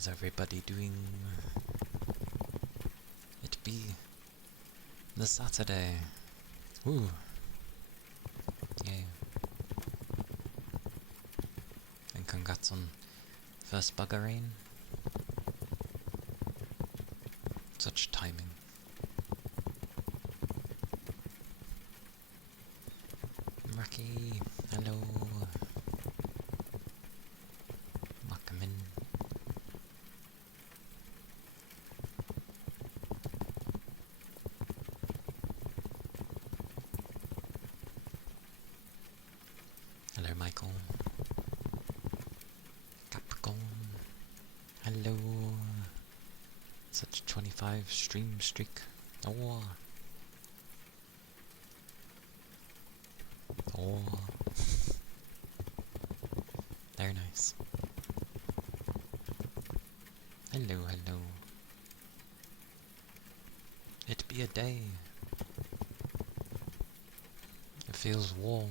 How's everybody doing? It be the Saturday. Woo! Yay. And congrats on first bugger rain. Such timing. Rocky, hello. Welcome in. Hello, Michael. Capricorn. Hello. Such a 25 stream streak. Oh. Oh. Very nice. Hello, hello. It be a day. It feels warm.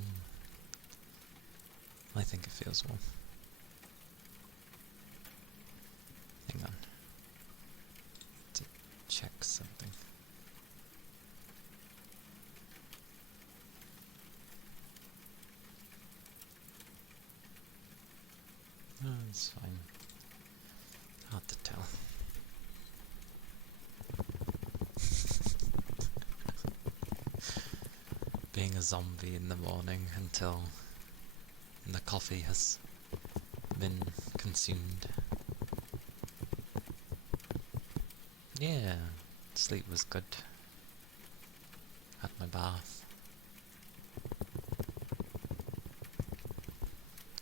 I think it feels warm. Hang on. To check something. Oh, it's fine. Hard to tell. Being a zombie in the morning until the coffee has been consumed. Yeah, sleep was good. Had my bath.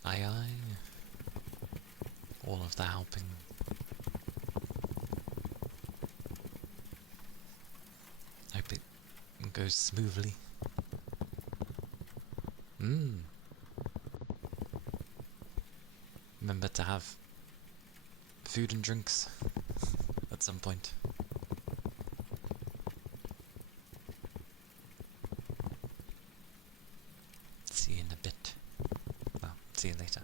Aye aye. All of the helping. Hope it goes smoothly. Remember to have food and drinks at some point. See you in a bit. Well, see you later.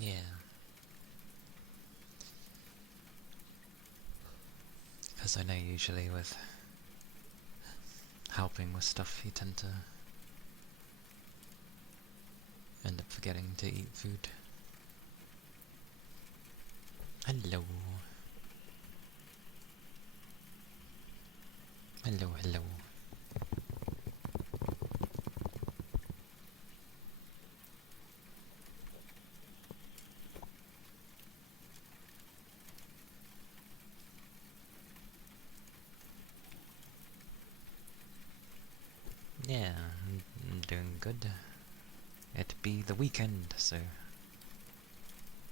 Yeah. Because I know usually with helping with stuff you tend to end up forgetting to eat food. Hello. Hello, hello. Yeah, I'm doing good. It be the weekend, so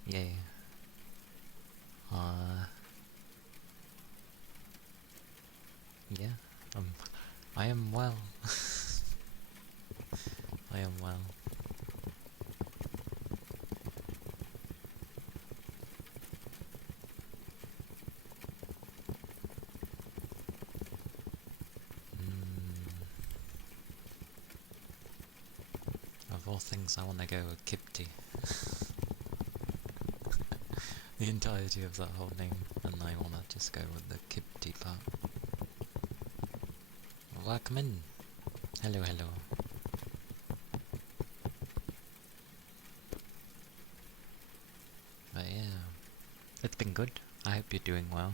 yay. Yeah, I am well. I am well. Of all things, I want to go with Kipti. The entirety of that whole name, and I want to just go with the Kipti part. Welcome in. Hello, hello. But yeah, it's been good. I hope you're doing well.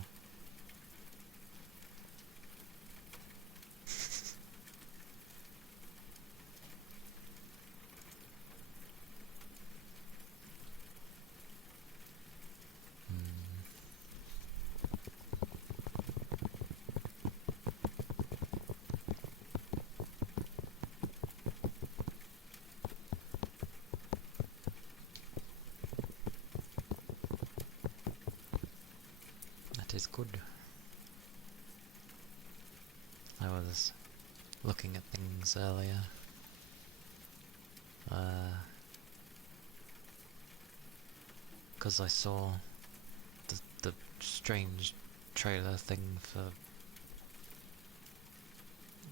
That is good. I was looking at things earlier. Because I saw the strange trailer thing for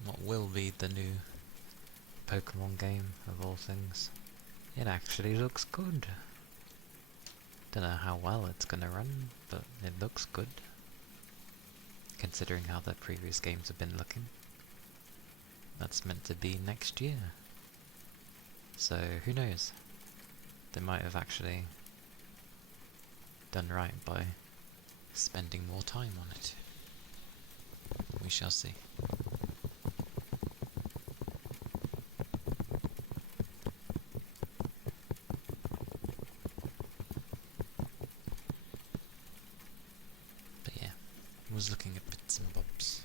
what will be the new Pokemon game, of all things. It actually looks good. Don't know how well it's gonna run, but it looks good. Considering how the previous games have been looking. That's meant to be next year. So, who knows? They might have actually done right by spending more time on it. We shall see. But yeah, I was looking at bits and bobs.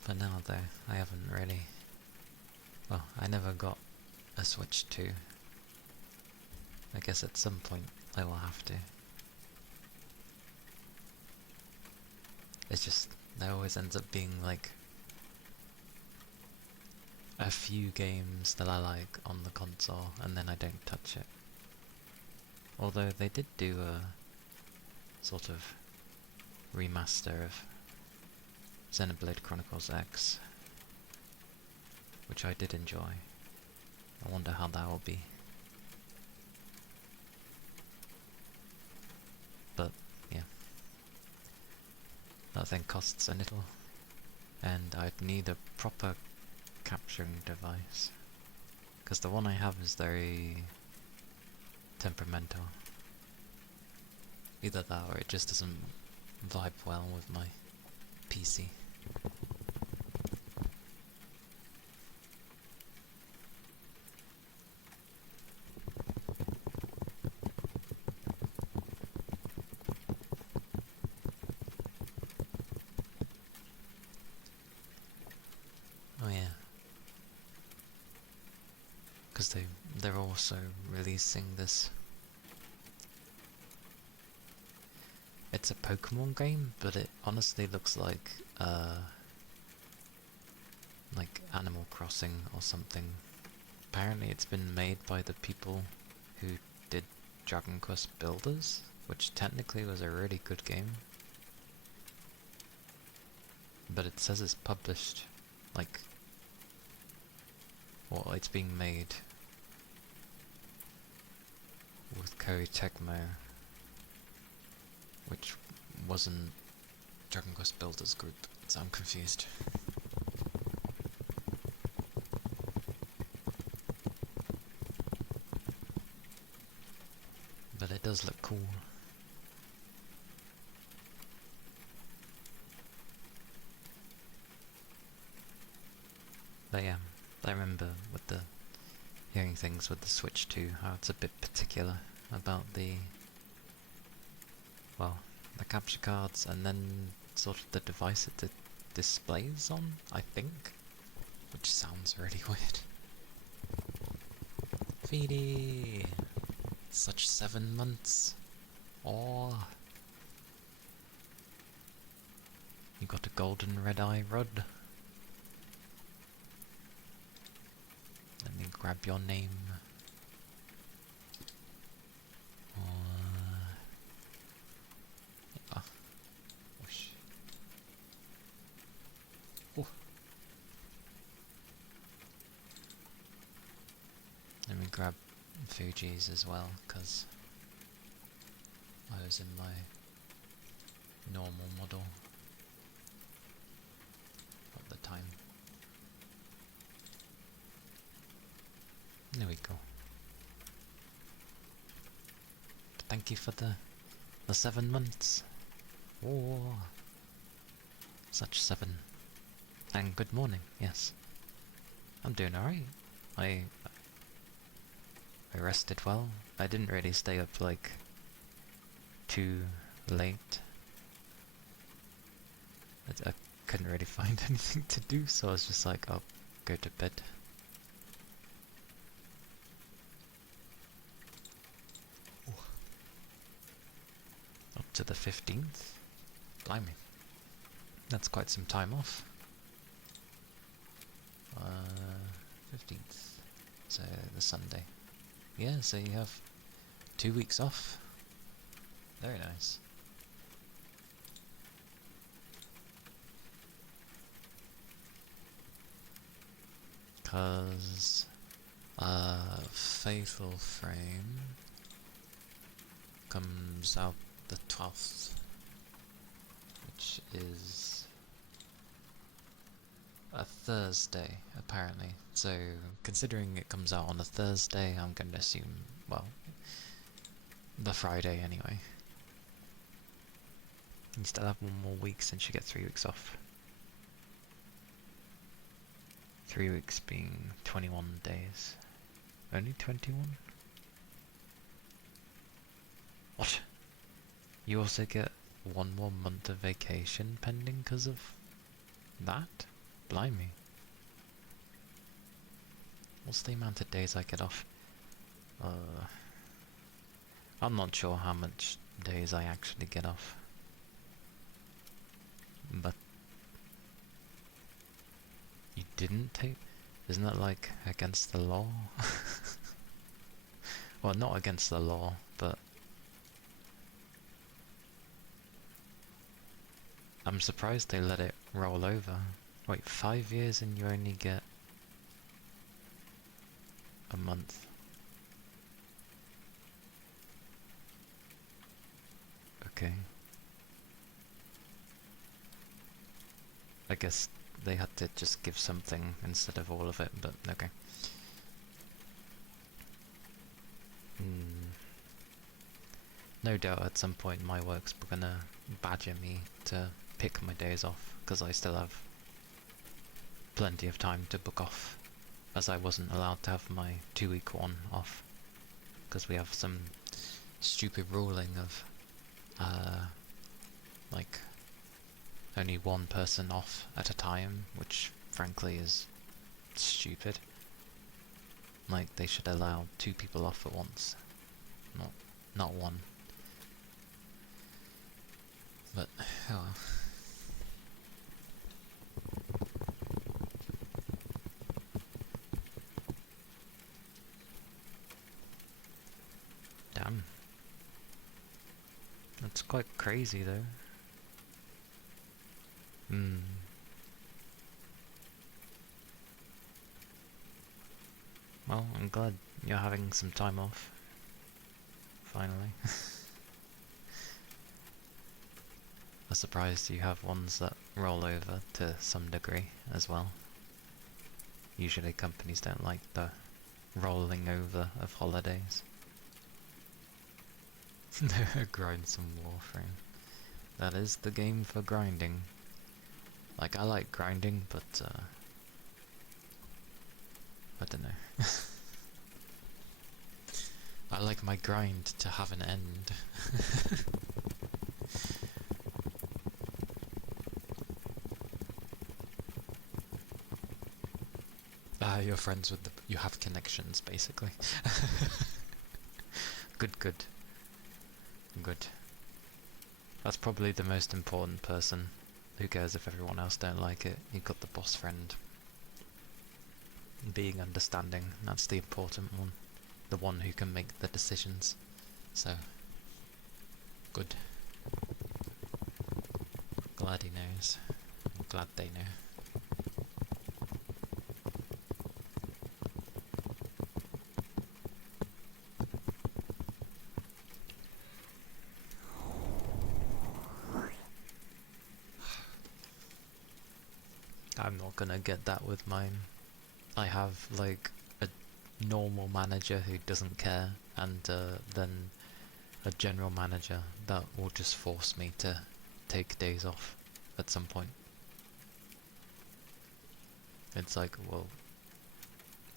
For now though, I haven't really... Well, I never got a Switch 2. I guess at some point I will have to. It's just, there always ends up being like a few games that I like on the console and then I don't touch it. Although they did do a sort of remaster of Xenoblade Chronicles X, which I did enjoy. I wonder how that will be. But, yeah. That thing costs a little, and I'd need a proper capturing device. Because the one I have is very temperamental. Either that or it just doesn't vibe well with my PC. Oh yeah. Because they're also releasing this. It's a Pokemon game, but it honestly looks like Animal Crossing or something. Apparently it's been made by the people who did Dragon Quest Builders, which technically was a really good game. But it says it's published, like, well, it's being made with Koei Tecmo, which wasn't Dragon Quest Builders group, so I'm confused. But it does look cool. But yeah, I remember with the hearing things with the Switch 2, how it's a bit particular about the, well, the capture cards and then sort of the device it displays on, I think, which sounds really weird. Feedy! Such 7 months. Oh. You got a golden red-eye rod. Let me grab your name. Whoosh. Oh. Let me grab Fuji's as well, because I was in my normal model at the time. There we go. But thank you for the 7 months. Oh, such 7. And good morning, yes. I'm doing alright. I I rested well. I didn't really stay up like too late. I couldn't really find anything to do, so I was just like, I'll go to bed. Ooh. Up to the 15th? Blimey. That's quite some time off. 15th. So the Sunday. Yeah, so you have 2 weeks off. Very nice. Because Fatal Frame comes out the 12th, which is a Thursday, apparently. So, considering it comes out on a Thursday, I'm going to assume, well, the Friday anyway. You still have 1 more week since you get 3 weeks off. 3 weeks being 21 days. Only 21? What? You also get 1 more month of vacation pending because of that? Blimey. What's the amount of days I get off? I'm not sure how much days I actually get off. But you didn't take... Isn't that like against the law? Well, not against the law, but... I'm surprised they let it roll over. Wait, 5 years and you only get a month. Okay. I guess they had to just give something instead of all of it, but okay. No doubt at some point my work's gonna badger me to pick my days off, because I still have plenty of time to book off, as I wasn't allowed to have my 2-week one off, because we have some stupid ruling of, like, only 1 person off at a time, which frankly is stupid. Like, they should allow 2 people off at once, not 1. But, oh well. Damn. That's quite crazy though. Well, I'm glad you're having some time off. Finally. I'm surprised you have ones that roll over to some degree as well. Usually companies don't like the rolling over of holidays. Grind some Warframe. That is the game for grinding. Like, I like grinding, but I don't know. I like my grind to have an end. You're friends with you have connections, basically. Good, good. Good. That's probably the most important person. Who cares if everyone else don't like it? You've got the boss friend. Being understanding, that's the important one. The one who can make the decisions. So, good. Glad he knows. I'm glad they know. I'm not gonna get that with mine. I have like a normal manager who doesn't care, and then a general manager that will just force me to take days off at some point. It's like, well,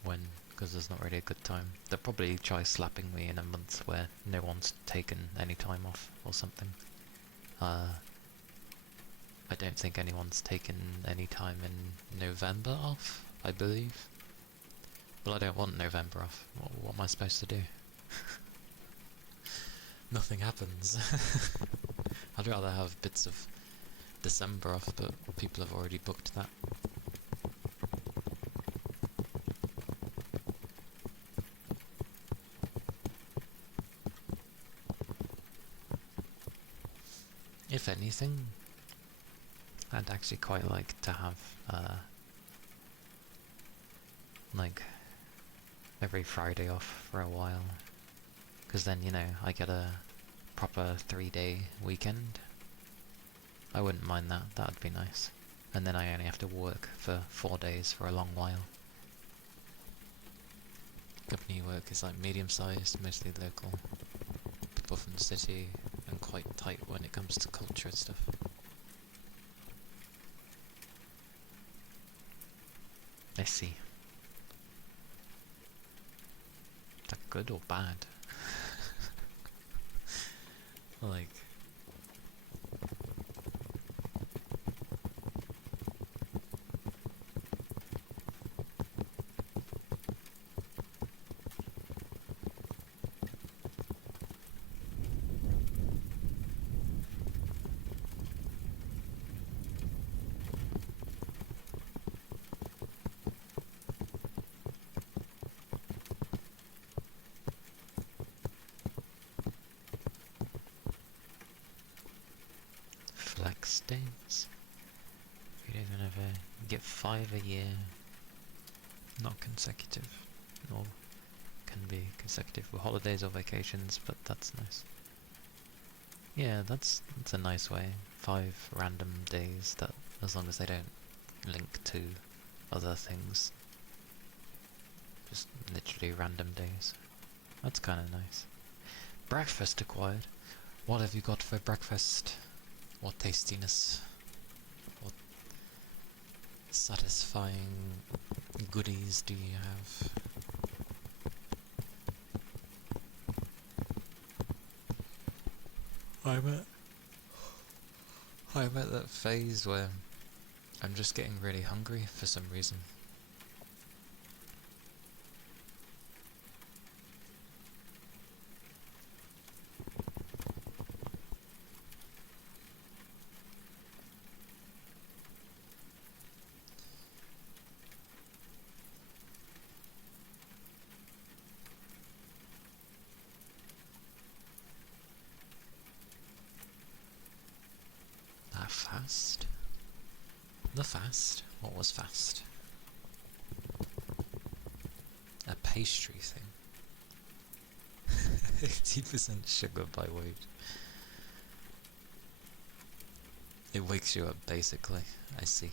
when, because there's not really a good time. They'll probably try slapping me in a month where no one's taken any time off or something. I don't think anyone's taken any time in November off, I believe. Well, I don't want November off. What am I supposed to do? Nothing happens. I'd rather have bits of December off, but people have already booked that. If anything, I'd actually quite like to have, like, every Friday off for a while. Because then, you know, I get a proper 3-day weekend. I wouldn't mind that, that'd be nice. And then I only have to work for 4 days for a long while. Company work is like medium-sized, mostly local. People from the city, and quite tight when it comes to culture and stuff. I see. Is that good or bad? Like... flex days? You don't even have you get 5 a year. Not consecutive. Or can be consecutive with holidays or vacations, but that's nice. Yeah, that's a nice way. 5 random days that, as long as they don't link to other things. Just literally random days. That's kind of nice. Breakfast acquired. What have you got for breakfast? What tastiness? What satisfying goodies do you have? I'm at that phase where I'm just getting really hungry for some reason. That fast? The fast? What was fast? A pastry thing. 80% sugar by weight. It wakes you up, basically. I see.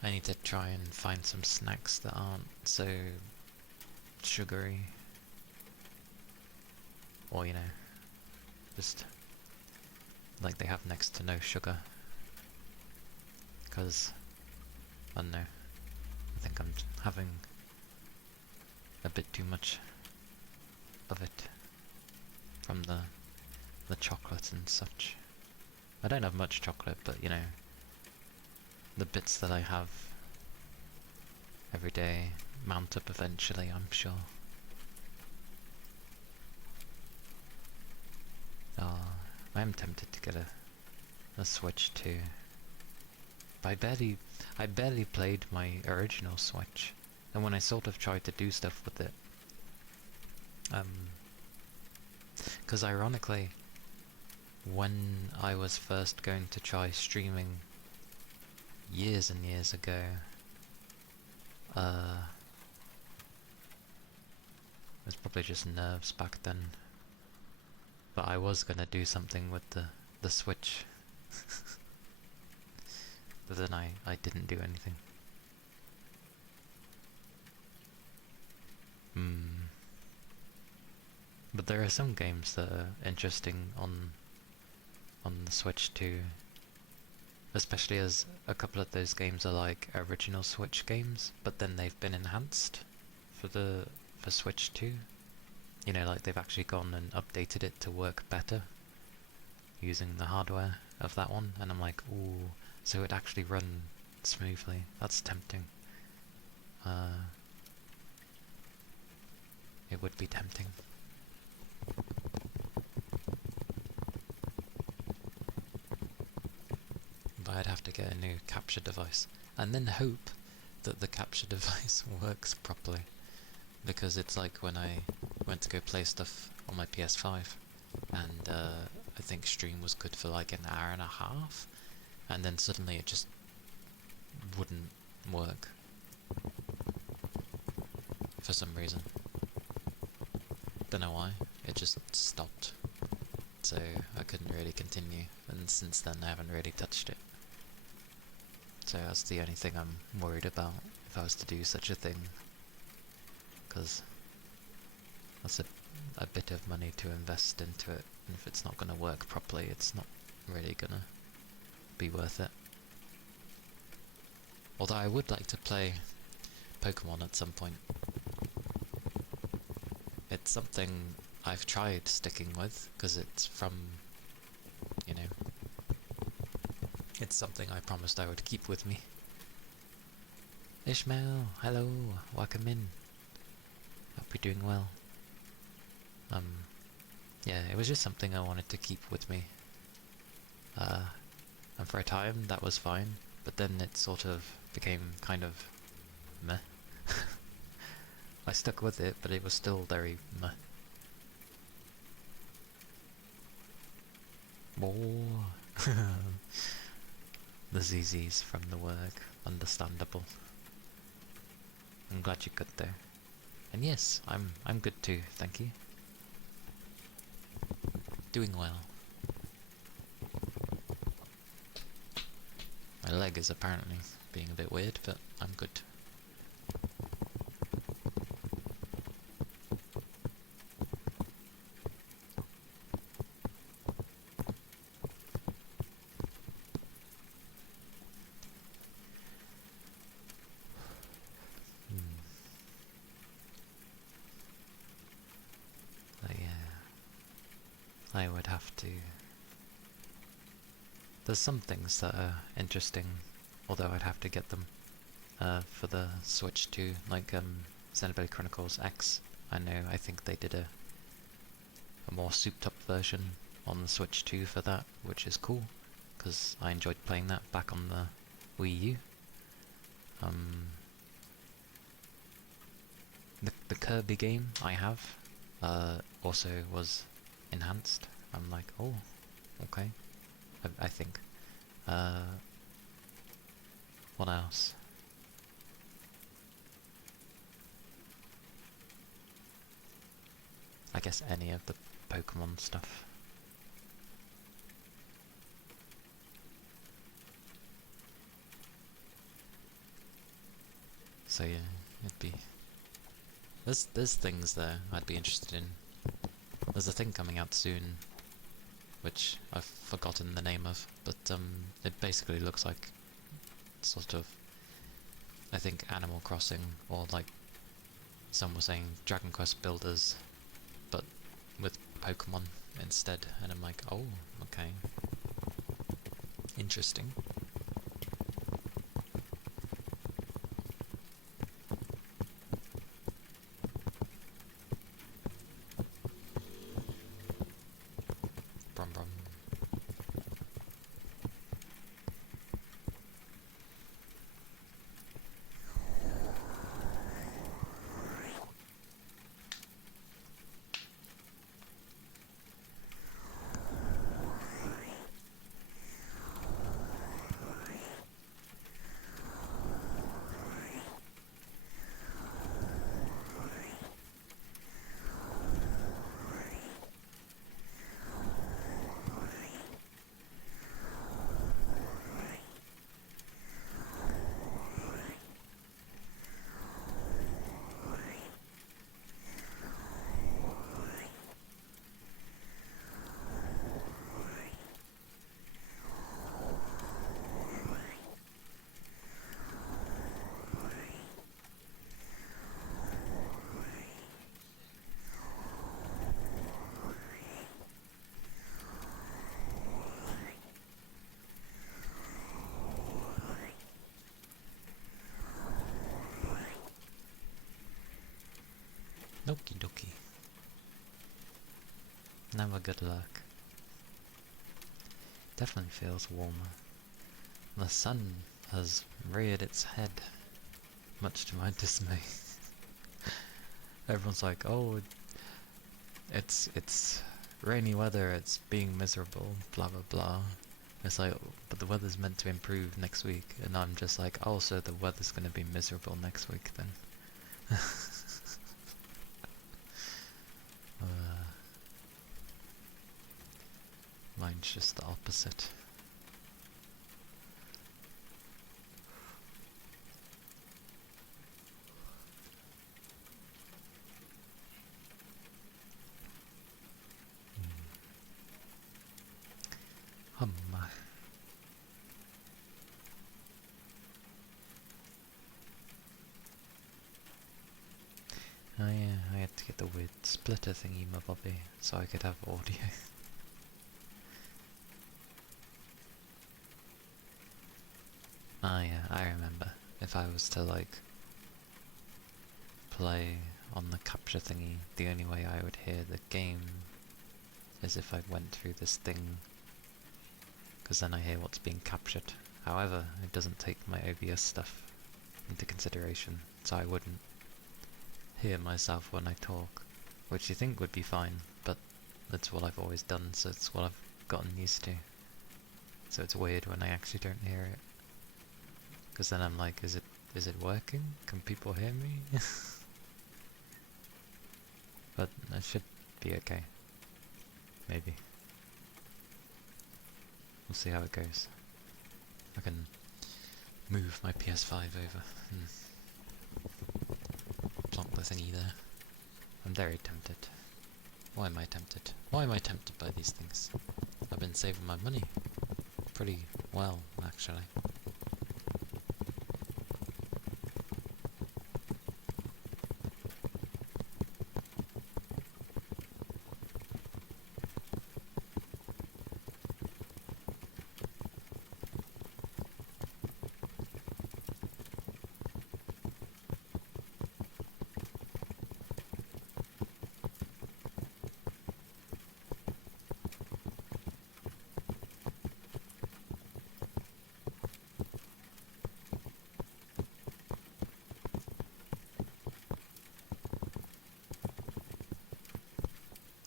I need to try and find some snacks that aren't so sugary. Or, you know, just like they have next to no sugar. Because, I don't know, I think I'm having a bit too much of it from the chocolate and such. I don't have much chocolate, but you know, the bits that I have every day mount up eventually, I'm sure. I am tempted to get a Switch too. But I barely played my original Switch, and when I sort of tried to do stuff with it, because ironically, when I was first going to try streaming years and years ago, it was probably just nerves back then, but I was gonna do something with the Switch. But then I didn't do anything. Hmm. But there are some games that are interesting on the Switch too. Especially as a couple of those games are like original Switch games, but then they've been enhanced for Switch 2. You know, like they've actually gone and updated it to work better using the hardware of that one, and I'm like, ooh, so it actually run smoothly. That's tempting. It would be tempting. But I'd have to get a new capture device, and then hope that the capture device works properly. Because it's like when I went to go play stuff on my PS5, and I think stream was good for like an hour and a half, and then suddenly it just wouldn't work for some reason. Don't know why, it just stopped. So I couldn't really continue, and since then I haven't really touched it. So that's the only thing I'm worried about if I was to do such a thing. Because that's a bit of money to invest into it, and if it's not going to work properly, it's not really going to be worth it. Although I would like to play Pokemon at some point. It's something I've tried sticking with, because it's from, you know, it's something I promised I would keep with me. Ishmael, hello, welcome in. Hope you're doing well. Yeah, it was just something I wanted to keep with me. And for a time that was fine, but then it sort of became kind of meh. I stuck with it, but it was still very meh. More. The ZZs from the work, understandable. I'm glad you're good there. And yes, I'm good too, thank you. Doing well. My leg is apparently being a bit weird, but I'm good. But yeah, I would have to... There's some things that are interesting, although I'd have to get them for the Switch too, like Xenoblade Chronicles X. I think they did a more souped up version on the Switch 2 for that, which is cool, because I enjoyed playing that back on the Wii U. The Kirby game I have also was enhanced. I'm like, oh, okay. I think. What else? I guess any of the Pokemon stuff. So yeah, it'd be... There's things there I'd be interested in. There's a thing coming out soon, which I've forgotten the name of, but it basically looks like sort of, I think, Animal Crossing, or like some were saying Dragon Quest Builders, but with Pokemon instead, and I'm like, oh, okay. Interesting. Brum brum. Okie dokie. Never good luck. Definitely feels warmer. The sun has reared its head, much to my dismay. Everyone's like, oh, it's rainy weather, it's being miserable, blah blah blah. It's like, but the weather's meant to improve next week, and I'm just like, oh, so the weather's gonna be miserable next week then. Mine's just the opposite. Hum. Oh yeah, I had to get the weird splitter thingy, my bobby, so I could have audio. Ah yeah, I remember. If I was to like play on the capture thingy, the only way I would hear the game is if I went through this thing, because then I hear what's being captured. However, it doesn't take my OBS stuff into consideration, so I wouldn't hear myself when I talk, which you think would be fine, but that's what I've always done, so it's what I've gotten used to. So it's weird when I actually don't hear it, because then I'm like, is it working? Can people hear me? But it should be okay. Maybe. We'll see how it goes. I can move my PS5 over and plonk the thingy there. I'm very tempted. Why am I tempted? Why am I tempted by these things? I've been saving my money pretty well, actually.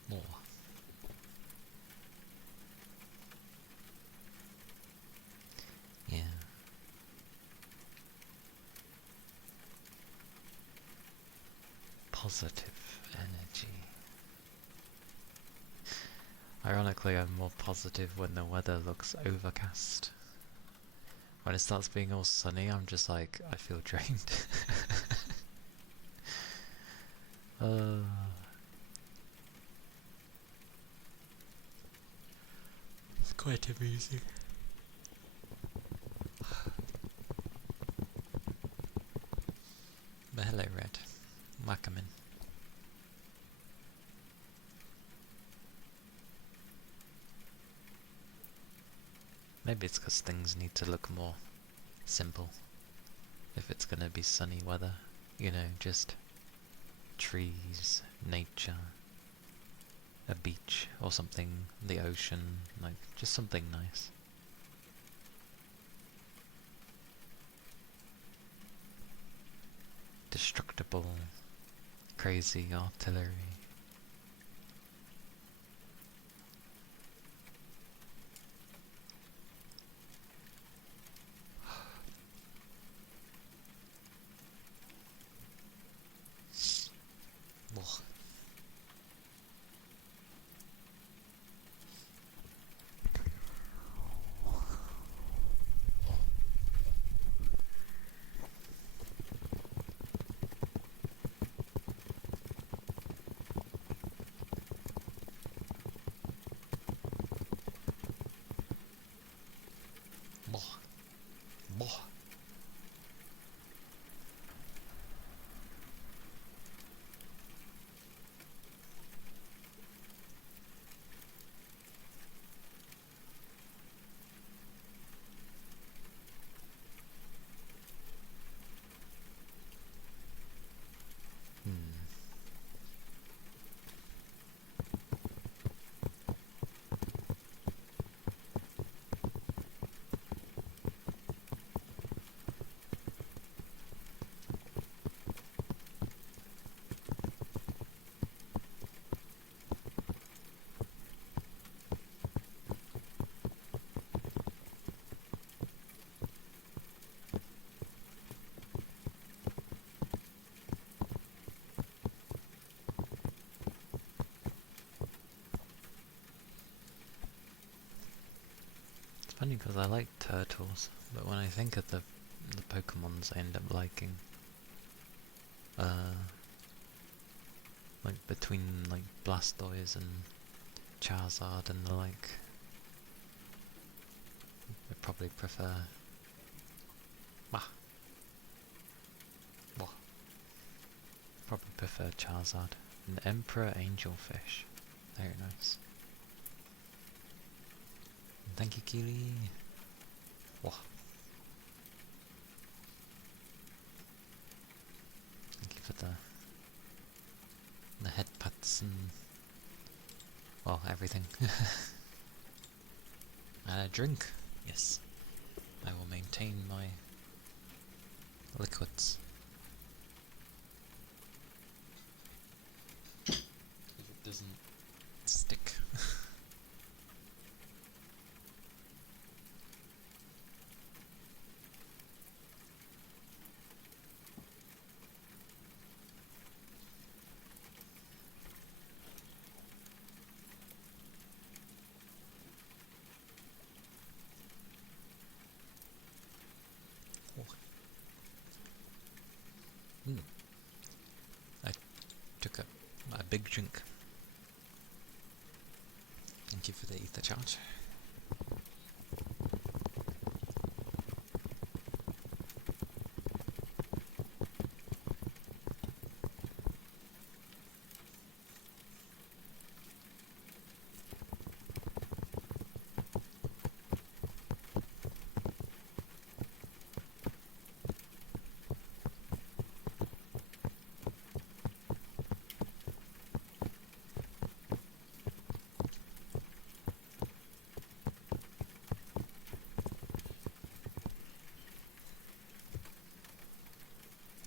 More. Yeah. Positive energy. Ironically, I'm more positive when the weather looks overcast. When it starts being all sunny, I'm just like, I feel drained. It's quite amusing. But hello, Red. Welcome in. Maybe it's because things need to look more simple. If it's gonna be sunny weather, you know, just trees, nature, a beach or something, the ocean, like just something nice. Destructible, crazy artillery. Ugh. Funny because I like turtles, but when I think of the Pokemons I end up liking, uh, like between like Blastoise and Charizard and the like, I probably prefer. Wah, wah. Probably prefer Charizard. An Emperor Angelfish. Very nice. Thank you, Keely. Wah. Thank you for the head pats and well, everything. And a drink. Yes. I will maintain my liquids. If it doesn't stick. Mm. I took a big drink. Thank you for the ether charge.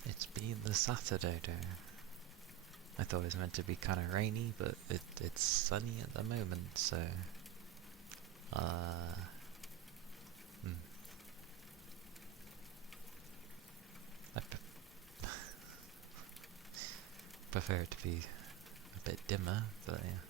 It's been the Saturday day. I thought it was meant to be kind of rainy, but it's sunny at the moment, so hmm. I prefer it to be a bit dimmer, but yeah.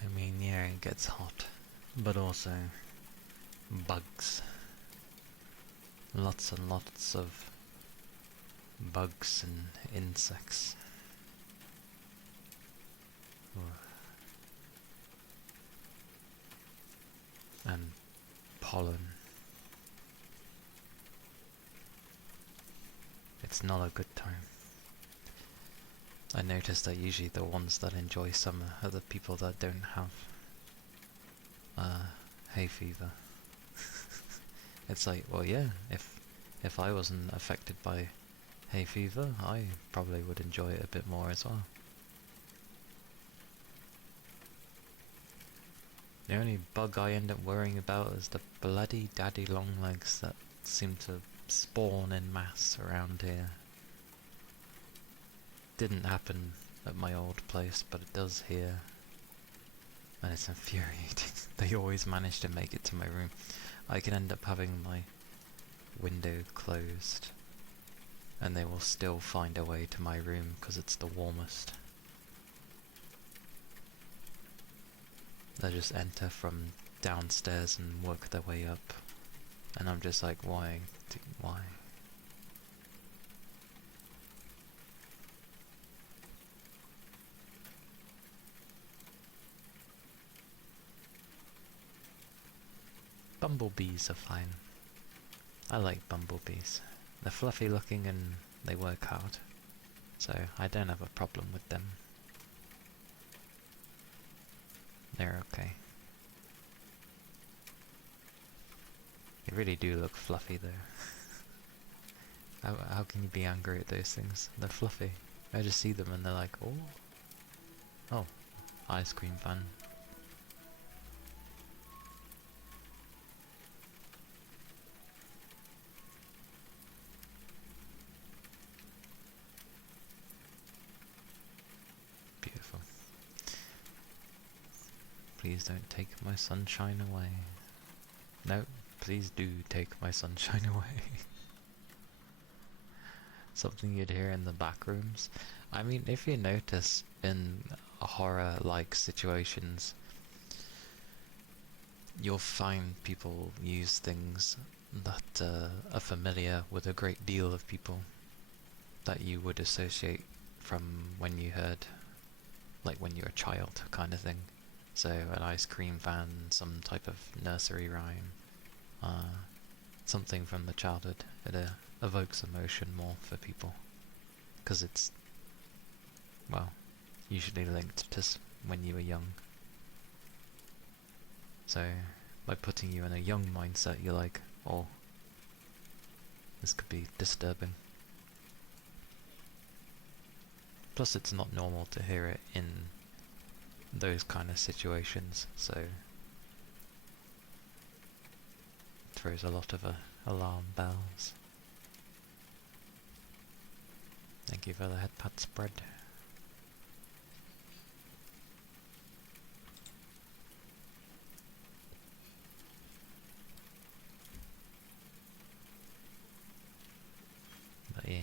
I mean, yeah, it gets hot, but also bugs. Lots and lots of bugs and insects. And pollen. It's not a good time. I noticed that usually the ones that enjoy summer are the people that don't have hay fever. It's like, well, yeah, if I wasn't affected by hay fever, I probably would enjoy it a bit more as well. The only bug I end up worrying about is the bloody daddy longlegs that seem to spawn en masse around here. Didn't happen at my old place, but it does here. and it's infuriating. They always manage to make it to my room. I can end up having my window closed, and they will still find a way to my room because it's the warmest. They just enter from downstairs and work their way up, and I'm just like, why? Why? Bumblebees are fine. I like bumblebees. They're fluffy looking and they work hard, so I don't have a problem with them. They're okay. They really do look fluffy though. How can you be angry at those things? They're fluffy. I just see them and they're like, oh. Oh, ice cream fan. Beautiful. Please don't take my sunshine away. No, please do take my sunshine away. Something you'd hear in the back rooms. I mean, if you notice in horror-like situations, you'll find people use things that are familiar with a great deal of people that you would associate from when you heard, like when you're a child kind of thing. So an ice cream van, some type of nursery rhyme, something from the childhood. It evokes emotion more for people because it's, well, usually linked to when you were young. So by putting you in a young mindset, you're like, oh, this could be disturbing. Plus it's not normal to hear it in those kind of situations, so it throws a lot of alarm bells. Thank you for the headpad spread. But yeah,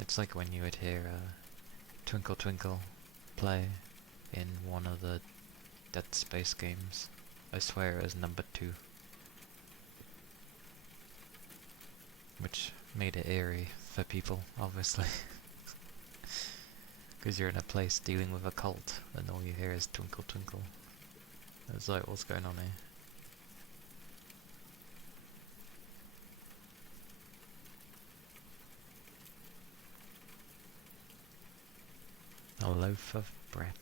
it's like when you would hear Twinkle Twinkle play in one of the Dead Space games. I swear it was number 2. Which made it eerie for people, obviously. Because you're in a place dealing with a cult and all you hear is Twinkle Twinkle. It's like, what's going on here? A loaf of bread.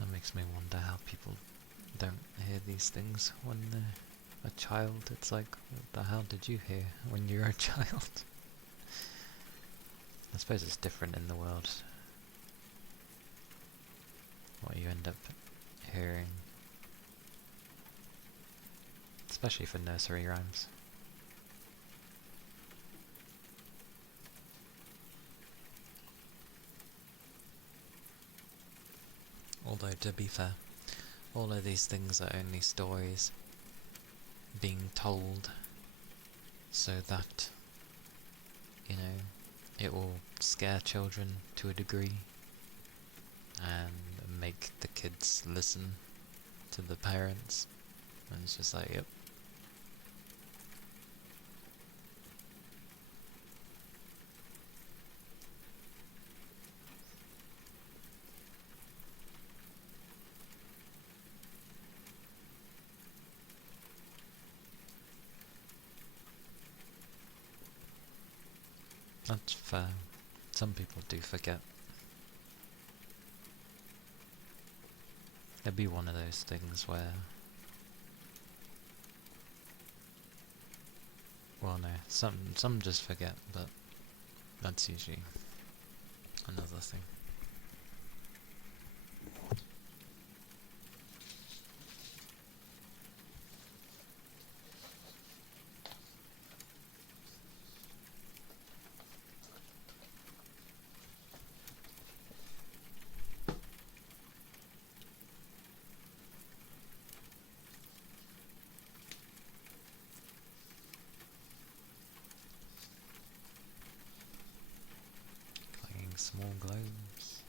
That makes me wonder how people don't hear these things when they're a child. It's like, what the hell did you hear when you were a child? I suppose it's different in the world. What you end up hearing. Especially for nursery rhymes. Although, to be fair, all of these things are only stories being told so that, you know, it will scare children to a degree and make the kids listen to the parents. And it's just like, yep. That's fair. Some people do forget. It'd be one of those things where Well, no, some just forget, but that's usually another thing. Playing small globes.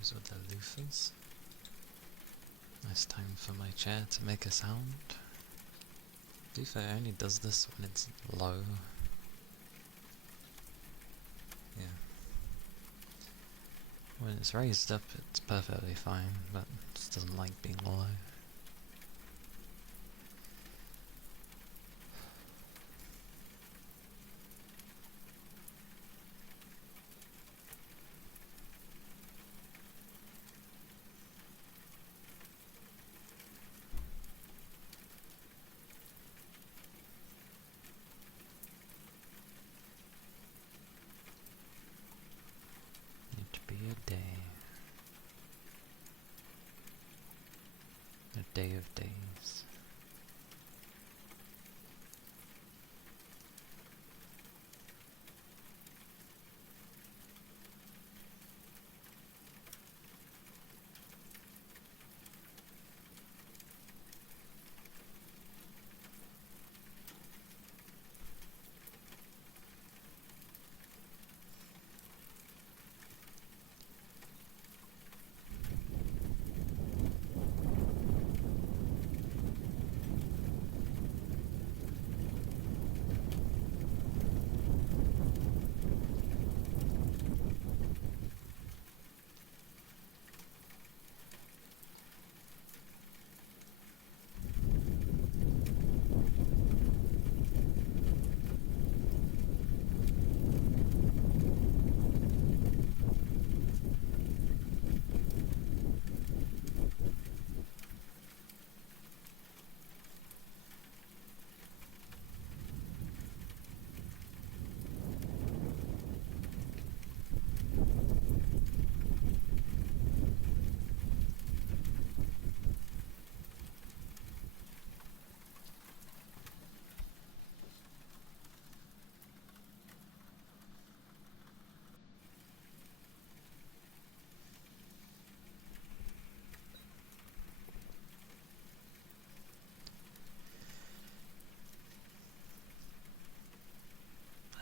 Those are the loofahs. Nice time for my chair to make a sound. To be fair, it only does this when it's low. Yeah. When it's raised up, it's perfectly fine, but it just doesn't like being low. It'd be a day. A day of days.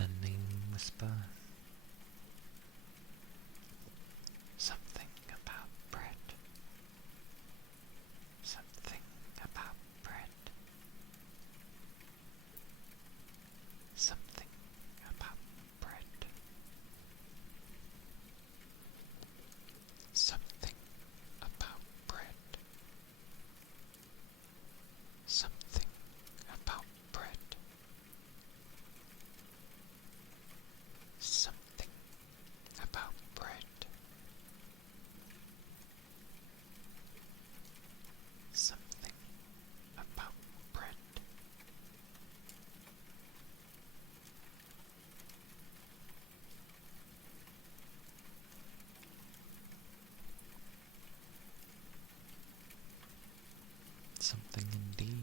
A name whisper. Something about bread. Something about bread. Something about bread. Something about bread. Something about bread. Something about bread. Something about bread. Something indeed.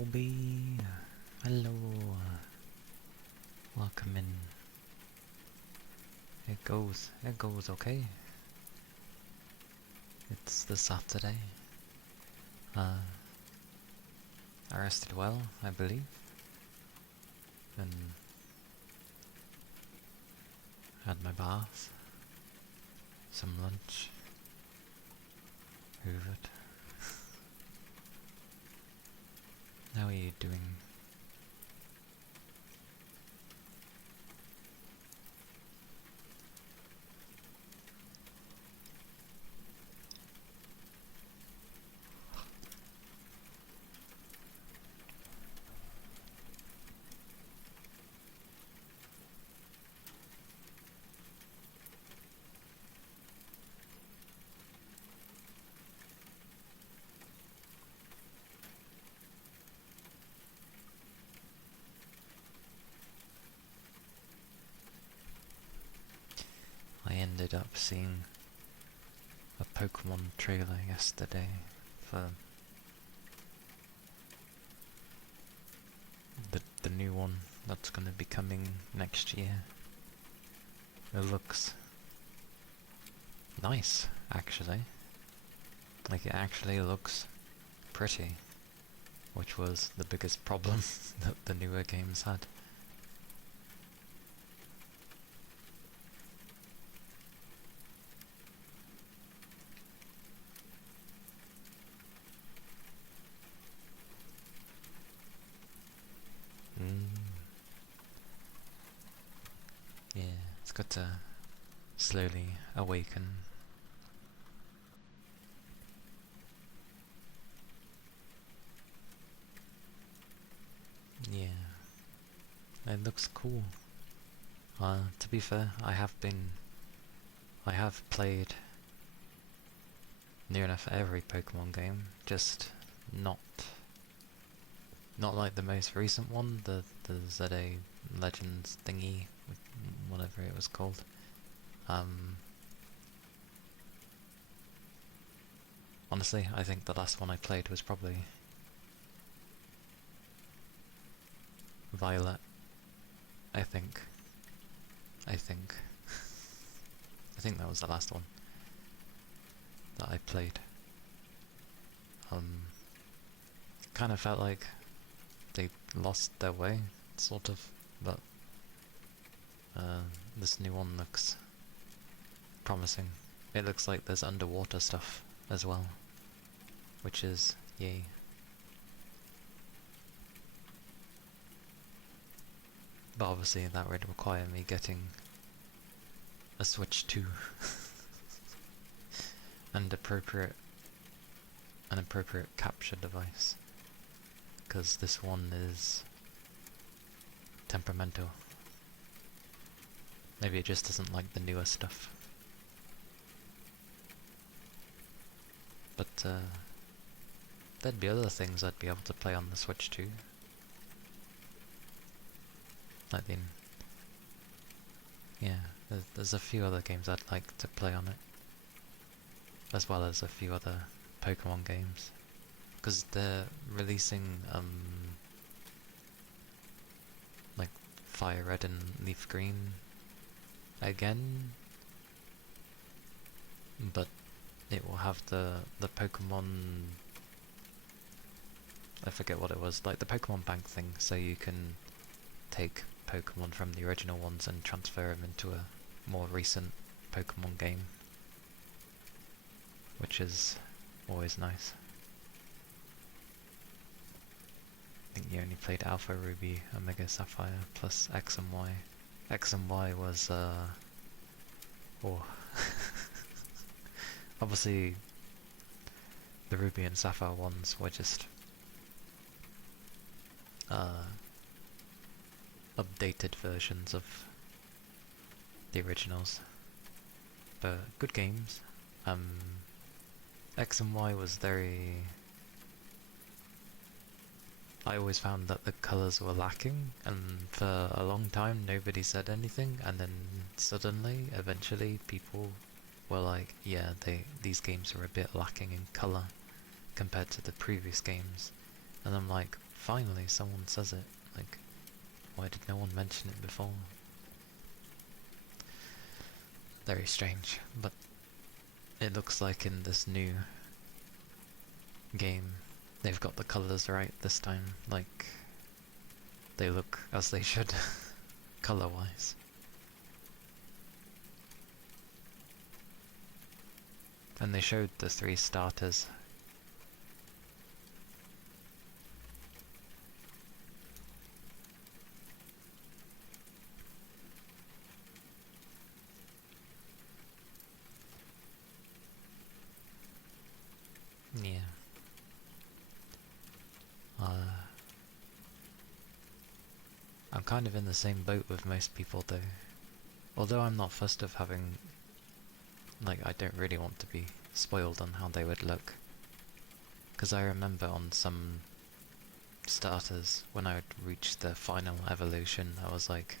Colby. Hello. Welcome in. It goes okay. It's the Saturday. I rested well, I believe. And had my bath. Some lunch. Hoovered. How are you doing? I ended up seeing a Pokemon trailer yesterday for the new one that's gonna be coming next year. It looks nice, actually. Like, it actually looks pretty, which was the biggest problem that the newer games had. Yeah, it's got to slowly awaken. Yeah, it looks cool. To be fair, I have played near enough every Pokemon game, just not like the most recent one, the ZA Legends thingy, whatever it was called. Honestly, I think the last one I played was probably Violet. I think that was the last one that I played. Kind of felt like they lost their way, sort of, but this new one looks promising. It looks like there's underwater stuff as well, which is yay. But obviously that would require me getting a Switch 2 and an appropriate capture device, because this one is temperamental. Maybe it just doesn't like the newer stuff. But there'd be other things I'd be able to play on the Switch 2. Like there's a few other games I'd like to play on it, as well as a few other Pokemon games, because they're releasing like Fire Red and Leaf Green again, but it will have the Pokemon, I forget what it was, like the Pokemon Bank thing, so you can take Pokemon from the original ones and transfer them into a more recent Pokemon game, which is always nice. I think you only played Alpha Ruby, Omega Sapphire, plus X and Y. X and Y was, obviously the Ruby and Sapphire ones were just updated versions of the originals, but good games. X and Y was very... I always found that the colours were lacking, and for a long time nobody said anything, and then suddenly, eventually, people were like, yeah, these games are a bit lacking in colour compared to the previous games. And I'm like, finally someone says it. Like, why did no one mention it before? Very strange, but it looks like in this new game they've got the colours right this time. Like, they look as they should, colour-wise. And they showed the 3 starters. Yeah. I'm kind of in the same boat with most people though. Although I'm not fussed of having... Like, I don't really want to be spoiled on how they would look. Because I remember on some starters, when I would reach the final evolution, I was like...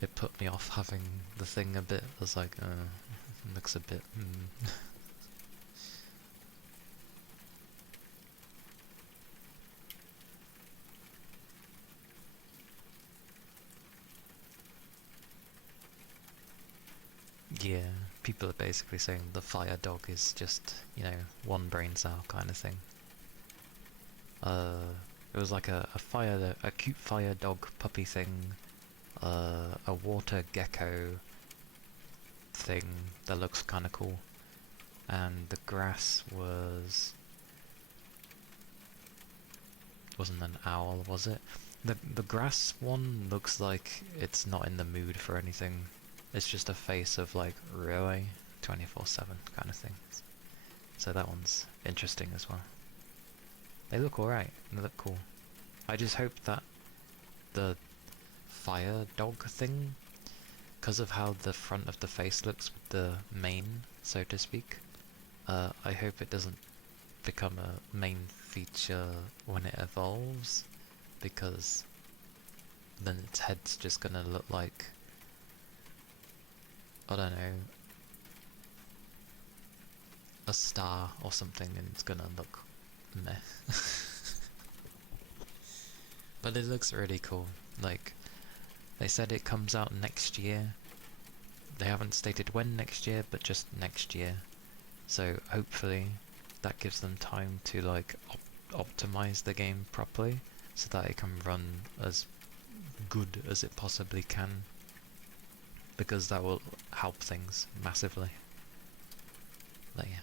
It put me off having the thing a bit. I was like, it looks a bit... Yeah, people are basically saying the fire dog is just, you know, one brain cell kind of thing. It was like a cute fire dog puppy thing, a water gecko thing that looks kind of cool, and the grass wasn't an owl, was it? The grass one looks like it's not in the mood for anything. It's just a face of like, really? 24/7 kind of thing. So that one's interesting as well. They look alright, they look cool. I just hope that the fire dog thing, because of how the front of the face looks with the mane, so to speak, I hope it doesn't become a main feature when it evolves, because then its head's just gonna look like, I don't know, a star or something, and it's gonna look meh. But it looks really cool. Like, they said it comes out next year. They haven't stated when next year, but just next year. So hopefully that gives them time to like optimize the game properly, so that it can run as good as it possibly can, because that will help things massively. But yeah.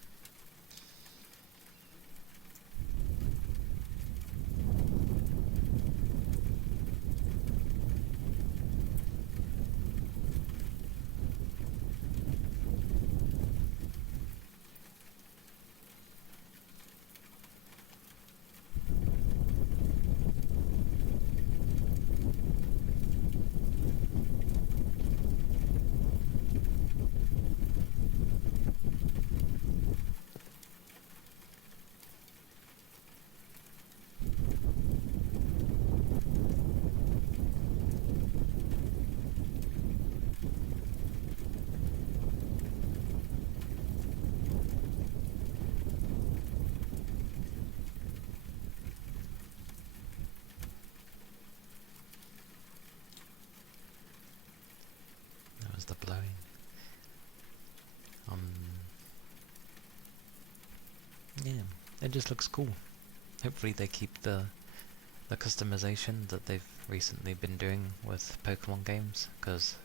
That was the blowing. Yeah, it just looks cool. Hopefully they keep the customization that they've recently been doing with Pokemon games, because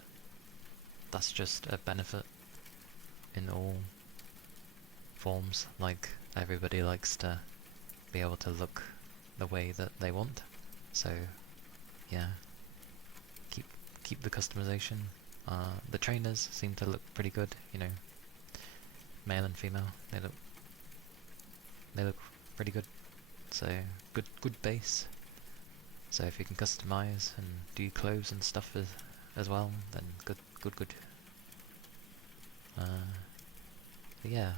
that's just a benefit in all forms. Like, everybody likes to be able to look the way that they want. So yeah, keep the customization. The trainers seem to look pretty good, you know, male and female. They look pretty good. So good base. So if you can customize and do clothes and stuff as well, then good. But yeah,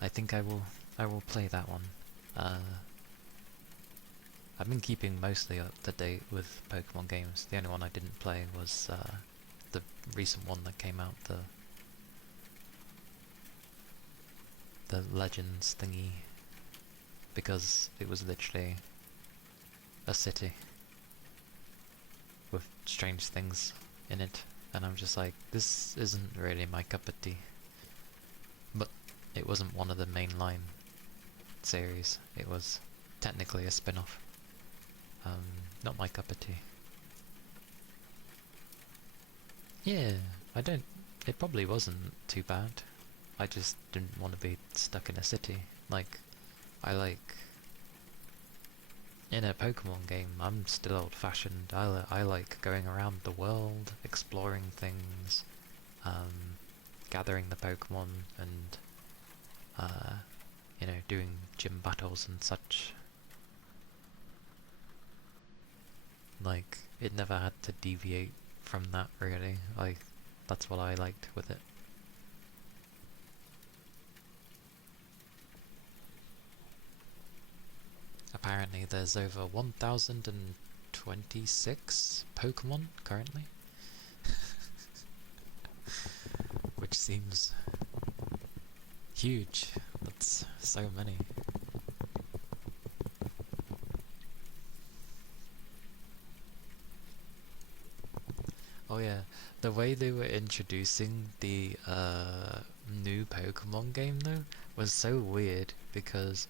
I think I will play that one. I've been keeping mostly up to date with Pokemon games. The only one I didn't play was the recent one that came out, the Legends thingy, because it was literally a city with strange things in it, and I'm just like, this isn't really my cup of tea. But it wasn't one of the mainline series, it was technically a spin-off. Not my cup of tea. Yeah, it probably wasn't too bad. I just didn't want to be stuck in a city. Like, in a Pokemon game, I'm still old-fashioned. I like going around the world, exploring things, gathering the Pokemon, and, doing gym battles and such. Like, it never had to deviate from that, really. That's what I liked with it. Apparently there's over 1026 Pokemon currently. Which seems huge. That's so many. Oh yeah, the way they were introducing the new Pokemon game though was so weird, because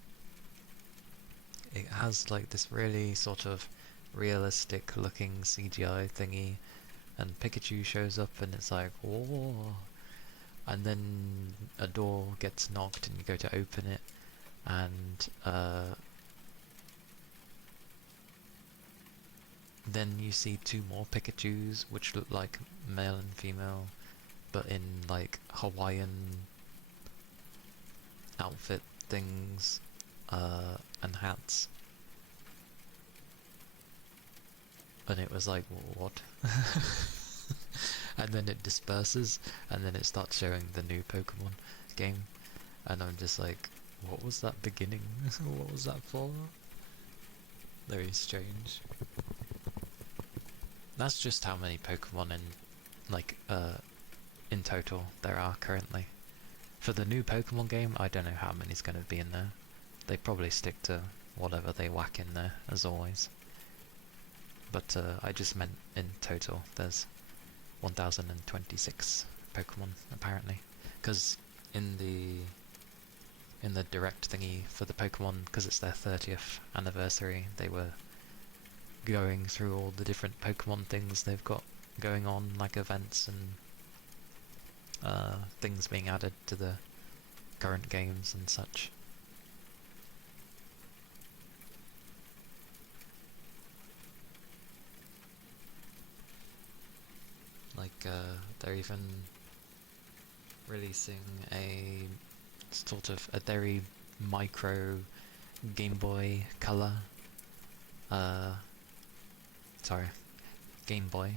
it has like this really sort of realistic looking CGI thingy, and Pikachu shows up and it's like, whoa, and then a door gets knocked and you go to open it, and then you see two more Pikachus which look like male and female, but in like Hawaiian outfit things and hats. And it was like, what? And then it disperses, and then it starts showing the new Pokemon game, and I'm just like, what was that beginning? What was that for? Very strange. That's just how many Pokemon in total there are currently. For the new Pokemon game, I don't know how many's going to be in there. They probably stick to whatever they whack in there, as always. But I just meant in total, there's 1026 Pokemon, apparently. Because in the direct thingy for the Pokemon, because it's their 30th anniversary, they were going through all the different Pokemon things they've got going on, like events and things being added to the current games and such. Like, they're even releasing a sort of a very micro Game Boy Color, Game Boy.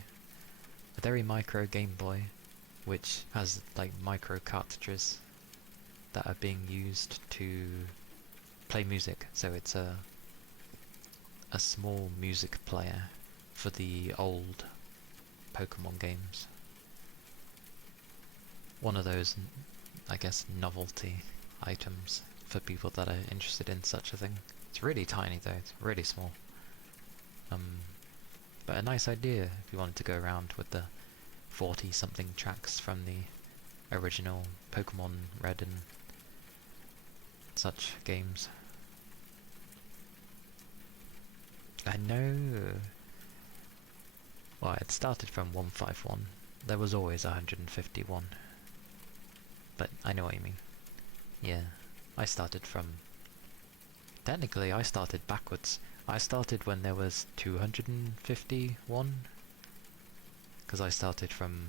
A very micro Game Boy, which has like micro cartridges that are being used to play music. So it's a small music player for the old Pokemon games. One of those, I guess, novelty items for people that are interested in such a thing. It's really tiny though, it's really small. But a nice idea if you wanted to go around with the 40 something tracks from the original Pokemon Red and such games. I know. Well, it started from 151. There was always 151. But I know what you mean. Yeah, I started from... Technically, I started backwards. I started when there was 251. Because I started from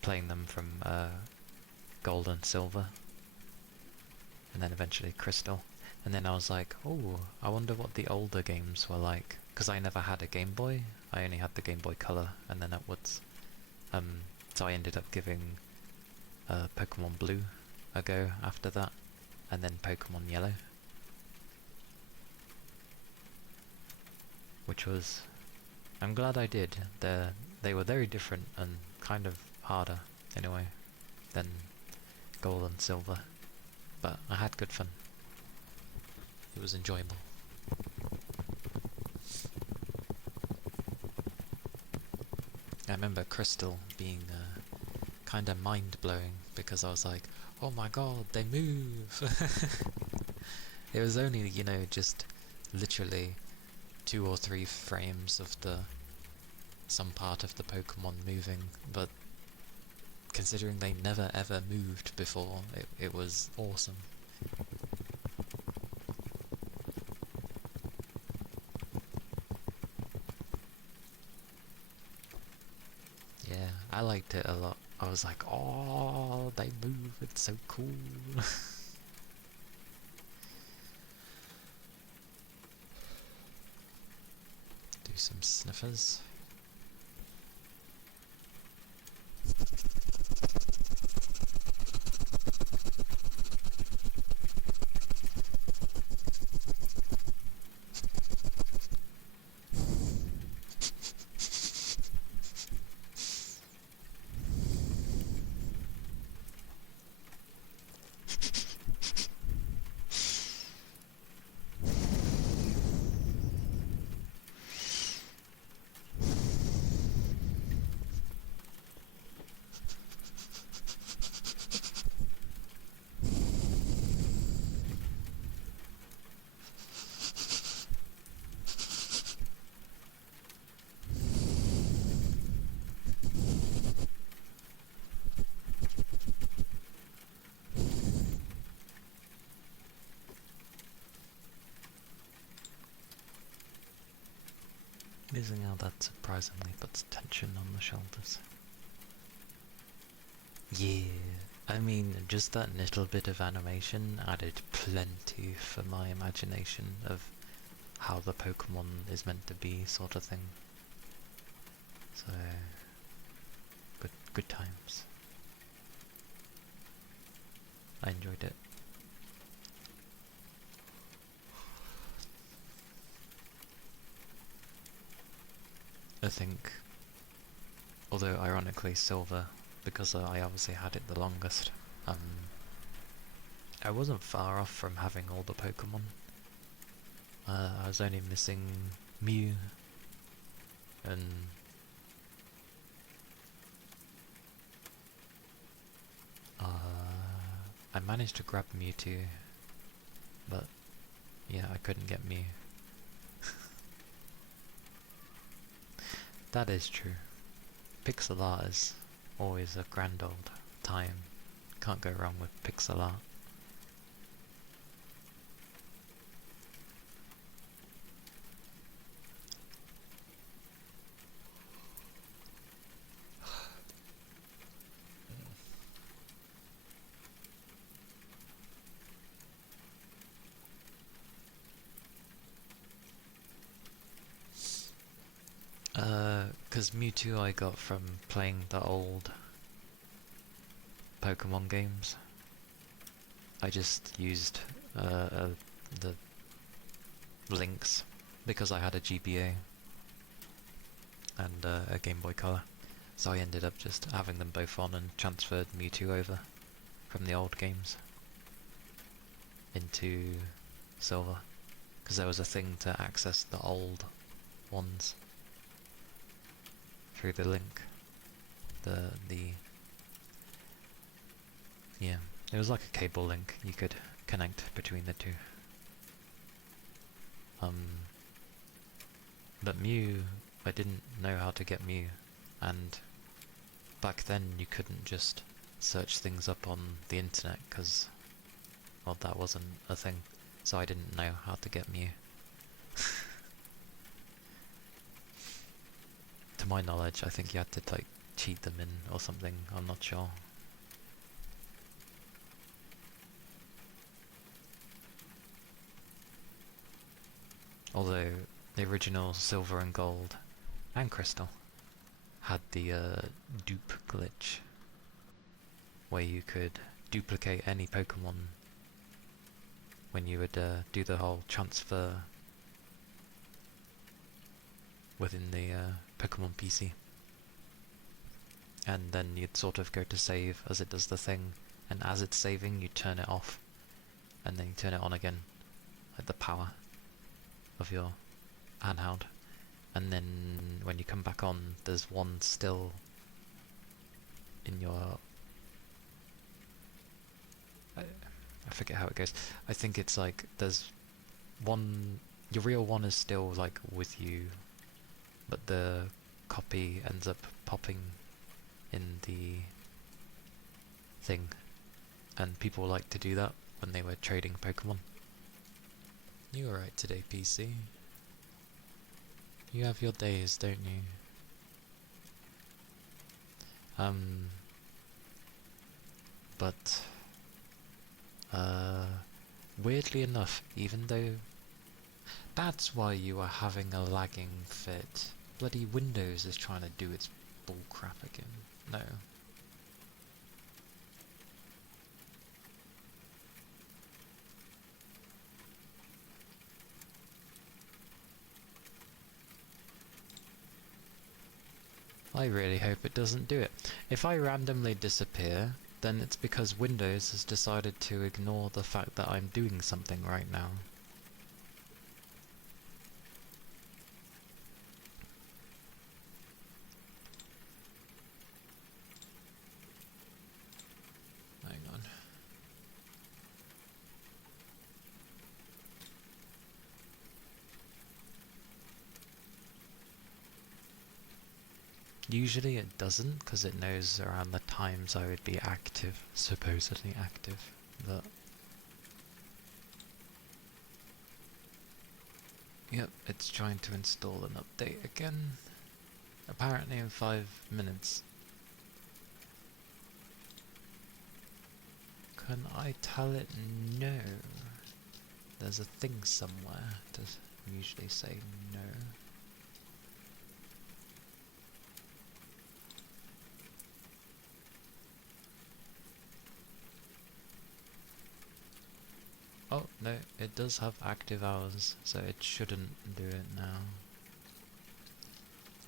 playing them from Gold and Silver. And then eventually Crystal. And then I was like, oh, I wonder what the older games were like. Because I never had a Game Boy. I only had the Game Boy Color and then upwards. So I ended up giving Pokemon Blue a go after that. And then Pokemon Yellow. Which was... I'm glad I did. They were very different and kind of harder, in a way, than Gold and Silver. But I had good fun. It was enjoyable. I remember Crystal being kind of mind-blowing because I was like, oh my god, they move! It was only, you know, just literally 2 or 3 frames of some part of the Pokemon moving, but considering they never ever moved before, it was awesome. Yeah, I liked it a lot. I was like, oh, they move, it's so cool. Do some sniffers. Amazing how that surprisingly puts tension on the shoulders. Yeah, I mean, just that little bit of animation added plenty for my imagination of how the Pokemon is meant to be, sort of thing. So, good times. I enjoyed it. I think, although ironically Silver, because I obviously had it the longest, I wasn't far off from having all the Pokemon. I was only missing Mew, and I managed to grab Mewtwo, but yeah, I couldn't get Mew. That is true. Pixel art is always a grand old time. Can't go wrong with pixel art. Because Mewtwo I got from playing the old Pokemon games. I just used the links because I had a GBA and a Game Boy Color. So I ended up just having them both on and transferred Mewtwo over from the old games into Silver. Because there was a thing to access the old ones through the link. Yeah, it was like a cable link you could connect between the two. But Mew, I didn't know how to get Mew, and back then you couldn't just search things up on the internet because, well, that wasn't a thing, so I didn't know how to get Mew. To my knowledge, I think you had to like cheat them in or something, I'm not sure. Although the original Silver and Gold and Crystal had the dupe glitch, where you could duplicate any Pokemon when you would do the whole transfer within the Pokemon PC. And then you'd sort of go to save as it does the thing, and as it's saving you turn it off, and then you turn it on again, like the power of your handheld, and then when you come back on, there's one still in your... I forget how it goes. I think it's like there's one... Your real one is still like with you, but the copy ends up popping in the thing. And people like to do that when they were trading Pokemon. You alright today, PC? You have your days, don't you? But weirdly enough, even though that's why you are having a lagging fit. Bloody Windows is trying to do its bullcrap again. No. I really hope it doesn't do it. If I randomly disappear, then it's because Windows has decided to ignore the fact that I'm doing something right now. Hang on. Usually it doesn't, because it knows around the times I would be active, supposedly active, but... Yep, it's trying to install an update again. Apparently in 5 minutes. Can I tell it no? There's a thing somewhere to usually say no. Oh, no, it does have active hours, so it shouldn't do it now.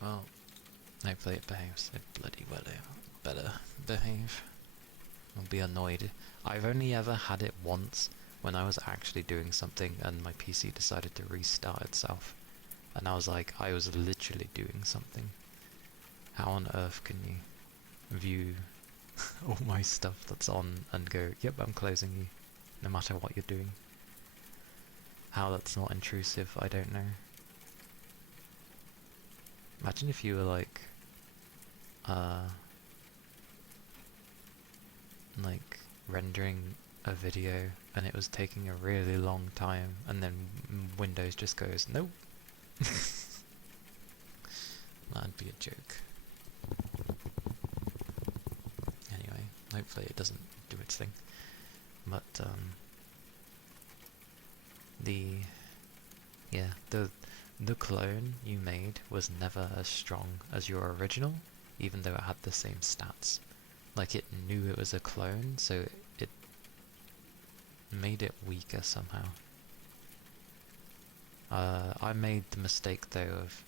Well, hopefully it behaves. It bloody well better behave. I'll be annoyed. I've only ever had it once when I was actually doing something and my PC decided to restart itself. And I was like, I was literally doing something. How on earth can you view all my stuff that's on and go, yep, I'm closing you, no matter what you're doing? How that's not intrusive, I don't know. Imagine if you were like rendering a video and it was taking a really long time and then Windows just goes, nope. That'd be a joke. Anyway, hopefully it doesn't do its thing. But the clone you made was never as strong as your original, even though it had the same stats. Like, it knew it was a clone, so it made it weaker somehow. I made the mistake though of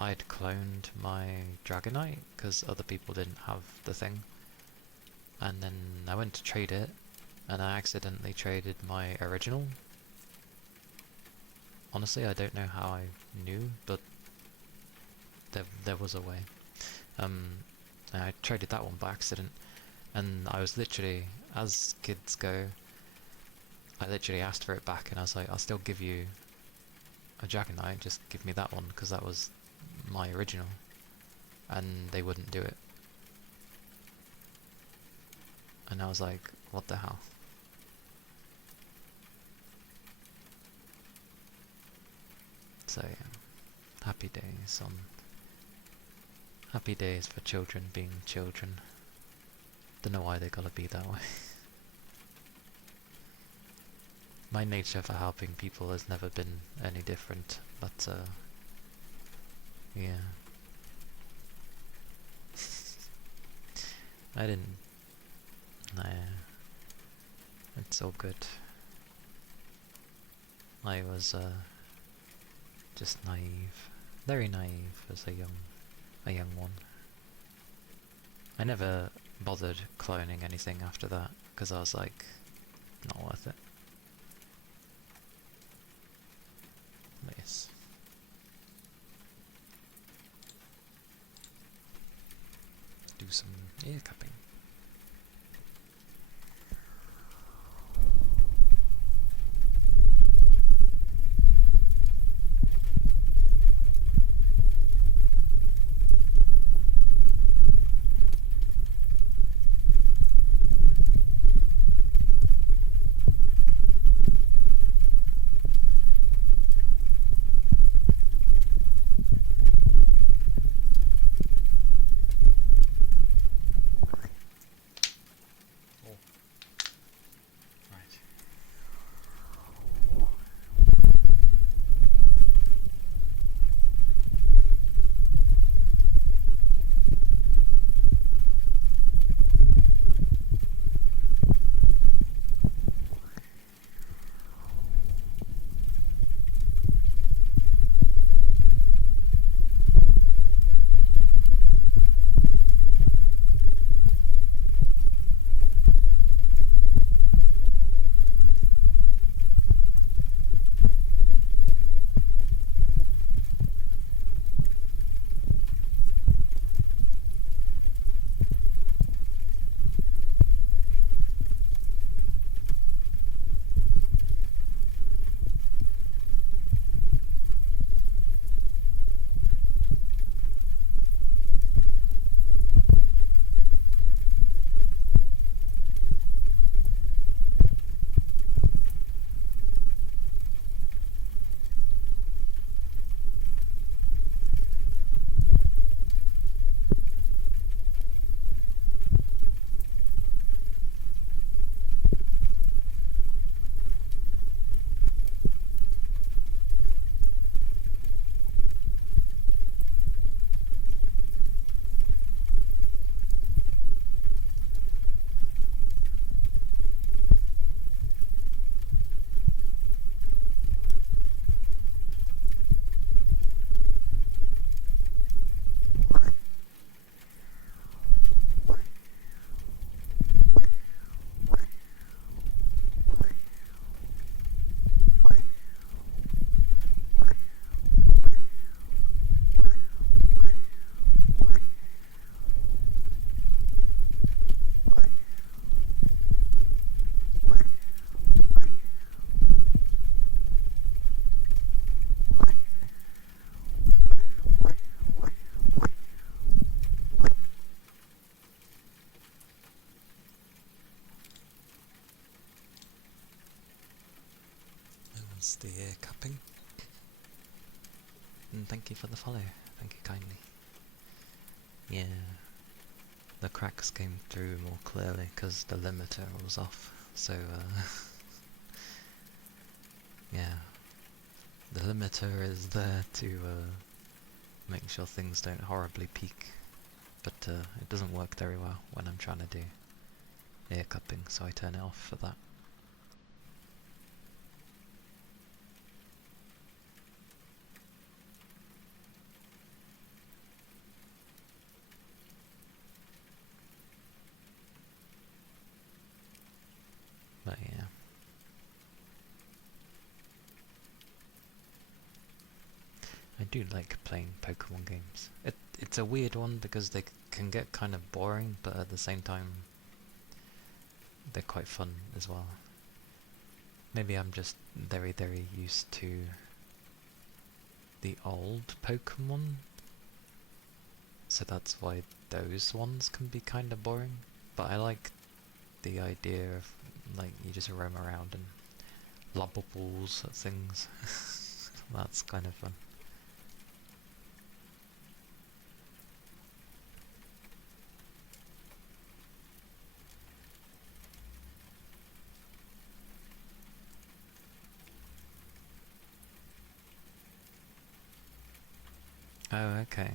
I'd cloned my Dragonite because other people didn't have the thing, and then I went to trade it and I accidentally traded my original. Honestly, I don't know how I knew, but there was a way. I traded that one by accident, and I was literally, as kids go, I literally asked for it back and I was like, I'll still give you a Dragonite, just give me that one because that was my original, and they wouldn't do it. And I was like, what the hell? So yeah, happy days for children being children. Don't know why they gotta be that way. My nature for helping people has never been any different, but yeah. I didn't... Nah, it's all good. I was just naive. Very naive as a young one. I never bothered cloning anything after that, because I was like, not worth it. Nice. Do some ear cupping. There's the ear cupping. And thank you for the follow. Thank you kindly. Yeah. The cracks came through more clearly because the limiter was off. So, yeah. The limiter is there to make sure things don't horribly peak. But it doesn't work very well when I'm trying to do ear cupping, so I turn it off for that. But yeah. I do like playing Pokemon games. It's a weird one because they can get kind of boring, but at the same time they're quite fun as well. Maybe I'm just very, very used to the old Pokemon, so that's why those ones can be kind of boring. But I like the idea of, like, you just roam around and lob balls at things. That's kind of fun. Oh, okay.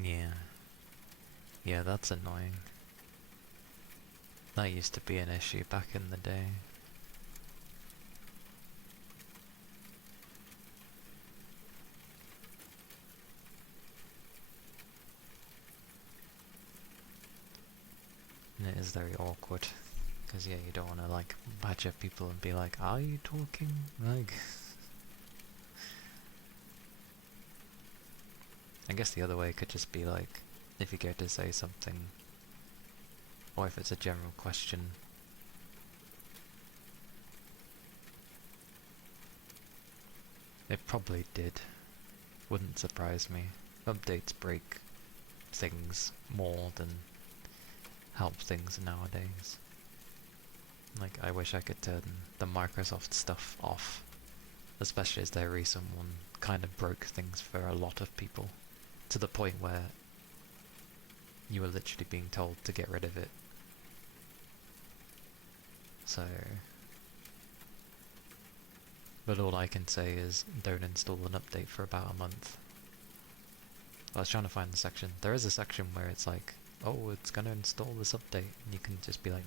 Yeah. Yeah, that's annoying. That used to be an issue back in the day. it is very awkward. Because, yeah, you don't want to, like, badger people and be like, are you talking? Like... I guess the other way could just be, like, if you go to say something, or if it's a general question. It probably did. Wouldn't surprise me. Updates break things more than help things nowadays. Like, I wish I could turn the Microsoft stuff off, especially as their recent one kind of broke things for a lot of people, to the point where you were literally being told to get rid of it. So... But all I can say is, don't install an update for about a month. I was trying to find the section. There is a section where it's like, oh, it's gonna install this update, and you can just be like,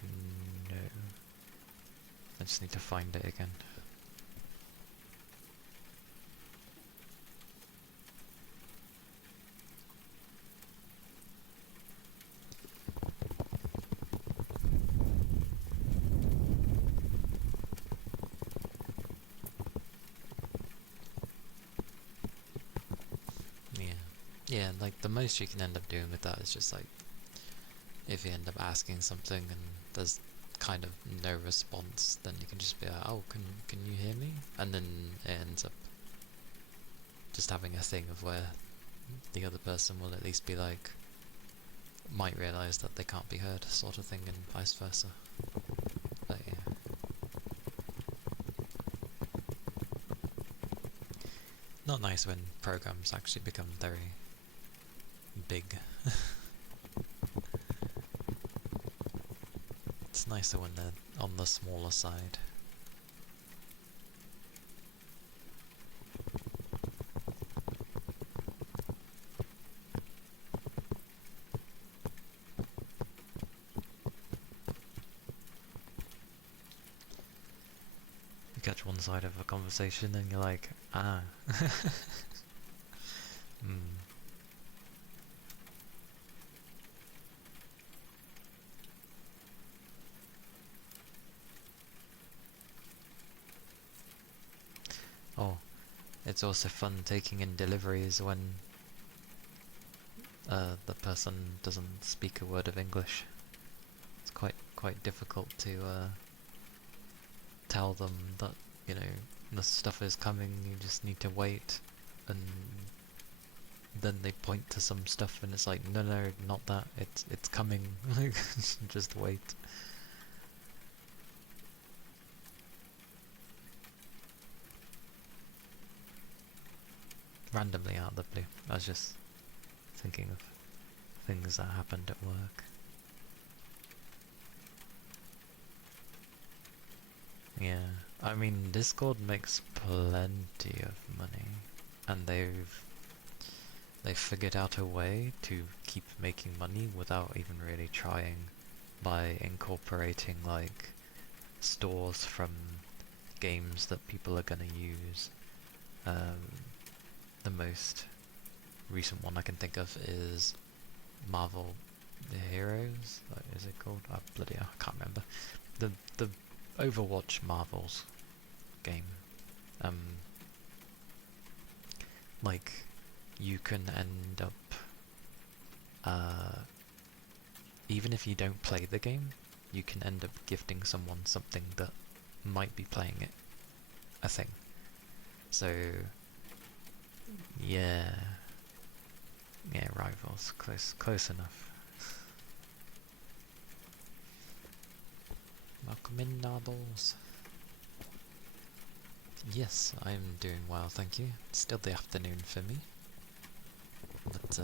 no. I just need to find it again. Yeah, like, the most you can end up doing with that is just, like, if you end up asking something and there's kind of no response, then you can just be like, oh, can you hear me? And then it ends up just having a thing of where the other person will at least be like, might realise that they can't be heard, sort of thing, and vice versa. But yeah. Not nice when programs actually become very big. It's nicer when they're on the smaller side. You catch one side of a conversation and you're like, ah. Oh, it's also fun taking in deliveries when the person doesn't speak a word of English. It's quite difficult to tell them that, you know, the stuff is coming, you just need to wait, and then they point to some stuff and it's like, no, not that, it's coming, just wait. Randomly out of the blue, I was just thinking of things that happened at work. Yeah, I mean, Discord makes plenty of money, and they've figured out a way to keep making money without even really trying, by incorporating like stores from games that people are gonna use. The most recent one I can think of is Marvel Heroes. Is it called? Oh, bloody hell, I can't remember. The Overwatch Marvels game. Like, you can end up, even if you don't play the game, you can end up gifting someone something that might be playing it a thing. So, yeah, Rivals, close enough. Welcome in, Narbles. Yes, I'm doing well, thank you. It's still the afternoon for me, but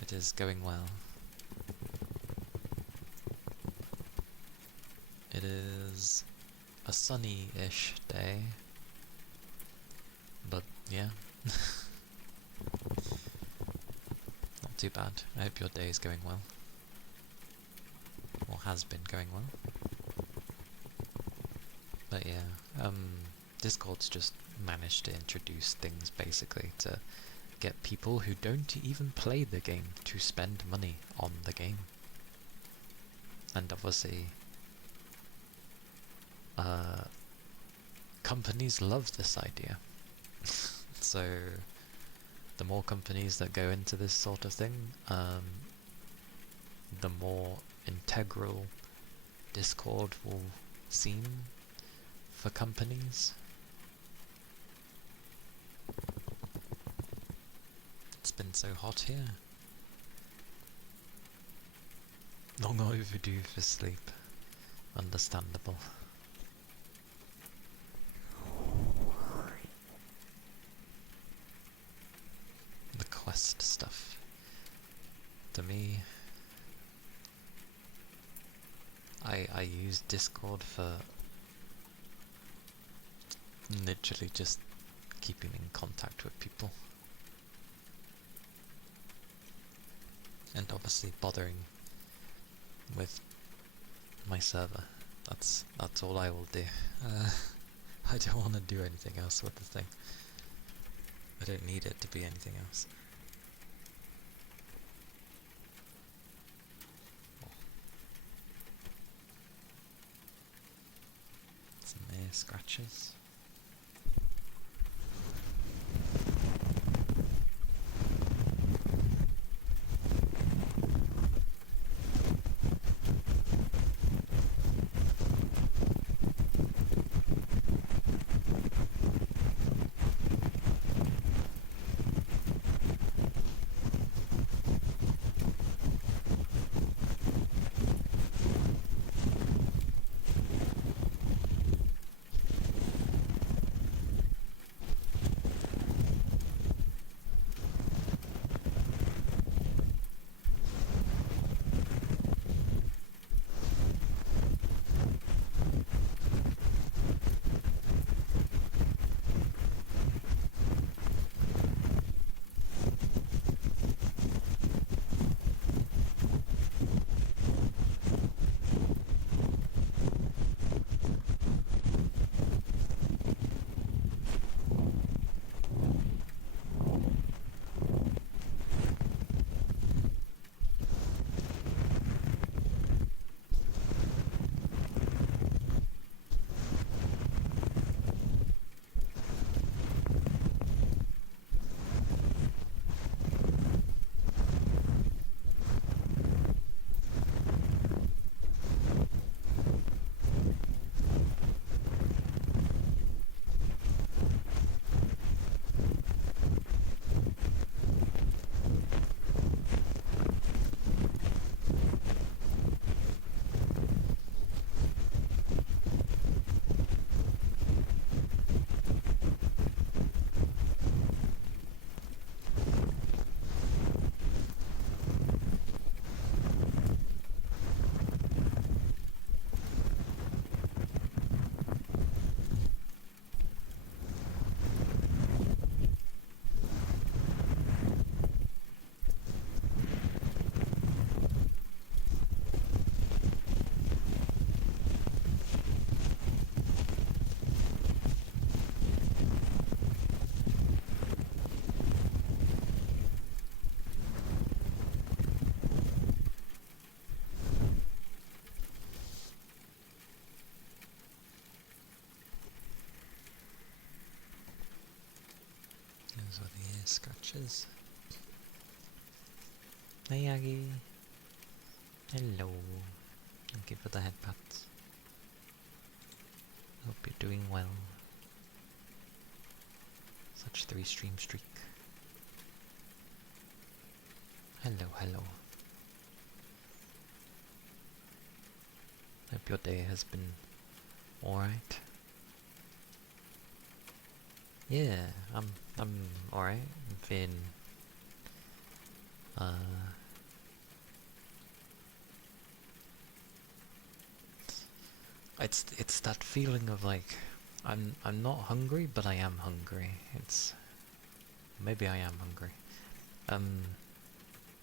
it is going well. It is a sunny-ish day, but yeah, not too bad. I hope your day is going well, or has been going well. But yeah, Discord's just managed to introduce things basically to get people who don't even play the game to spend money on the game. And obviously, companies love this idea. So the more companies that go into this sort of thing, the more integral Discord will seem for companies. It's been so hot here. Long overdue for sleep. Understandable. The quest stuff. To me, I use Discord for literally just keeping in contact with people. And obviously bothering with my server. That's all I will do. I don't want to do anything else with the thing. I don't need it to be anything else. Some air scratches. Those are the ear scratches. Hey Aggie. Hello. Thank you for the head pats. Hope you're doing well. Such 3-stream streak. Hello, hello. Hope your day has been alright. Yeah, I'm alright. I'm feeling it's that feeling of like I'm not hungry, but I am hungry. It's maybe I am hungry.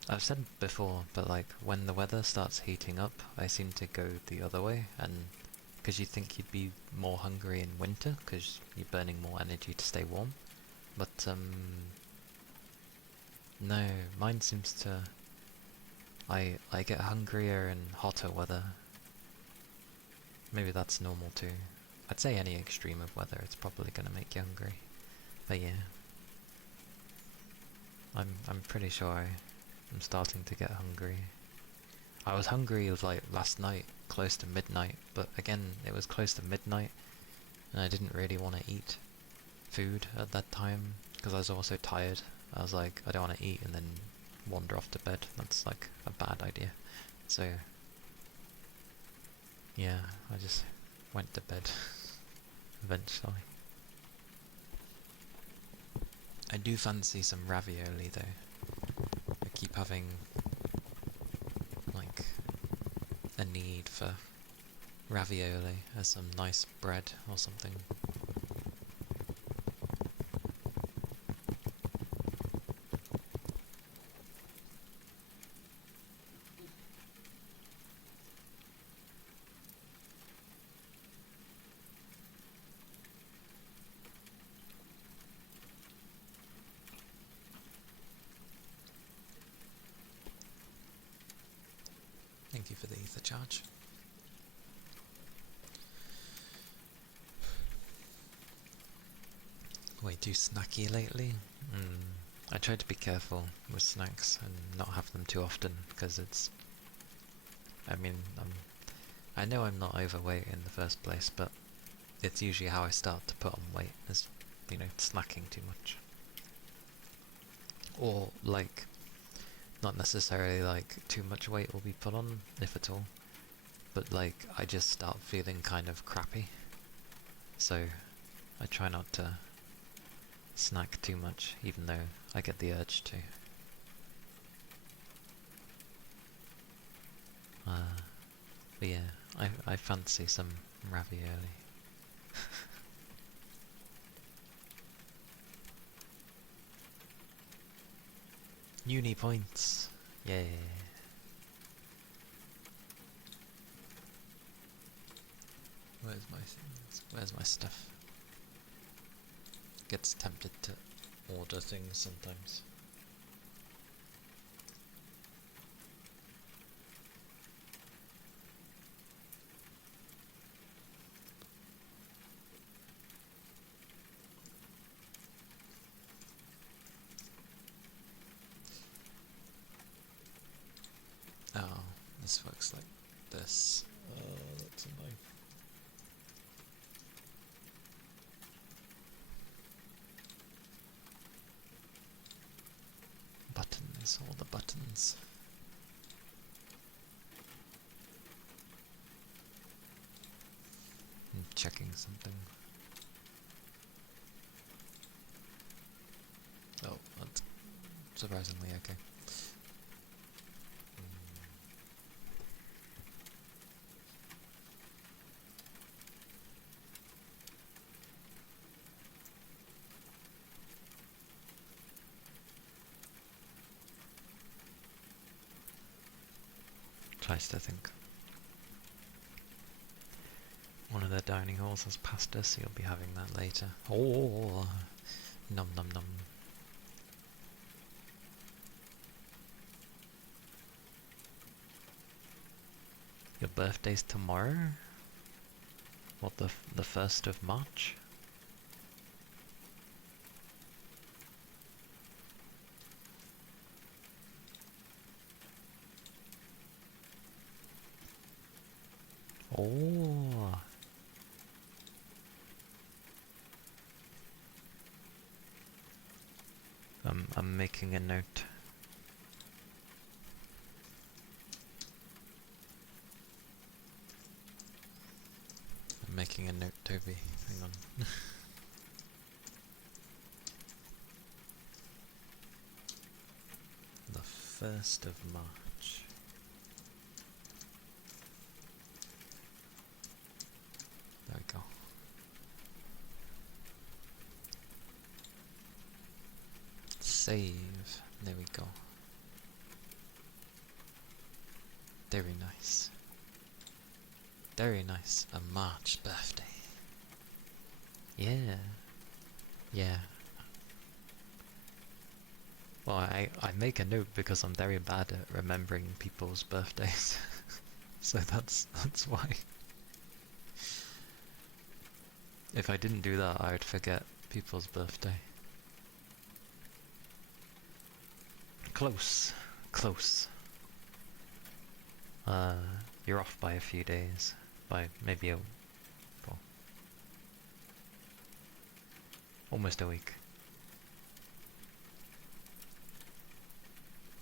I've said before, but like when the weather starts heating up, I seem to go the other way, and because you think you'd be more hungry in winter because you're burning more energy to stay warm, but no, mine seems to I get hungrier in hotter weather. Maybe that's normal too. I'd say any extreme of weather, it's probably gonna make you hungry. But yeah, I'm pretty sure I'm starting to get hungry. I was hungry like last night, close to midnight, but again, it was close to midnight, and I didn't really want to eat food at that time, because I was also tired. I was like, I don't want to eat and then wander off to bed. That's like a bad idea. So, yeah, I just went to bed eventually. I do fancy some ravioli though. I keep having like a need for ravioli as some nice bread or something. Thank you for the ether charge. Way too snacky lately? I try to be careful with snacks and not have them too often, because it's... I mean, I know I'm not overweight in the first place, but it's usually how I start to put on weight, is, you know, snacking too much. Or, like, not necessarily like too much weight will be put on, if at all, but like I just start feeling kind of crappy, so I try not to snack too much, even though I get the urge to. But yeah, I fancy some ravioli. Uni points! Yay! Where's my stuff? Gets tempted to order things sometimes. Oh, this works like this. Oh, that's annoying. Buttons, all the buttons. I'm checking something. Oh, that's surprisingly okay. Tries to think. One of the dining halls has pasta, so you'll be having that later. Oh, nom nom nom. Your birthday's tomorrow? What, the 1st of March? Oh. I'm making a note. I'm making a note, Toby. Hang on. The 1st of March. There we go. Save. There we go. Very nice. Very nice. A March birthday. Yeah. Yeah. Well, I make a note because I'm very bad at remembering people's birthdays. So that's why. If I didn't do that, I would forget people's birthday. Close. Close. You're off by a few days. By maybe well, almost a week.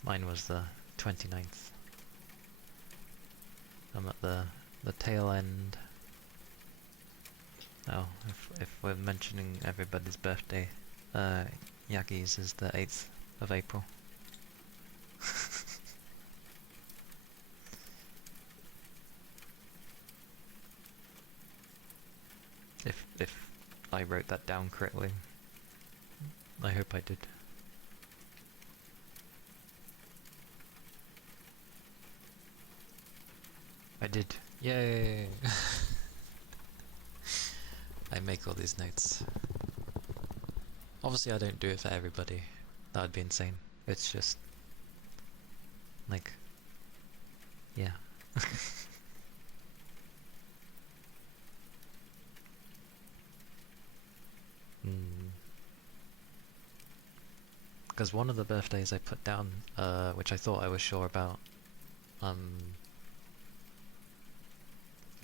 Mine was the 29th. I'm at the tail end. Oh, if we're mentioning everybody's birthday, Yagi's is the 8th of April. If I wrote that down correctly. I hope I did. I did. Yay! I make all these notes. Obviously I don't do it for everybody. That would be insane. It's just... like... yeah. Because one of the birthdays I put down, which I thought I was sure about,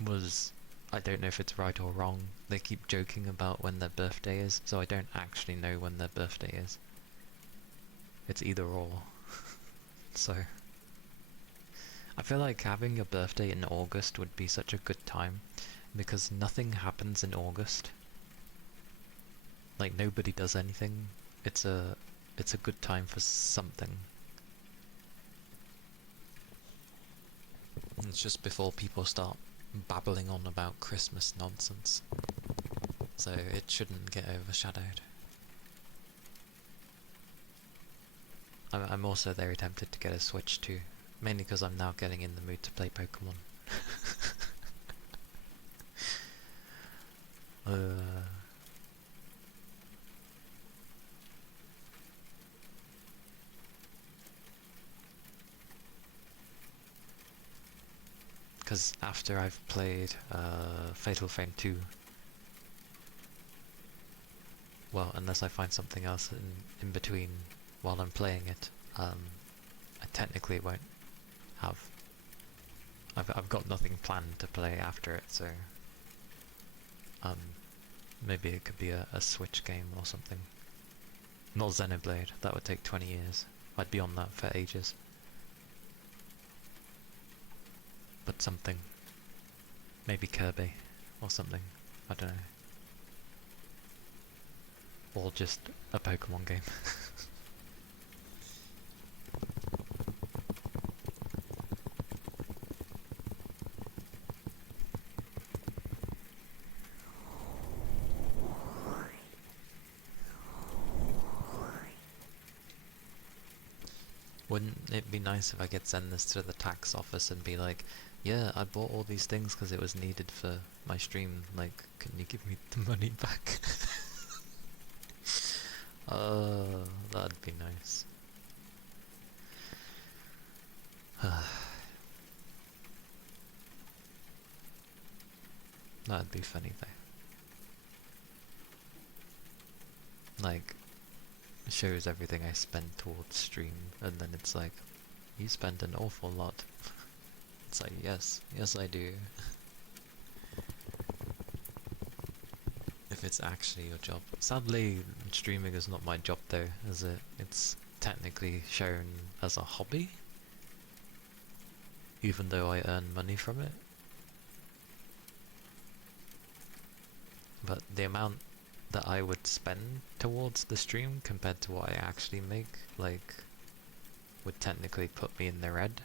was... I don't know if it's right or wrong. They keep joking about when their birthday is, so I don't actually know when their birthday is. It's either or. So... I feel like having your birthday in August would be such a good time, because nothing happens in August. Like, nobody does anything. It's a good time for something. It's just before people start babbling on about Christmas nonsense. So it shouldn't get overshadowed. I'm also very tempted to get a Switch too. Mainly because I'm now getting in the mood to play Pokemon. Because after I've played Fatal Frame 2, well, unless I find something else in between while I'm playing it, I technically won't have... I've got nothing planned to play after it, so... maybe it could be a Switch game or something. Not Xenoblade, that would take 20 years. I'd be on that for ages. But something. Maybe Kirby, or something. I don't know. Or just a Pokemon game. Wouldn't it be nice if I could send this to the tax office and be like, yeah, I bought all these things because it was needed for my stream, like, can you give me the money back? That'd be nice. That'd be funny though. Like, it shows everything I spend towards stream, and then it's like, you spend an awful lot. It's like, yes I do. If it's actually your job. Sadly, streaming is not my job though, as it's technically shown as a hobby, even though I earn money from it. But the amount that I would spend towards the stream compared to what I actually make, like, would technically put me in the red.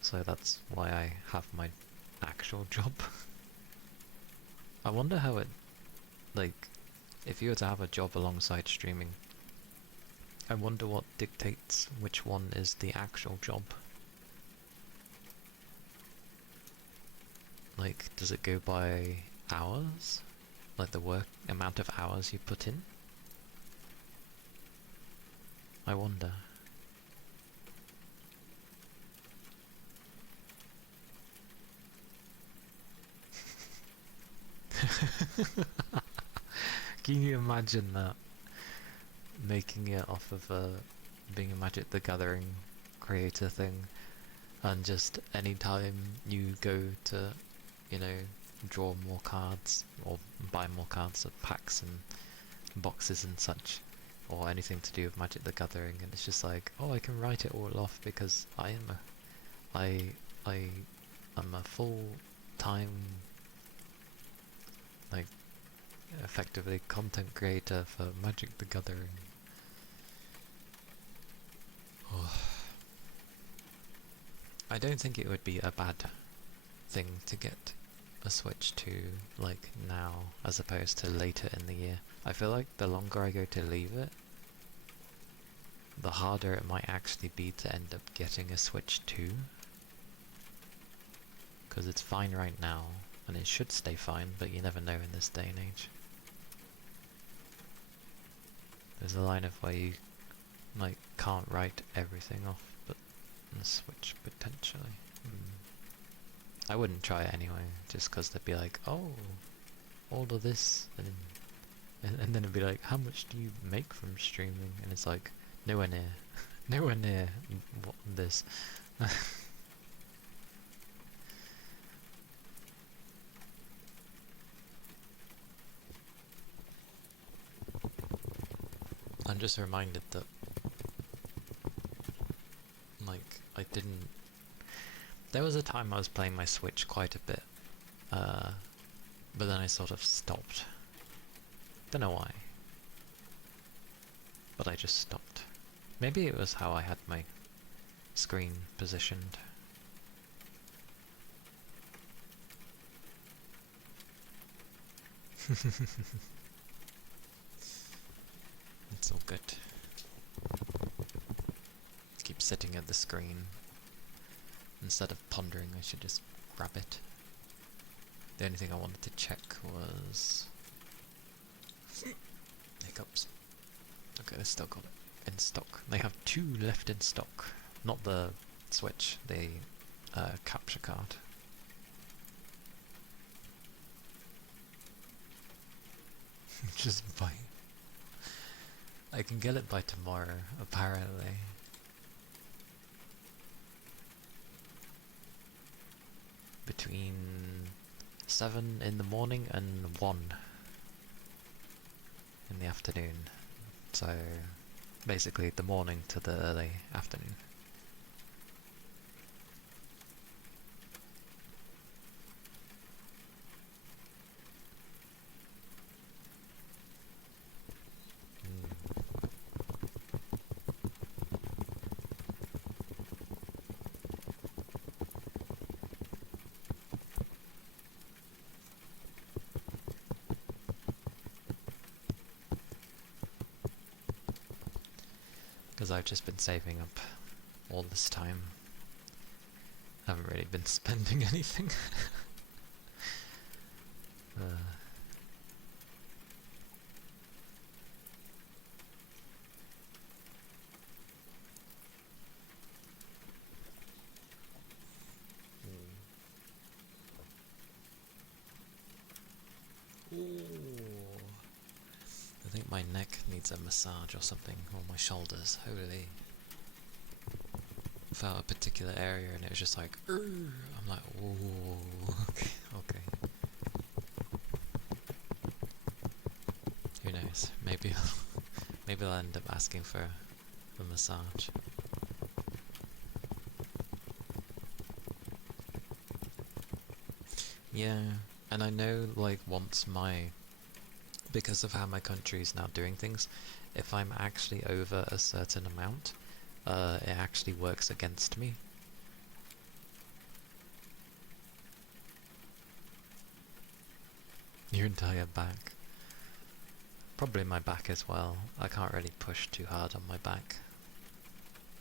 So that's why I have my actual job. I wonder how it, like, if you were to have a job alongside streaming, I wonder what dictates which one is the actual job. Like, does it go by hours? Like the amount of hours you put in? I wonder. Can you imagine that? Making it off of being a Magic the Gathering creator thing, and just any time you go to, you know, draw more cards or buy more cards at packs and boxes and such, or anything to do with Magic the Gathering, and it's just like, oh, I can write it all off because I am a full-time, like, effectively content creator for Magic the Gathering. I don't think it would be a bad thing to get a Switch 2 like now as opposed to later in the year. I feel like the longer I go to leave it, the harder it might actually be to end up getting a Switch 2. Because it's fine right now, and it should stay fine, but you never know in this day and age. There's a line of where you like can't write everything off, but on the Switch potentially. I wouldn't try it anyway, just because they'd be like, oh, all of this, and then it'd be like, how much do you make from streaming? And it's like, nowhere near, nowhere near this. I'm just reminded that, like, I didn't... There was a time I was playing my Switch quite a bit, but then I sort of stopped. Don't know why. But I just stopped. Maybe it was how I had my screen positioned. It's all good. Keep sitting at the screen. Instead of pondering, I should just grab it. The only thing I wanted to check was... hiccups. Okay, they still got it in stock. They have 2 left in stock. Not the Switch, the capture card. Just buy. I can get it by tomorrow, apparently. Between 7 in the morning and 1 in the afternoon. So, basically the morning to the early afternoon. Because I've just been saving up all this time. Haven't really been spending anything. Ooh. I think my neck needs a massage or something, or my shoulders, holy. Felt a particular area and it was just like, I'm like, ooh, okay. Who knows, maybe I'll end up asking for a massage. Yeah, and I know, like, because of how my country is now doing things, if I'm actually over a certain amount, it actually works against me. Your entire back. Probably my back as well. I can't really push too hard on my back.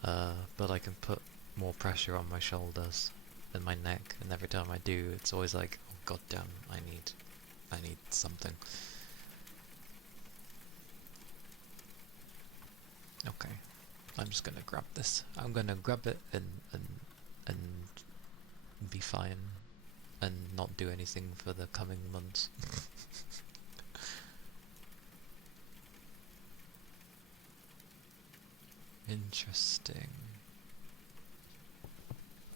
But I can put more pressure on my shoulders than my neck, and every time I do, it's always like, oh goddamn, I need something. Okay. I'm just gonna grab this. I'm gonna grab it and be fine and not do anything for the coming months. Interesting.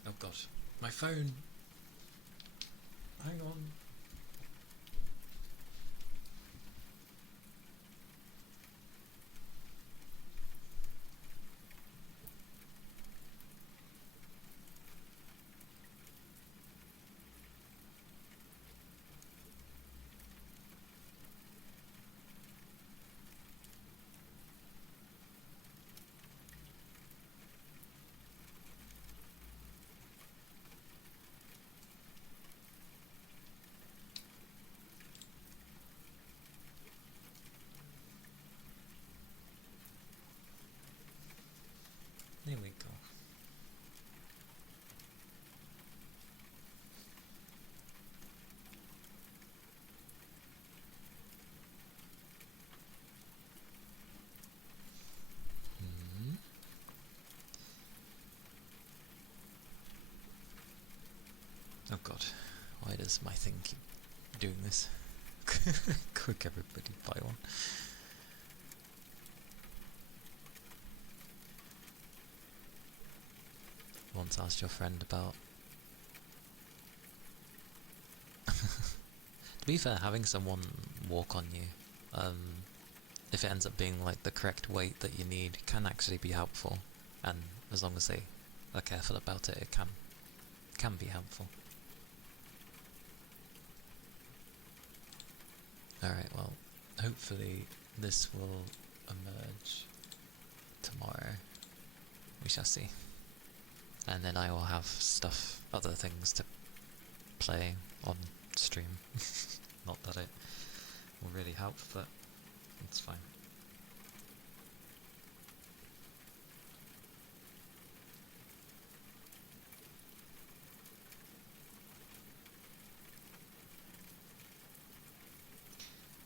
Oh god, my phone! Hang on. There we go. Oh god, why does my thing keep doing this? Quick everybody, buy one. Once asked your friend about... To be fair, having someone walk on you, if it ends up being like the correct weight that you need, can actually be helpful. And as long as they are careful about it, it can be helpful. Alright, well, hopefully this will emerge tomorrow. We shall see. And then I will have other things to play on stream. Not that it will really help, but it's fine.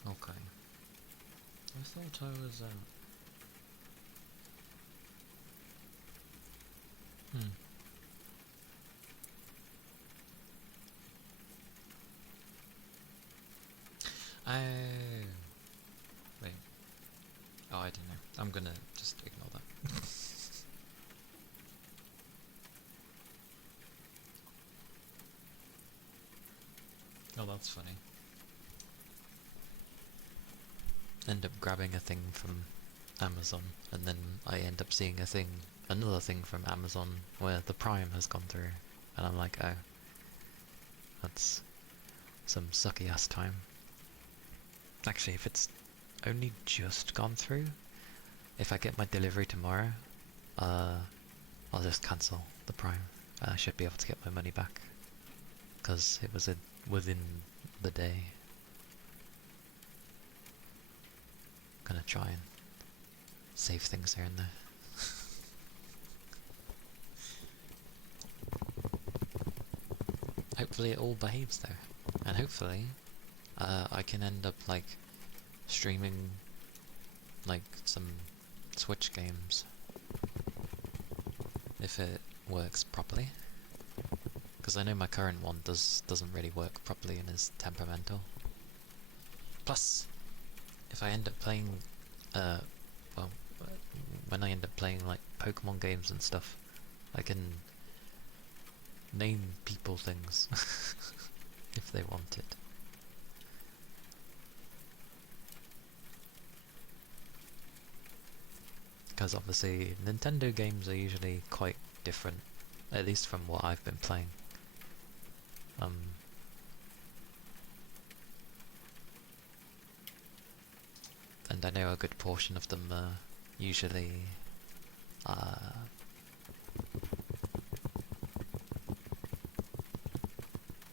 Okay. I thought I was Oh. Wait. Oh, I don't know. I'm gonna just ignore that. Oh, that's funny. End up grabbing a thing from Amazon, and then I end up seeing another thing from Amazon where the Prime has gone through, and I'm like, oh, that's some sucky ass time. Actually, if it's only just gone through, if I get my delivery tomorrow, I'll just cancel the Prime. I should be able to get my money back, because it was within the day. Gonna try and save things here and there. Hopefully it all behaves though, and hopefully I can end up like streaming like some Switch games if it works properly, because I know my current one doesn't really work properly and is temperamental. Plus, if I end up playing well, when I end up playing like Pokemon games and stuff, I can name people things if they want it. Because obviously Nintendo games are usually quite different, at least from what I've been playing. And I know a good portion of them are usually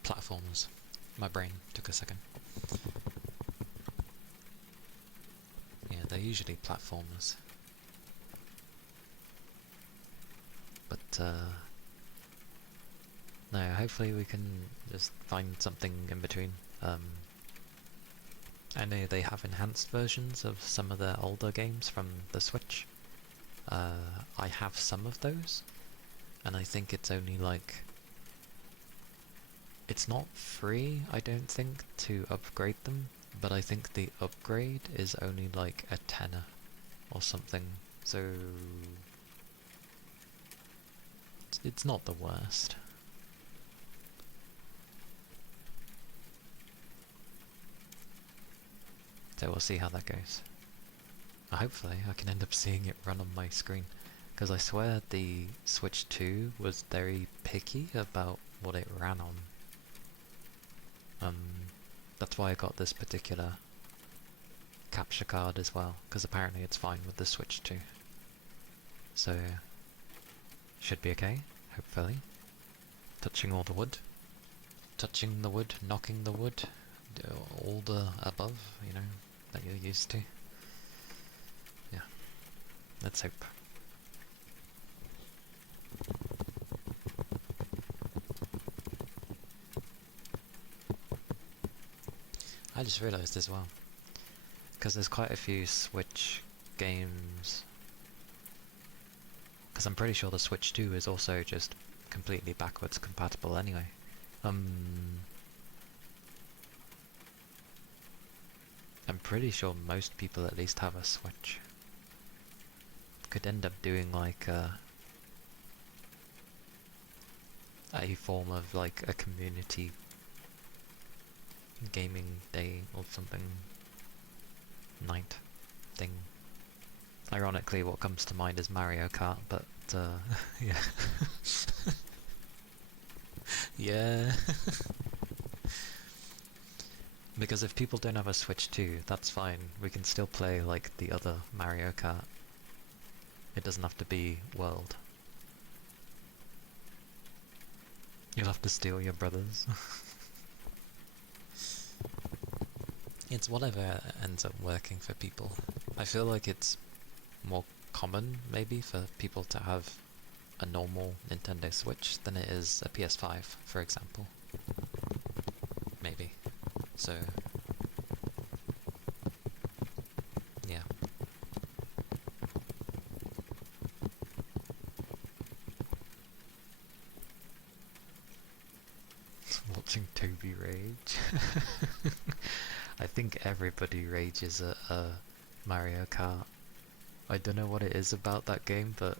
platforms. My brain took a second. Yeah, they're usually platformers. But no, hopefully we can just find something in between. I know they have enhanced versions of some of their older games from the Switch, I have some of those, and I think it's only like... It's not free, I don't think, to upgrade them, but I think the upgrade is only like a tenner or something, so... It's not the worst. So we'll see how that goes. Hopefully I can end up seeing it run on my screen, because I swear the Switch 2 was very picky about what it ran on. That's why I got this particular capture card as well, because apparently it's fine with the Switch 2. So, should be okay, hopefully. Touching all the wood. Touching the wood, knocking the wood, all the above, you know, that you're used to. Yeah, let's hope. I just realised as well, because there's quite a few Switch games, because I'm pretty sure the Switch 2 is also just completely backwards compatible anyway. I'm pretty sure most people at least have a Switch. Could end up doing like a form of like a community gaming day or something, night thing. Ironically, what comes to mind is Mario Kart, but yeah. Yeah. Because if people don't have a Switch 2, that's fine. We can still play like the other Mario Kart. It doesn't have to be World. You'll have to steal your brother's. It's whatever ends up working for people. I feel like it's more common, maybe, for people to have a normal Nintendo Switch than it is a PS5, for example. Maybe. So... yeah. Watching Toby rage. I think everybody rages at Mario Kart. I don't know what it is about that game, but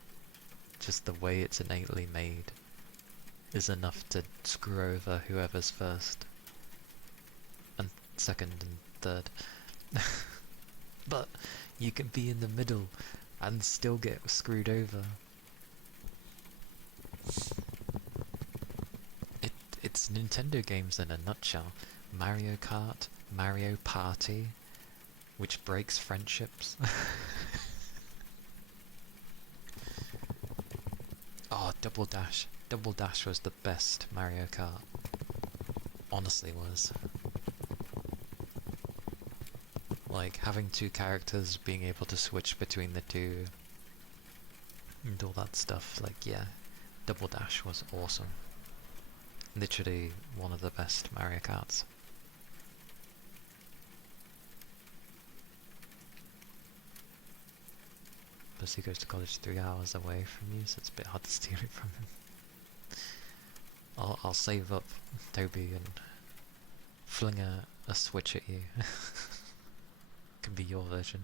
just the way it's innately made is enough to screw over whoever's first and second and third. But you can be in the middle and still get screwed over. It's Nintendo games in a nutshell. Mario Kart, Mario Party, which breaks friendships. Oh, Double Dash. Double Dash was the best Mario Kart. Honestly was. Like, having two characters, being able to switch between the two, and all that stuff, like, yeah. Double Dash was awesome. Literally one of the best Mario Karts. Plus he goes to college 3 hours away from you, so it's a bit hard to steal it from him. I'll save up Toby and fling a switch at you. Can be your version.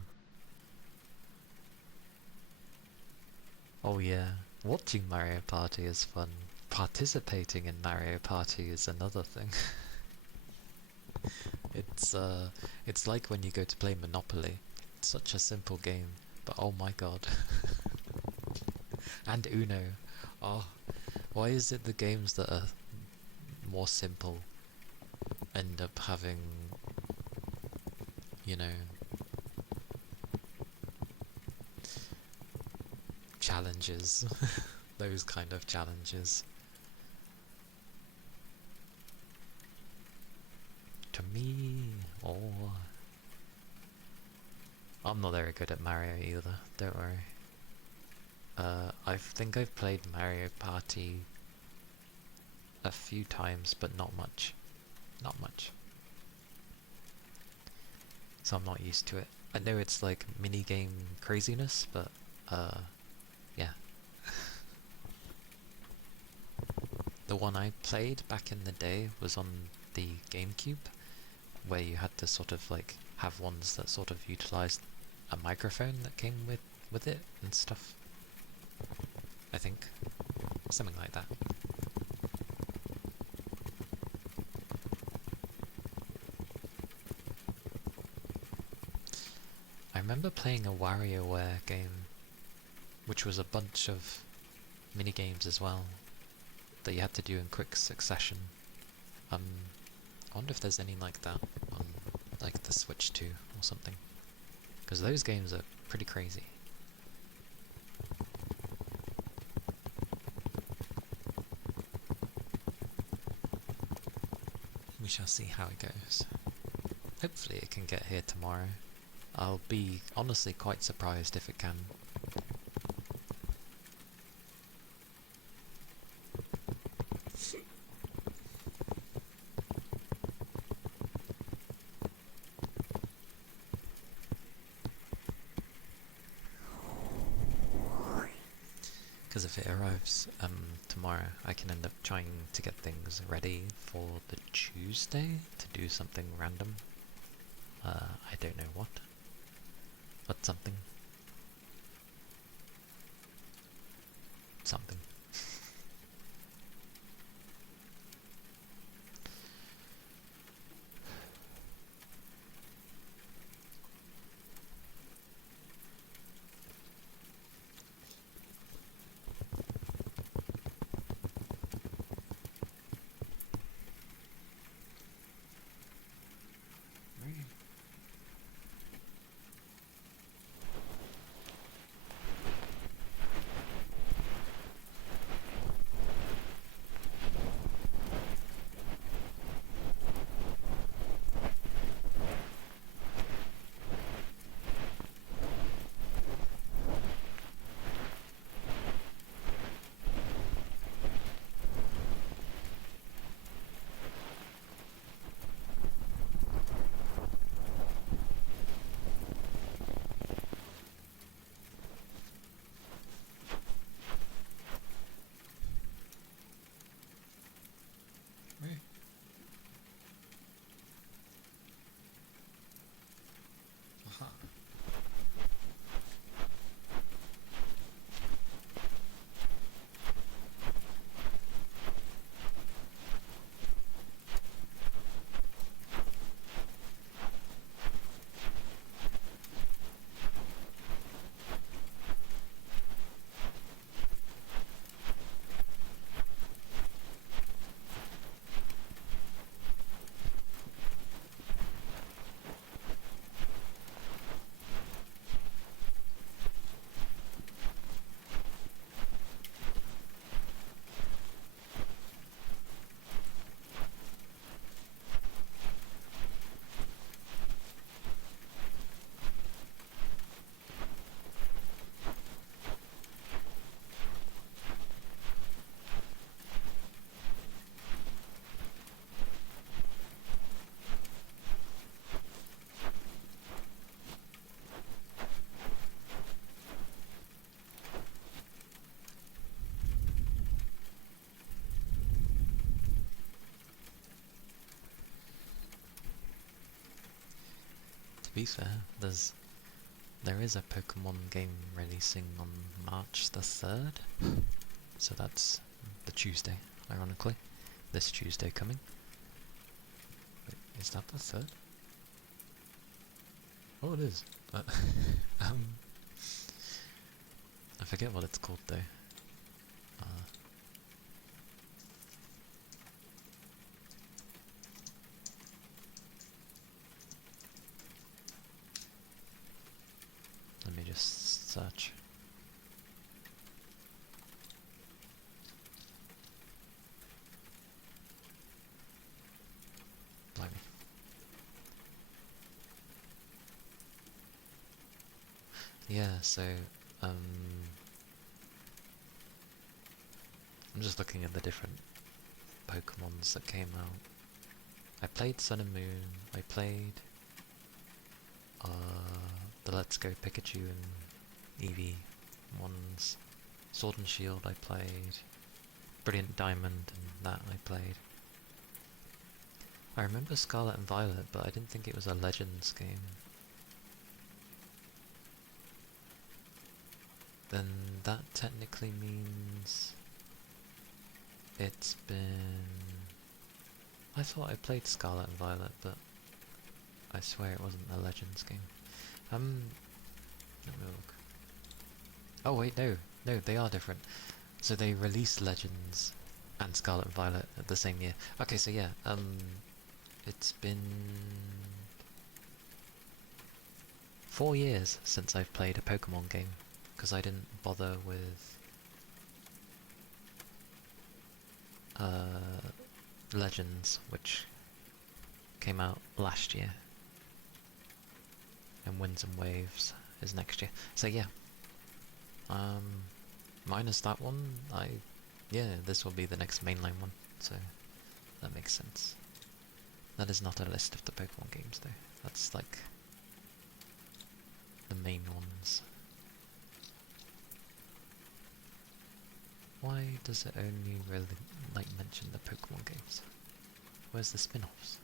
Oh yeah, watching Mario Party is fun. Participating in Mario Party is another thing. It's like when you go to play Monopoly. It's such a simple game, but oh my god. And Uno. Oh, why is it the games that are more simple end up having, you know, challenges? Those kind of challenges. To me, oh, I'm not very good at Mario either, don't worry. I think I've played Mario Party a few times, but not much. Not much. So I'm not used to it. I know it's like minigame craziness, but The one I played back in the day was on the GameCube, where you had to sort of like have ones that sort of utilized a microphone that came with it and stuff. I think. Something like that. I remember playing a WarioWare game, which was a bunch of mini-games as well, that you had to do in quick succession. I wonder if there's any like that on like the Switch 2 or something, because those games are pretty crazy. We shall see how it goes. Hopefully it can get here tomorrow. I'll be honestly quite surprised if it can. Because if it arrives tomorrow, I can end up trying to get things ready for the Tuesday to do something random. I don't know what. But something. Something. To be fair, there is a Pokemon game releasing on March the 3rd, so that's the Tuesday, ironically. This Tuesday coming. Wait, is that the 3rd? Oh, it is. I forget what it's called though. Let me just search. Blimey. Yeah, so, I'm just looking at the different Pokemons that came out. I played Sun and Moon, I played the Let's Go Pikachu and Eevee ones. Sword and Shield I played. Brilliant Diamond that I played. I remember Scarlet and Violet, but I didn't think it was a Legends game. Then that technically means it's been... I thought I played Scarlet and Violet, but I swear it wasn't a Legends game. Let me look. Oh wait, no, they are different. So they released Legends and Scarlet and Violet at the same year. Okay, so yeah, it's been 4 years since I've played a Pokemon game, because I didn't bother with Legends, which came out last year, and Winds and Waves is next year. So yeah, minus that one, yeah, this will be the next mainline one, so that makes sense. That is not a list of the Pokemon games though, that's like the main ones. Why does it only really like mention the Pokemon games? Where's the spin-offs?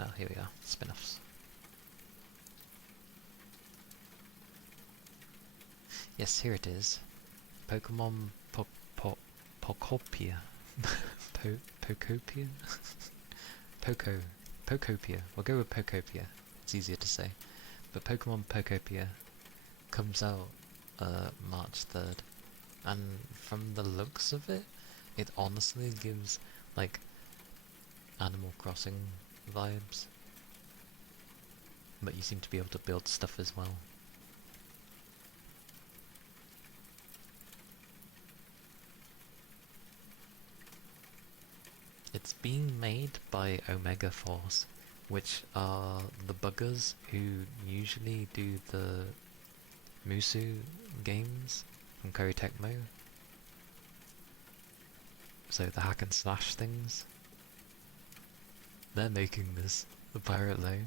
Oh, here we are, spin-offs. Yes, here it is. Pokemon Pokopia. Pokopia? Pokopia. We'll go with Pokopia. It's easier to say. But Pokemon Pokopia comes out March 3rd. And from the looks of it, it honestly gives like Animal Crossing vibes. But you seem to be able to build stuff as well. It's being made by Omega Force, which are the buggers who usually do the Musu games from Koei Tecmo. So the hack and slash things. They're making this, the Pirate Low,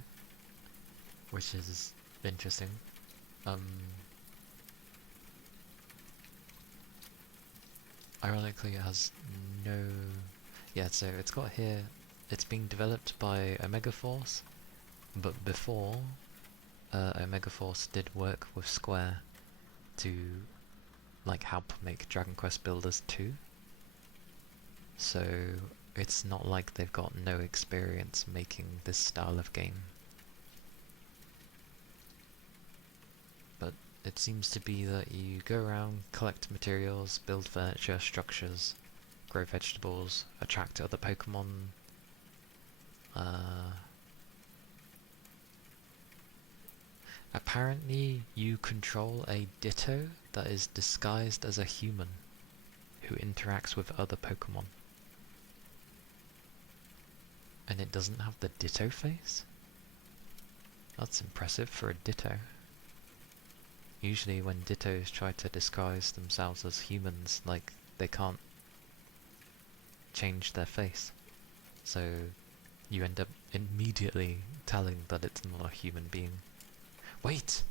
which is interesting. Ironically, it has no... Yeah, so it's got here, it's being developed by Omega Force, but before, Omega Force did work with Square to like help make Dragon Quest Builders 2. So it's not like they've got no experience making this style of game. But it seems to be that you go around, collect materials, build furniture, structures, grow vegetables, attract other Pokemon. Apparently you control a Ditto that is disguised as a human who interacts with other Pokemon. And it doesn't have the Ditto face? That's impressive for a Ditto. Usually when Dittos try to disguise themselves as humans, like, they can't change their face. So you end up immediately telling that it's not a human being. Wait!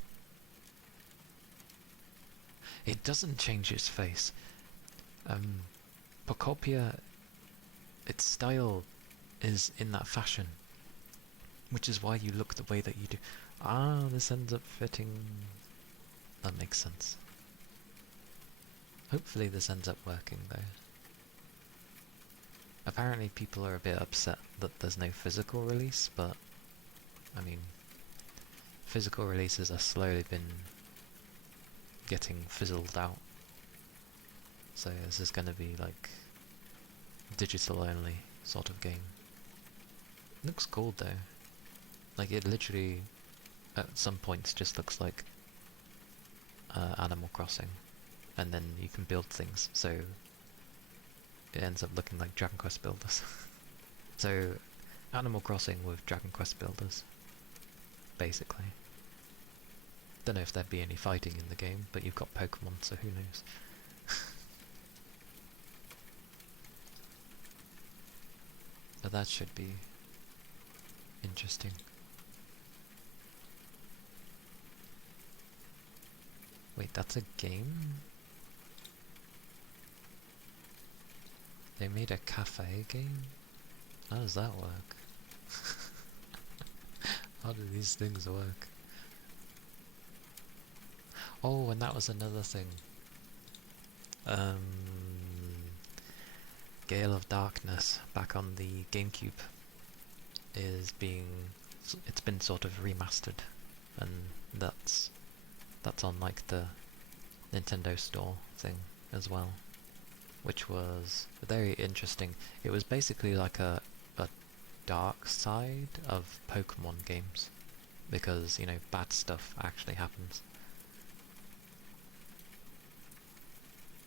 It doesn't change its face. Pokopia, its style is in that fashion, which is why you look the way that you do. Ah, this ends up fitting. That makes sense. Hopefully this ends up working though. Apparently people are a bit upset that there's no physical release, but I mean, physical releases have slowly been getting fizzled out. So this is going to be like digital only sort of game. Looks cool though. Like it literally at some points just looks like Animal Crossing, and then you can build things, so it ends up looking like Dragon Quest Builders. So Animal Crossing with Dragon Quest Builders, basically. Don't know if there'd be any fighting in the game, but you've got Pokemon, so who knows. But that should be interesting. Wait, that's a game? They made a cafe game? How does that work? How do these things work? Oh, and that was another thing. Gale of Darkness, back on the GameCube, it's been sort of remastered, and that's on like the Nintendo Store thing as well, which was very interesting. It was basically like a dark side of Pokemon games, because, you know, bad stuff actually happens.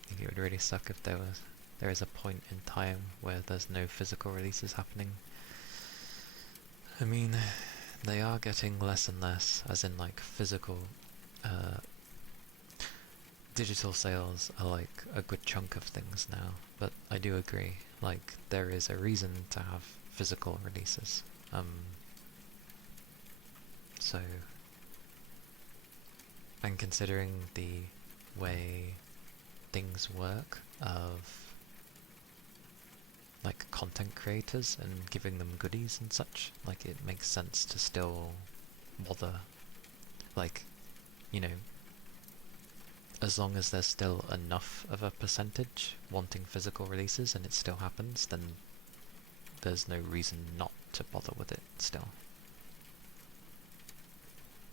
I think it would really suck if there is a point in time where there's no physical releases happening. I mean, they are getting less and less, as in like physical, digital sales are like a good chunk of things now, but I do agree, like, there is a reason to have physical releases. So, and considering the way things work of like content creators and giving them goodies and such, like, it makes sense to still bother, like, you know, as long as there's still enough of a percentage wanting physical releases and it still happens, then there's no reason not to bother with it still.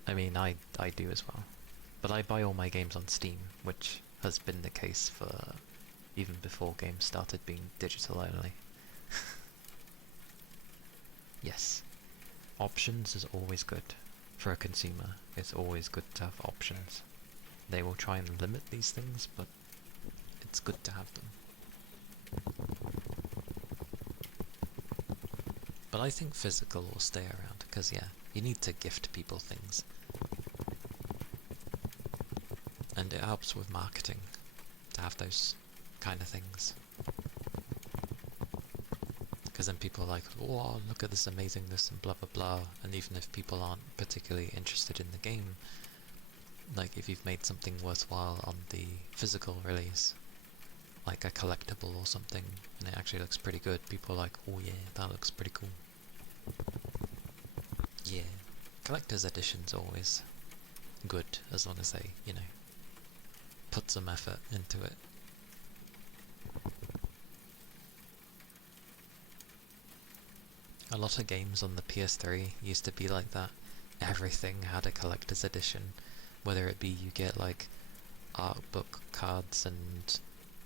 I mean, I do as well. But I buy all my games on Steam, which has been the case for even before games started being digital only. Yes. Options is always good. For a consumer, it's always good to have options. They will try and limit these things, but it's good to have them. But I think physical will stay around, because yeah, you need to gift people things. And it helps with marketing to have those kind of things. Because then people are like, oh, look at this amazingness and blah blah blah, and even if people aren't particularly interested in the game, like, if you've made something worthwhile on the physical release, like a collectible or something, and it actually looks pretty good, people are like, oh yeah, that looks pretty cool. Yeah, collector's edition's always good, as long as they, you know, put some effort into it. A lot of games on the PS3 used to be like that. Everything had a collector's edition, whether it be you get like art book cards and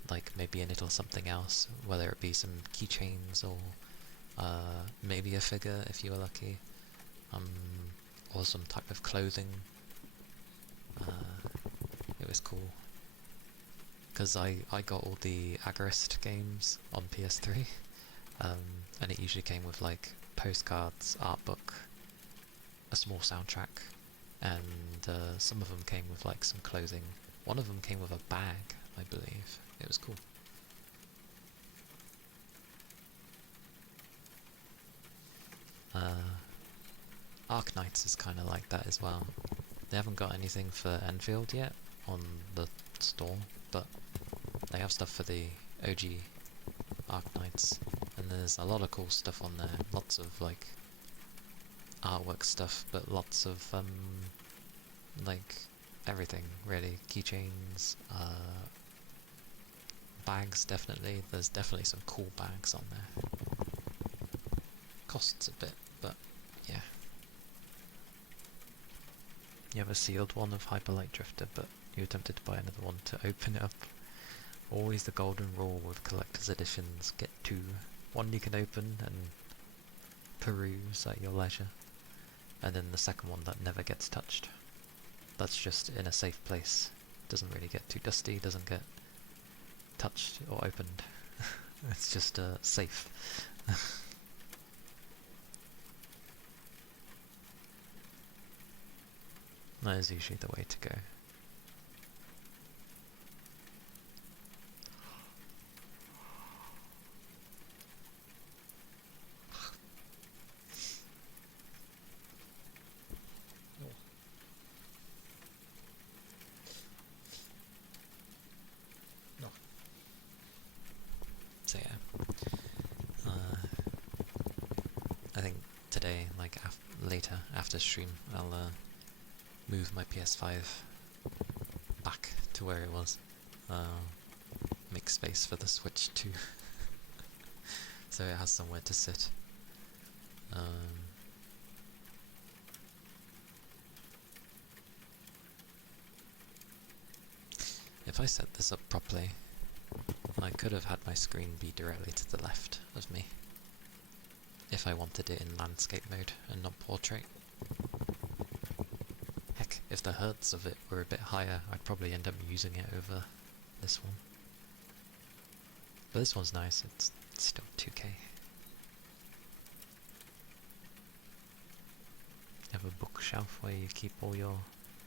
like maybe a little something else, whether it be some keychains or maybe a figure if you were lucky, or some type of clothing. It was cool. Because I got all the Agarist games on PS3, and it usually came with like postcards, art book, a small soundtrack, and some of them came with like some clothing. One of them came with a bag, I believe. It was cool. Arknights is kind of like that as well. They haven't got anything for Enfield yet on the store, but they have stuff for the OG Arknights, and there's a lot of cool stuff on there. Lots of like artwork stuff, but lots of like everything really. Keychains, bags, definitely. There's definitely some cool bags on there. Costs a bit, but yeah. You have a sealed one of Hyper Light Drifter, but you're tempted to buy another one to open it up. Always the golden rule with collector's editions: get two. One you can open and peruse at your leisure, and then the second one that never gets touched. That's just in a safe place. Doesn't really get too dusty, doesn't get touched or opened. It's just safe. That is usually the way to go. So yeah, today, like later after stream, I'll move my PS5 back to where it was. Make space for the Switch too, so it has somewhere to sit. If I set this up properly, I could have had my screen be directly to the left of me, if I wanted it in landscape mode and not portrait. Heck, if the hertz of it were a bit higher, I'd probably end up using it over this one. But this one's nice, it's still 2K. You have a bookshelf where you keep all your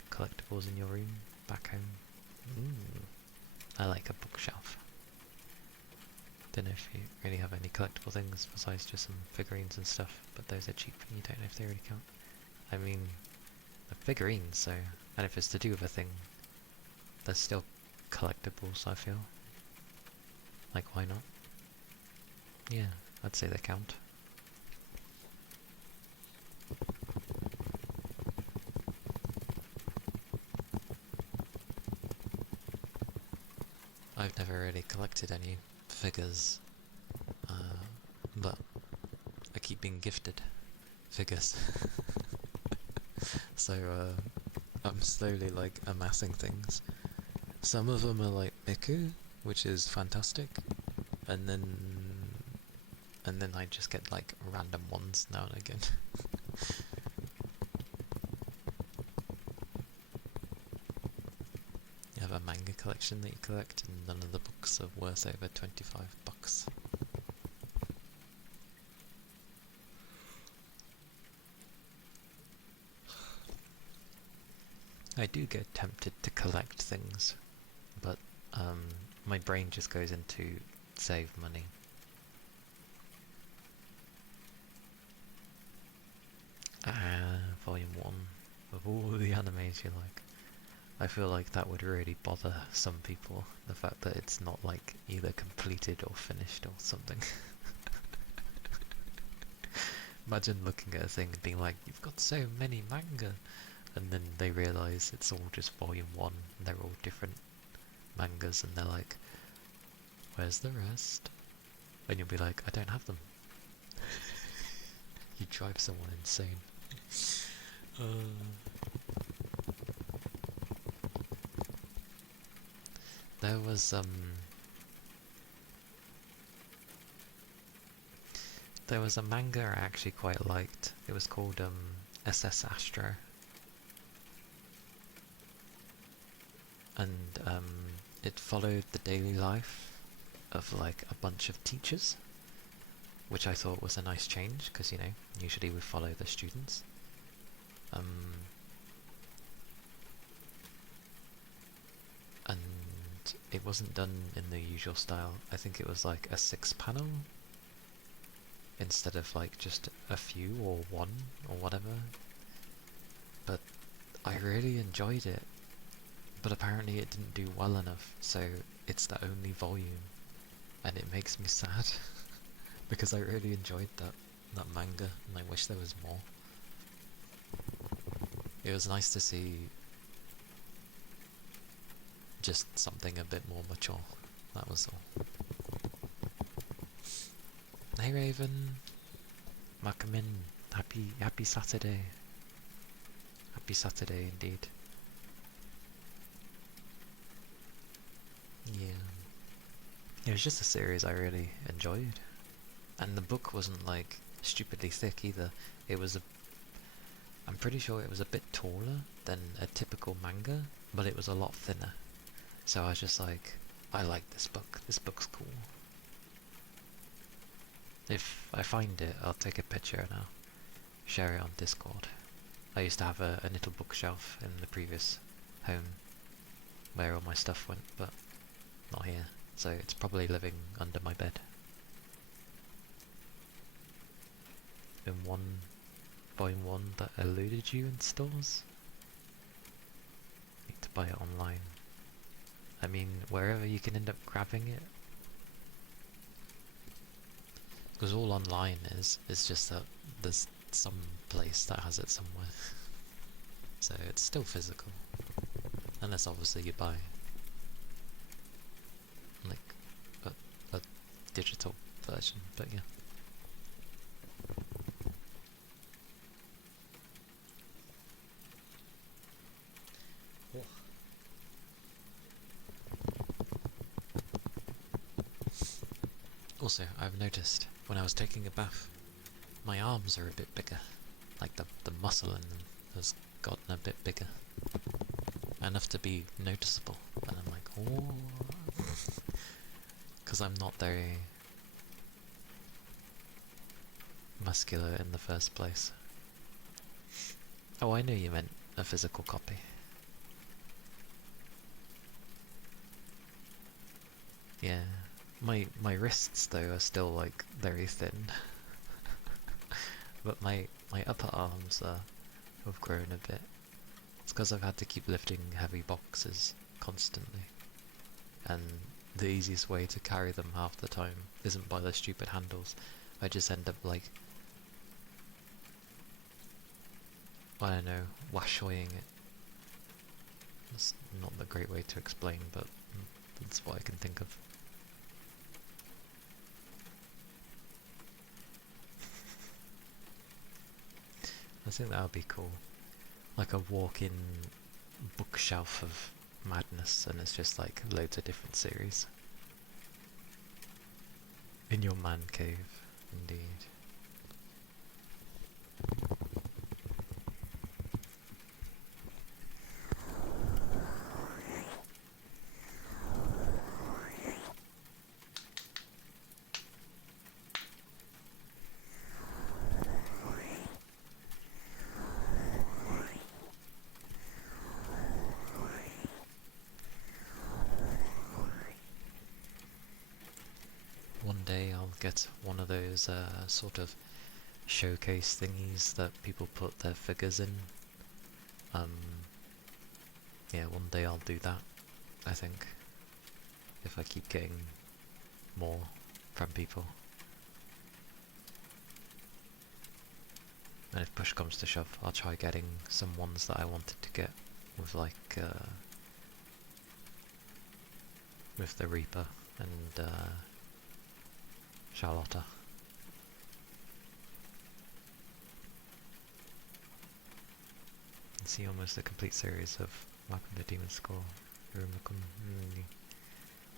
collectibles in your room back home. I like a bookshelf. Don't know if you really have any collectible things besides just some figurines and stuff, but those are cheap and you don't know if they really count. I mean, they're figurines, so, and if it's to do with a thing, they're still collectibles, I feel. Like, why not? Yeah, I'd say they count. I've never really collected any figures, but I keep being gifted figures. So I'm slowly like amassing things. Some of them are like Miku, which is fantastic, and then I just get like random ones now and again. You have a manga collection that you collect, and none of the books are worth over $25. I do get tempted to collect things, but my brain just goes into save money. Volume 1 of all the animes you like. I feel like that would really bother some people, the fact that it's not like either completed or finished or something. Imagine looking at a thing and being like, you've got so many manga, and then they realise it's all just volume 1 and they're all different mangas, and they're like, where's the rest? And you'll be like, I don't have them. You drive someone insane. There was a manga I actually quite liked. It was called SS Astro. And it followed the daily life of like a bunch of teachers, which I thought was a nice change, because, you know, usually we follow the students. And it wasn't done in the usual style. I think it was like a 6-panel instead of like just a few or one or whatever. But I really enjoyed it. But apparently it didn't do well enough, so it's the only volume, and it makes me sad because I really enjoyed that manga, and I wish there was more. It was nice to see just something a bit more mature, that was all. Hey Raven, welcome in. Happy Saturday. Happy Saturday indeed. Yeah. It was just a series I really enjoyed. And the book wasn't like stupidly thick either. I'm pretty sure it was a bit taller than a typical manga, but it was a lot thinner. So I was just like, I like this book. This book's cool. If I find it, I'll take a picture and I'll share it on Discord. I used to have a little bookshelf in the previous home where all my stuff went, but not here, so it's probably living under my bed. In volume 1 that eluded you in stores? Need to buy it online. I mean, wherever you can end up grabbing it. Because all online is just that there's some place that has it somewhere. So it's still physical. Unless obviously you buy like a digital version, but yeah. Also, I've noticed when I was taking a bath, my arms are a bit bigger. Like the muscle in them has gotten a bit bigger. Enough to be noticeable. And I'm like, oh. Because I'm not very muscular in the first place. Oh, I knew you meant a physical copy. Yeah. My wrists though are still like very thin. But my upper arms have grown a bit. It's because I've had to keep lifting heavy boxes constantly. And the easiest way to carry them half the time isn't by the stupid handles. I just end up like, I don't know, washoying it. That's not the great way to explain, but that's what I can think of. I think that would be cool. Like a walk-in bookshelf of madness, and it's just like loads of different series. In your man cave, indeed. One day I'll get one of those sort of showcase thingies that people put their figures in. Yeah, one day I'll do that, I think. If I keep getting more from people. And if push comes to shove, I'll try getting some ones that I wanted to get with like, with the Reaper and Charlotta. And see almost a complete series of Welcome to Demon School, Urumacum,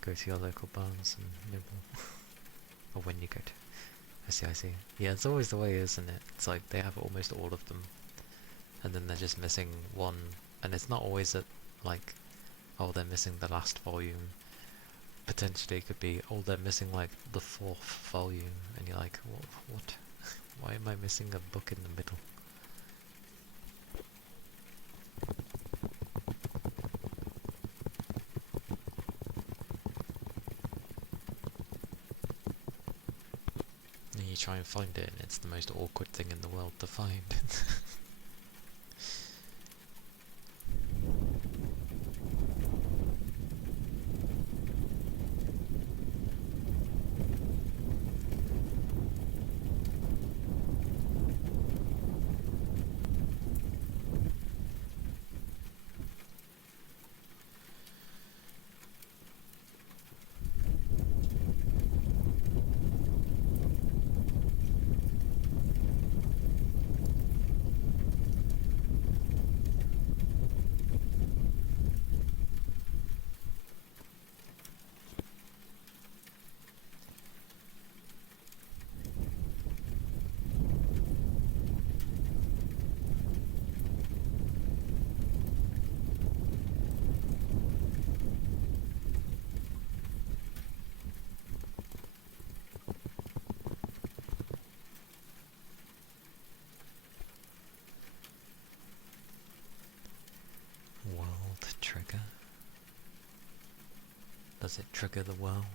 go to your local barns and nibble. Or when you go to. I see. Yeah, it's always the way, isn't it? It's like they have almost all of them, and then they're just missing one, and it's not always at like, oh, they're missing the last volume. Potentially it could be, oh, they're missing like the 4th volume, and you're like, what? Why am I missing a book in the middle? And you try and find it, and it's the most awkward thing in the world to find. World trigger? Does it trigger the world?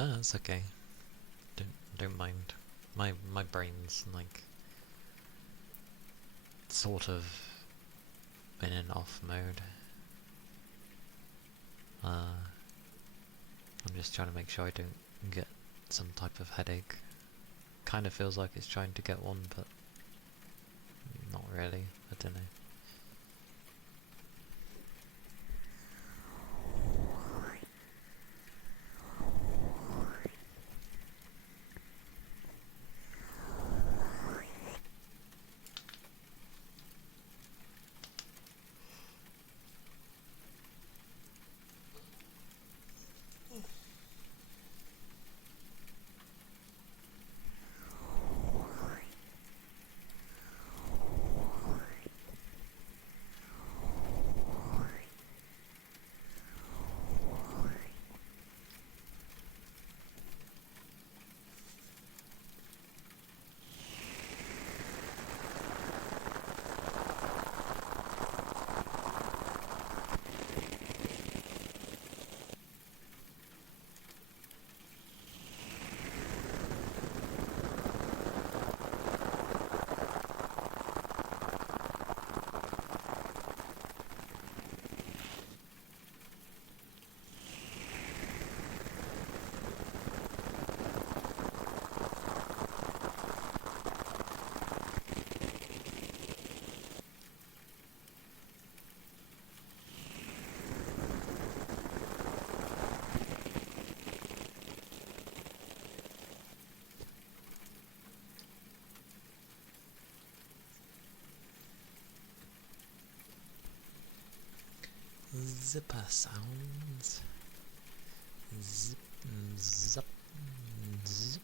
No, that's okay. Don't mind. My brain's like sort of been in off mode. I'm just trying to make sure I don't get some type of headache. Kind of feels like it's trying to get one, but not really. I don't know. Zipper sounds. Zip, zap, zip.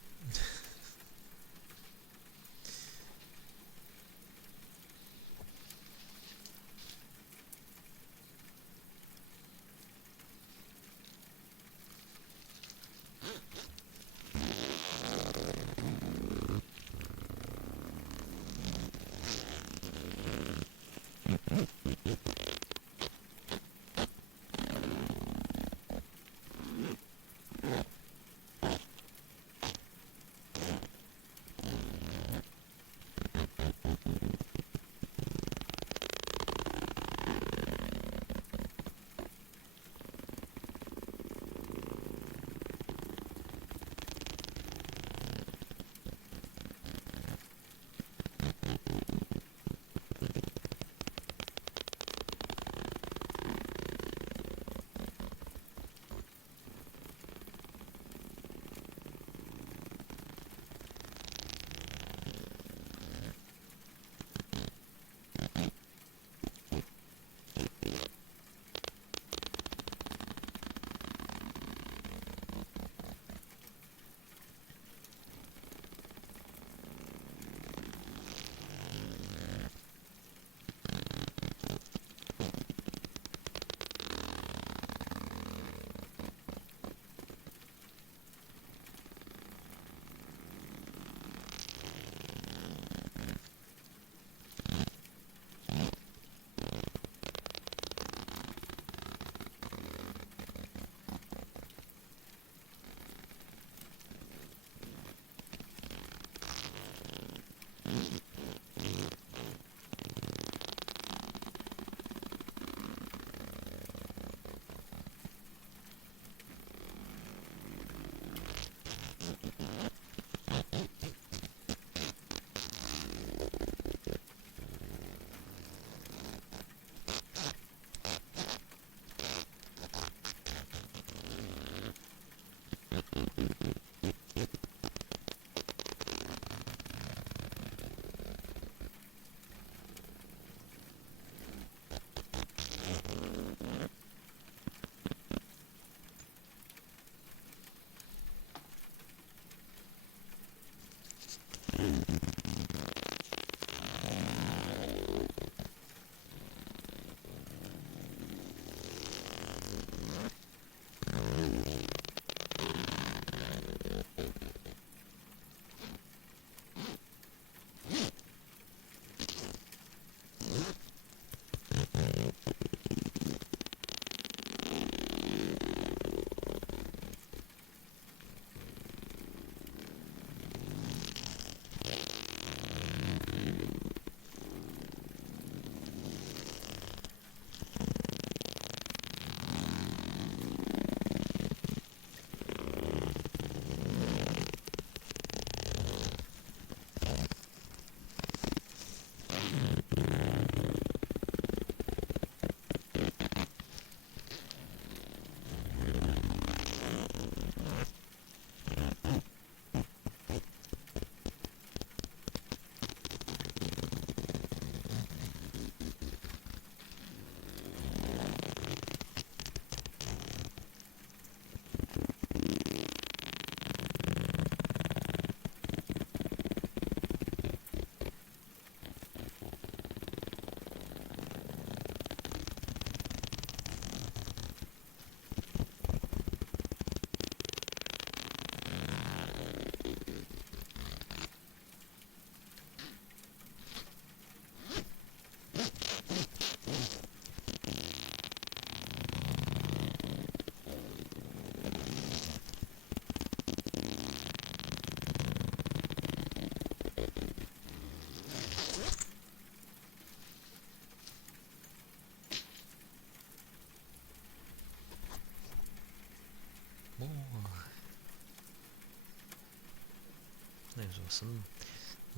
those were some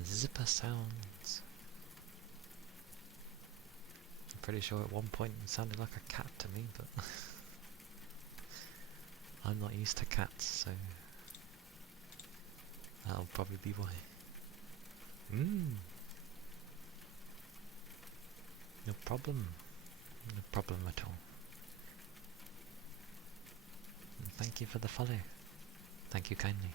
zipper sounds. I'm pretty sure at one point it sounded like a cat to me, but I'm not used to cats, so that'll probably be why. No problem. No problem at all. And thank you for the follow. Thank you kindly.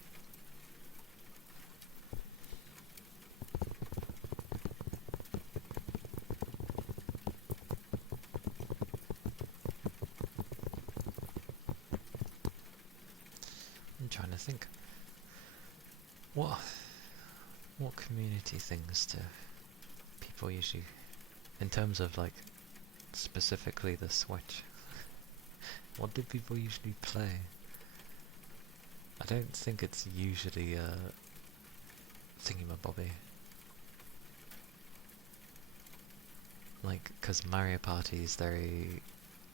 I'm trying to think. What community things do people usually, in terms of like specifically the Switch, what do people usually play? I don't think it's usually thingamabobby. Like, because Mario Party is very...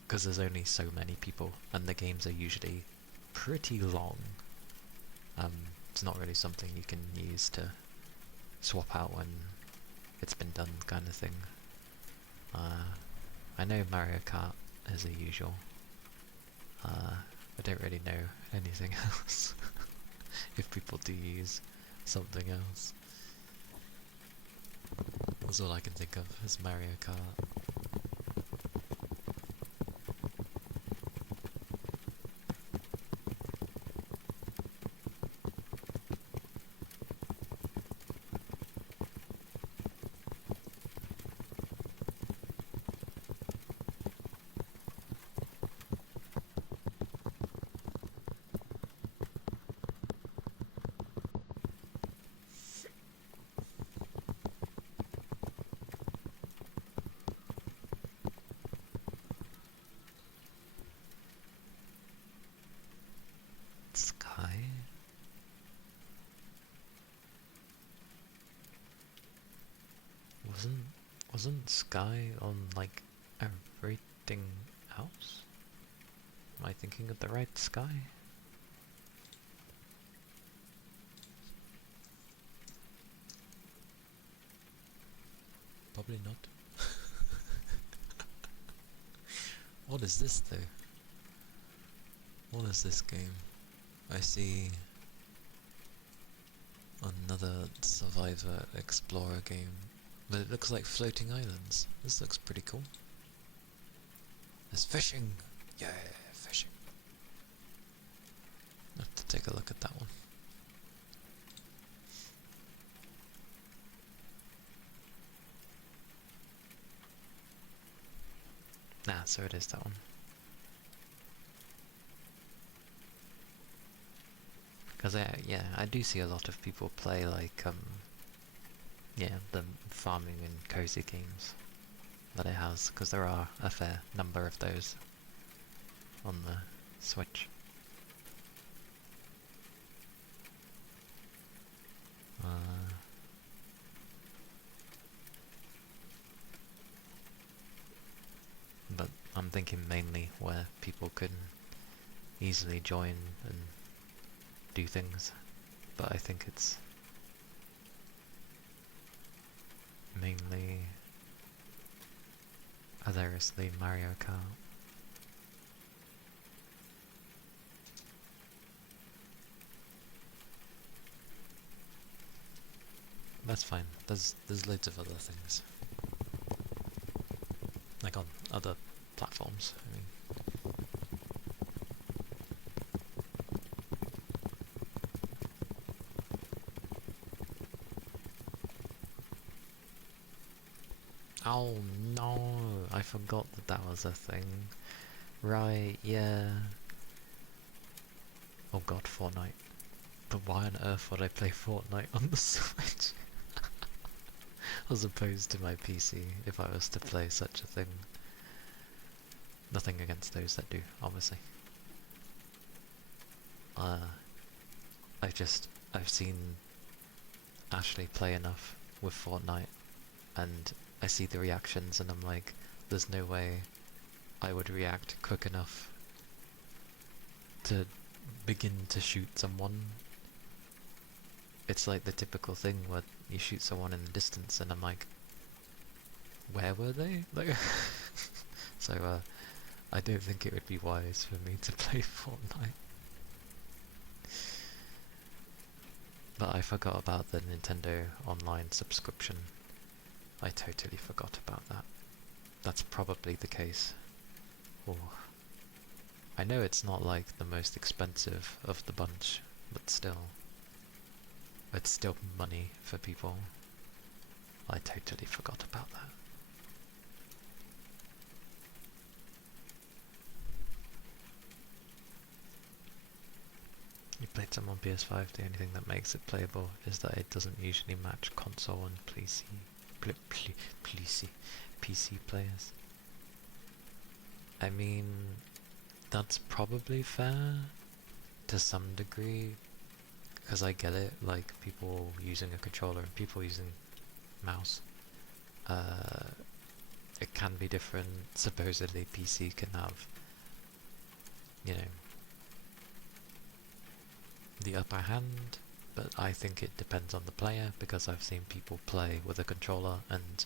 because there's only so many people, and the games are usually pretty long. It's not really something you can use to swap out when it's been done, kind of thing. I know Mario Kart is a usual. I don't really know anything else. If people do use something else. That's all I can think of is Mario Kart. Sky? Wasn't Sky on like everything else? Am I thinking of the right Sky? Probably not. What is this though? What is this game? I see another Survivor Explorer game, but it looks like floating islands. This looks pretty cool. There's fishing! Yeah, fishing. I have to take a look at that one. Nah, so it is that one. Because yeah, I do see a lot of people play like, yeah, the farming and cozy games that it has, because there are a fair number of those on the Switch. But I'm thinking mainly where people can easily join and do things, but I think it's mainly hilariously Mario Kart. That's fine. There's loads of other things, like on other platforms. I mean, oh no! I forgot that that was a thing. Right? Yeah. Oh god, Fortnite. But why on earth would I play Fortnite on the Switch? As opposed to my PC, if I was to play such a thing. Nothing against those that do, obviously. I've seen Ashley play enough with Fortnite, and I see the reactions and I'm like, there's no way I would react quick enough to begin to shoot someone it's like the typical thing where you shoot someone in the distance and I'm like, where were they? Like, so I don't think it would be wise for me to play Fortnite. But I forgot about the Nintendo Online subscription. I totally forgot about that. That's probably the case. Oh. I know it's not like the most expensive of the bunch, but still. It's still money for people. I totally forgot about that. You played some on PS5, the only thing that makes it playable is that it doesn't usually match console and PC players. I mean, that's probably fair to some degree, because I get it, like people using a controller and people using mouse. It can be different. Supposedly PC can have, you know, the upper hand, but I think it depends on the player, because I've seen people play with a controller and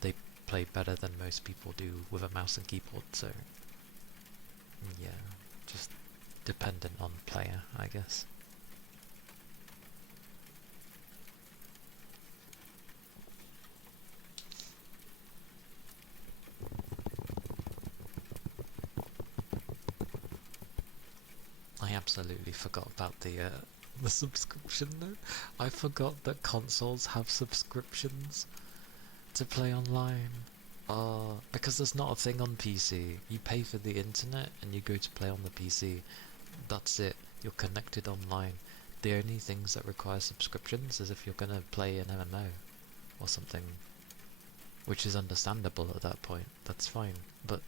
they play better than most people do with a mouse and keyboard, so yeah, just dependent on player, I guess. I absolutely forgot about the subscription though. I forgot that consoles have subscriptions to play online. Because there's not a thing on PC. You pay for the internet and you go to play on the PC. That's it. You're connected online. The only things that require subscriptions is if you're gonna play an MMO or something, which is understandable at that point. That's fine. But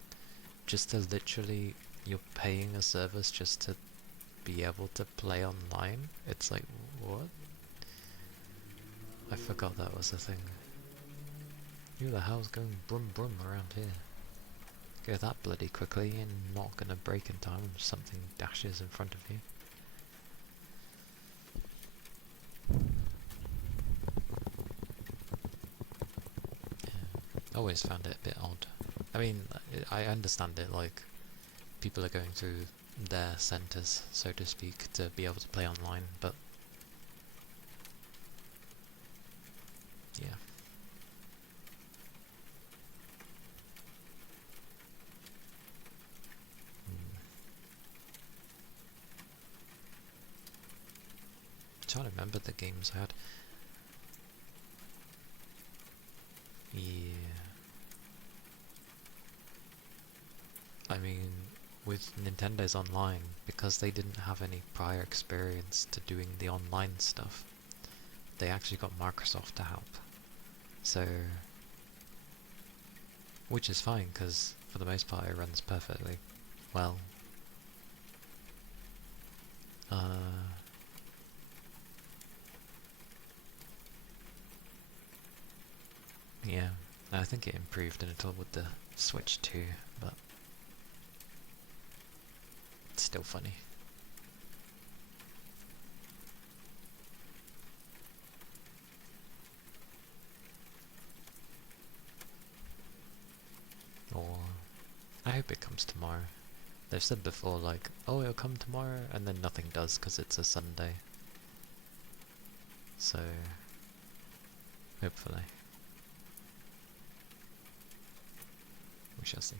just to literally, you're paying a service just to be able to play online? It's like, what? I forgot that was a thing. Who the hell's going brum brum around here? Go that bloody quickly and not gonna break in time if something dashes in front of you. Yeah. Always found it a bit odd. I mean, I understand it, like, people are going through their centres, so to speak, to be able to play online, but yeah. Trying to remember the games I had. Yeah. I mean, with Nintendo's Online, because they didn't have any prior experience to doing the online stuff, they actually got Microsoft to help. So, which is fine, because for the most part it runs perfectly well. Yeah, I think it improved a little with the Switch too, but it's still funny. Or, I hope it comes tomorrow. They've said before, like, oh, it'll come tomorrow, and then nothing does because it's a Sunday. So, hopefully. We shall see.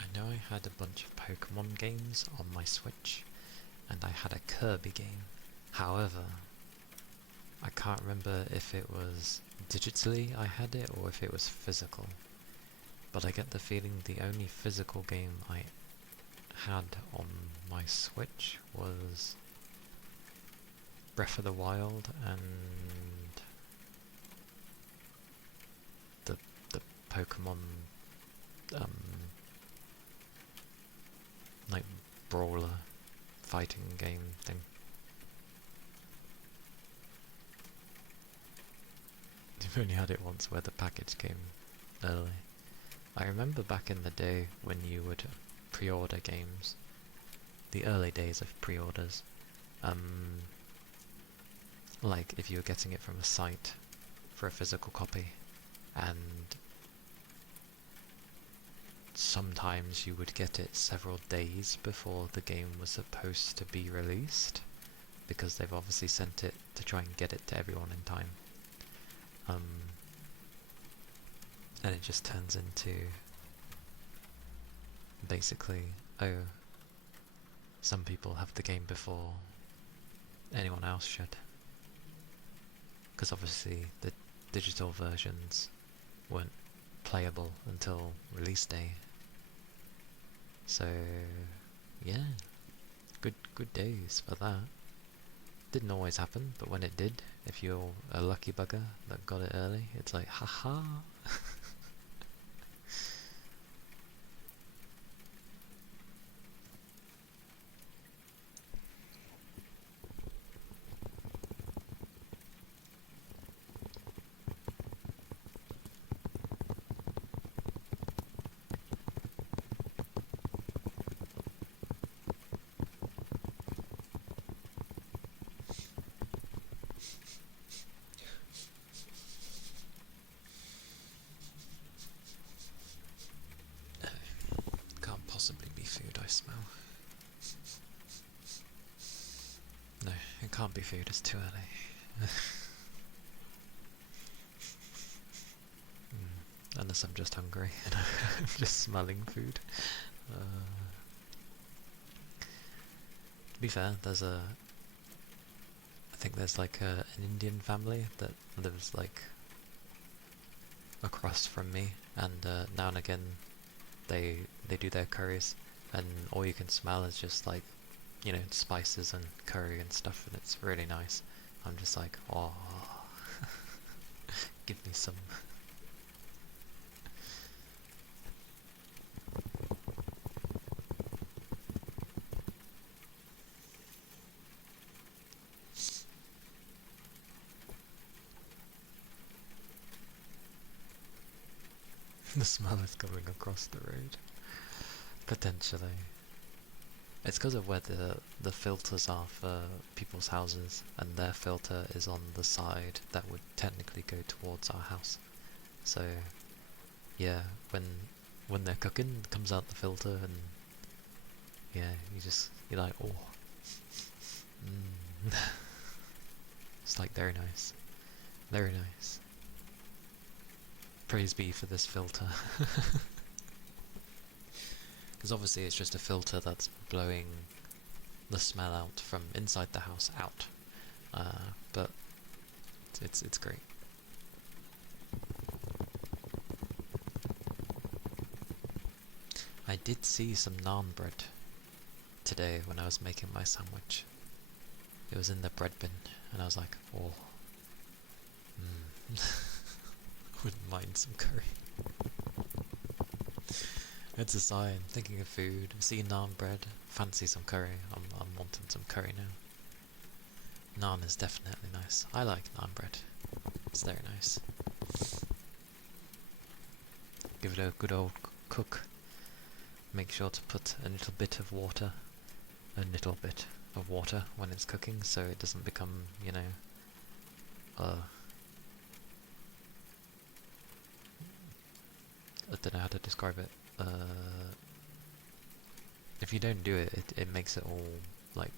I know I had a bunch of Pokemon games on my Switch, and I had a Kirby game. However, I can't remember if it was digitally I had it or if it was physical. But I get the feeling the only physical game I had on my Switch was Breath of the Wild and the Pokemon like brawler fighting game thing. You've only had it once where the package came early. I remember back in the day when you would pre-order games, the early days of pre-orders, like if you were getting it from a site for a physical copy, and sometimes you would get it several days before the game was supposed to be released, because they've obviously sent it to try and get it to everyone in time. And it just turns into basically, oh, some people have the game before anyone else should. Because obviously the digital versions weren't playable until release day. So yeah, good days for that. Didn't always happen, but when it did, if you're a lucky bugger that got it early, it's like, haha. Can't possibly be food I smell. No, it can't be food, it's too early. Unless I'm just hungry and I'm just smelling food. To be fair, I think there's like an Indian family that lives like across from me, and now and again they do their curries, and all you can smell is just like, you know, spices and curry and stuff, and it's really nice. I'm just like, oh, give me some. The smell is coming across the road. Potentially. It's because of where the filters are for people's houses, and their filter is on the side that would technically go towards our house. So yeah, when they're cooking, it comes out the filter, and yeah, you're like, oh, it's like very nice, very nice. Praise be for this filter. Because obviously it's just a filter that's blowing the smell out from inside the house out. But it's great. I did see some naan bread today when I was making my sandwich. It was in the bread bin, and I was like, oh, wouldn't mind some curry. It's a sign. Thinking of food. See naan bread. Fancy some curry. I'm wanting some curry now. Naan is definitely nice. I like naan bread. It's very nice. Give it a good old cook. Make sure to put a little bit of water. When it's cooking, so it doesn't become, you know, I don't know how to describe it. If you don't do it, it makes it all like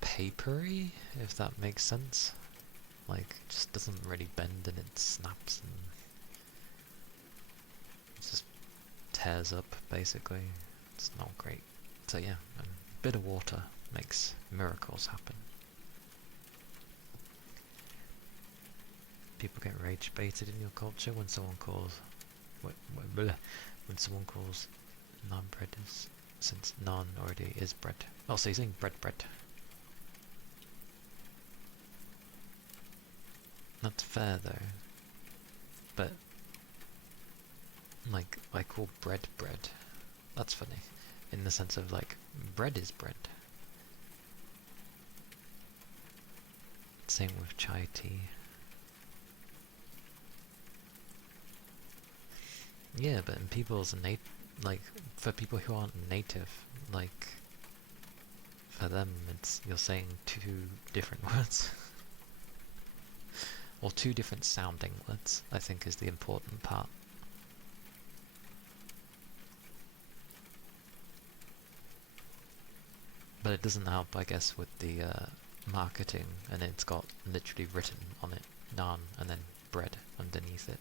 papery, if that makes sense. Like, it just doesn't really bend, and it snaps, and it just tears up, basically. It's not great. So yeah, a bit of water makes miracles happen. People get rage baited in your culture when someone calls naan bread is, since naan already is bread. Oh, so you're saying bread. That's fair though, but Like, I call bread bread. That's funny. In the sense of, like, bread is bread. Same with chai tea. Yeah, but in people's like, for people who aren't native, like, for them, you're saying two different words. Or two different sounding words, I think is the important part. But it doesn't help, I guess, with the marketing, and it's got literally written on it, naan, and then bread underneath it.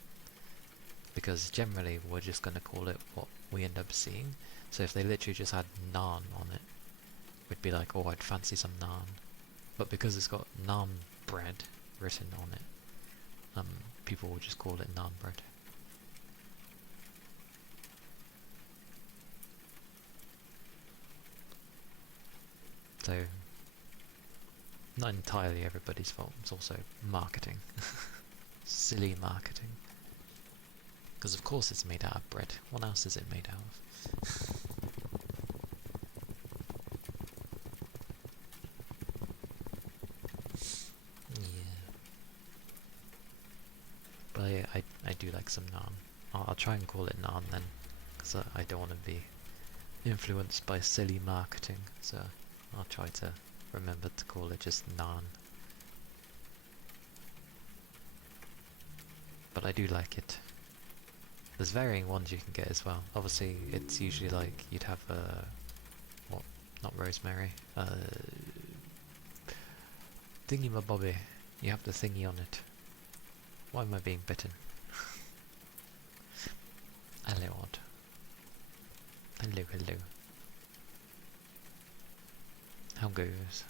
Because generally we're just going to call it what we end up seeing. So if they literally just had naan on it, we'd be like, oh, I'd fancy some naan. But because it's got naan bread written on it, people will just call it naan bread. So, not entirely everybody's fault, it's also marketing. Silly marketing. Because of course it's made out of bread. What else is it made out of? Yeah. But I do like some naan. I'll try and call it naan then, because I don't want to be influenced by silly marketing, so I'll try to remember to call it just naan. But I do like it. There's varying ones you can get as well. Obviously, it's usually like you'd have what? Not rosemary. Thingy-mabobby. You have the thingy on it. Why am I being bitten? Hello, odd. Hello, hello. How goes?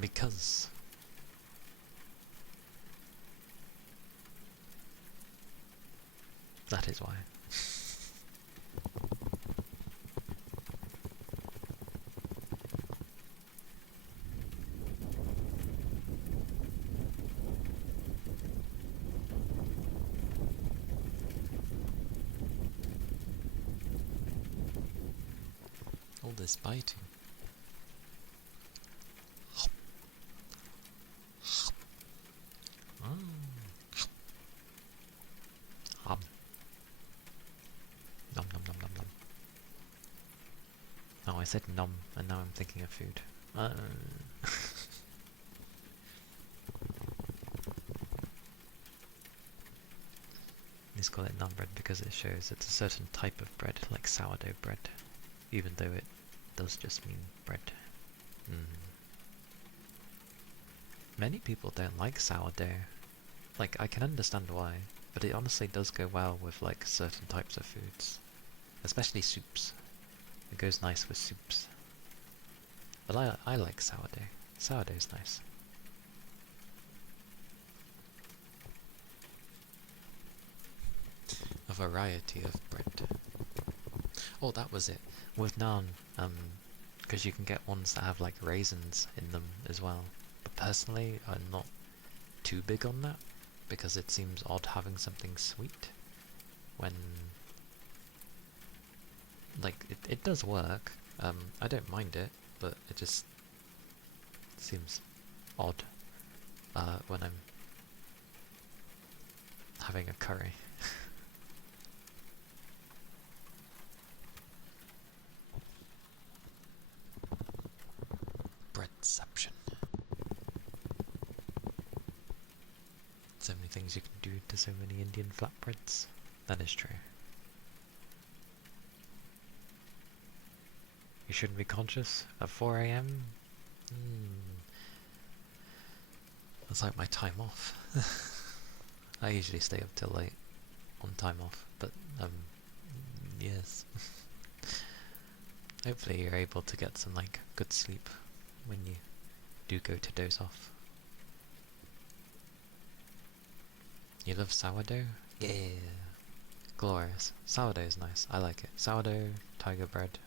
Because that is why. All this biting. Nom nom nom nom nom. Oh, I said nom, and now I'm thinking of food. Let's call it naan bread because it shows it's a certain type of bread, like sourdough bread, even though it does just mean bread. Many people don't like sourdough. Like, I can understand why, but it honestly does go well with like certain types of foods, especially soups. It goes nice with soups. But I like sourdough. Sourdough's nice. A variety of bread. Oh, that was it. With naan, because you can get ones that have like raisins in them as well. But personally, I'm not too big on that, because it seems odd having something sweet when, like, it does work. I don't mind it, but it just seems odd when I'm having a curry. Breadception. So many things you can do to so many Indian flatbreads. That is true. You shouldn't be conscious at 4 AM? That's like my time off. I usually stay up till late on time off, but yes. Hopefully you're able to get some like good sleep when you do go to doze off. You love sourdough? Yeah. Glorious. Sourdough is nice. I like it. Sourdough, tiger bread.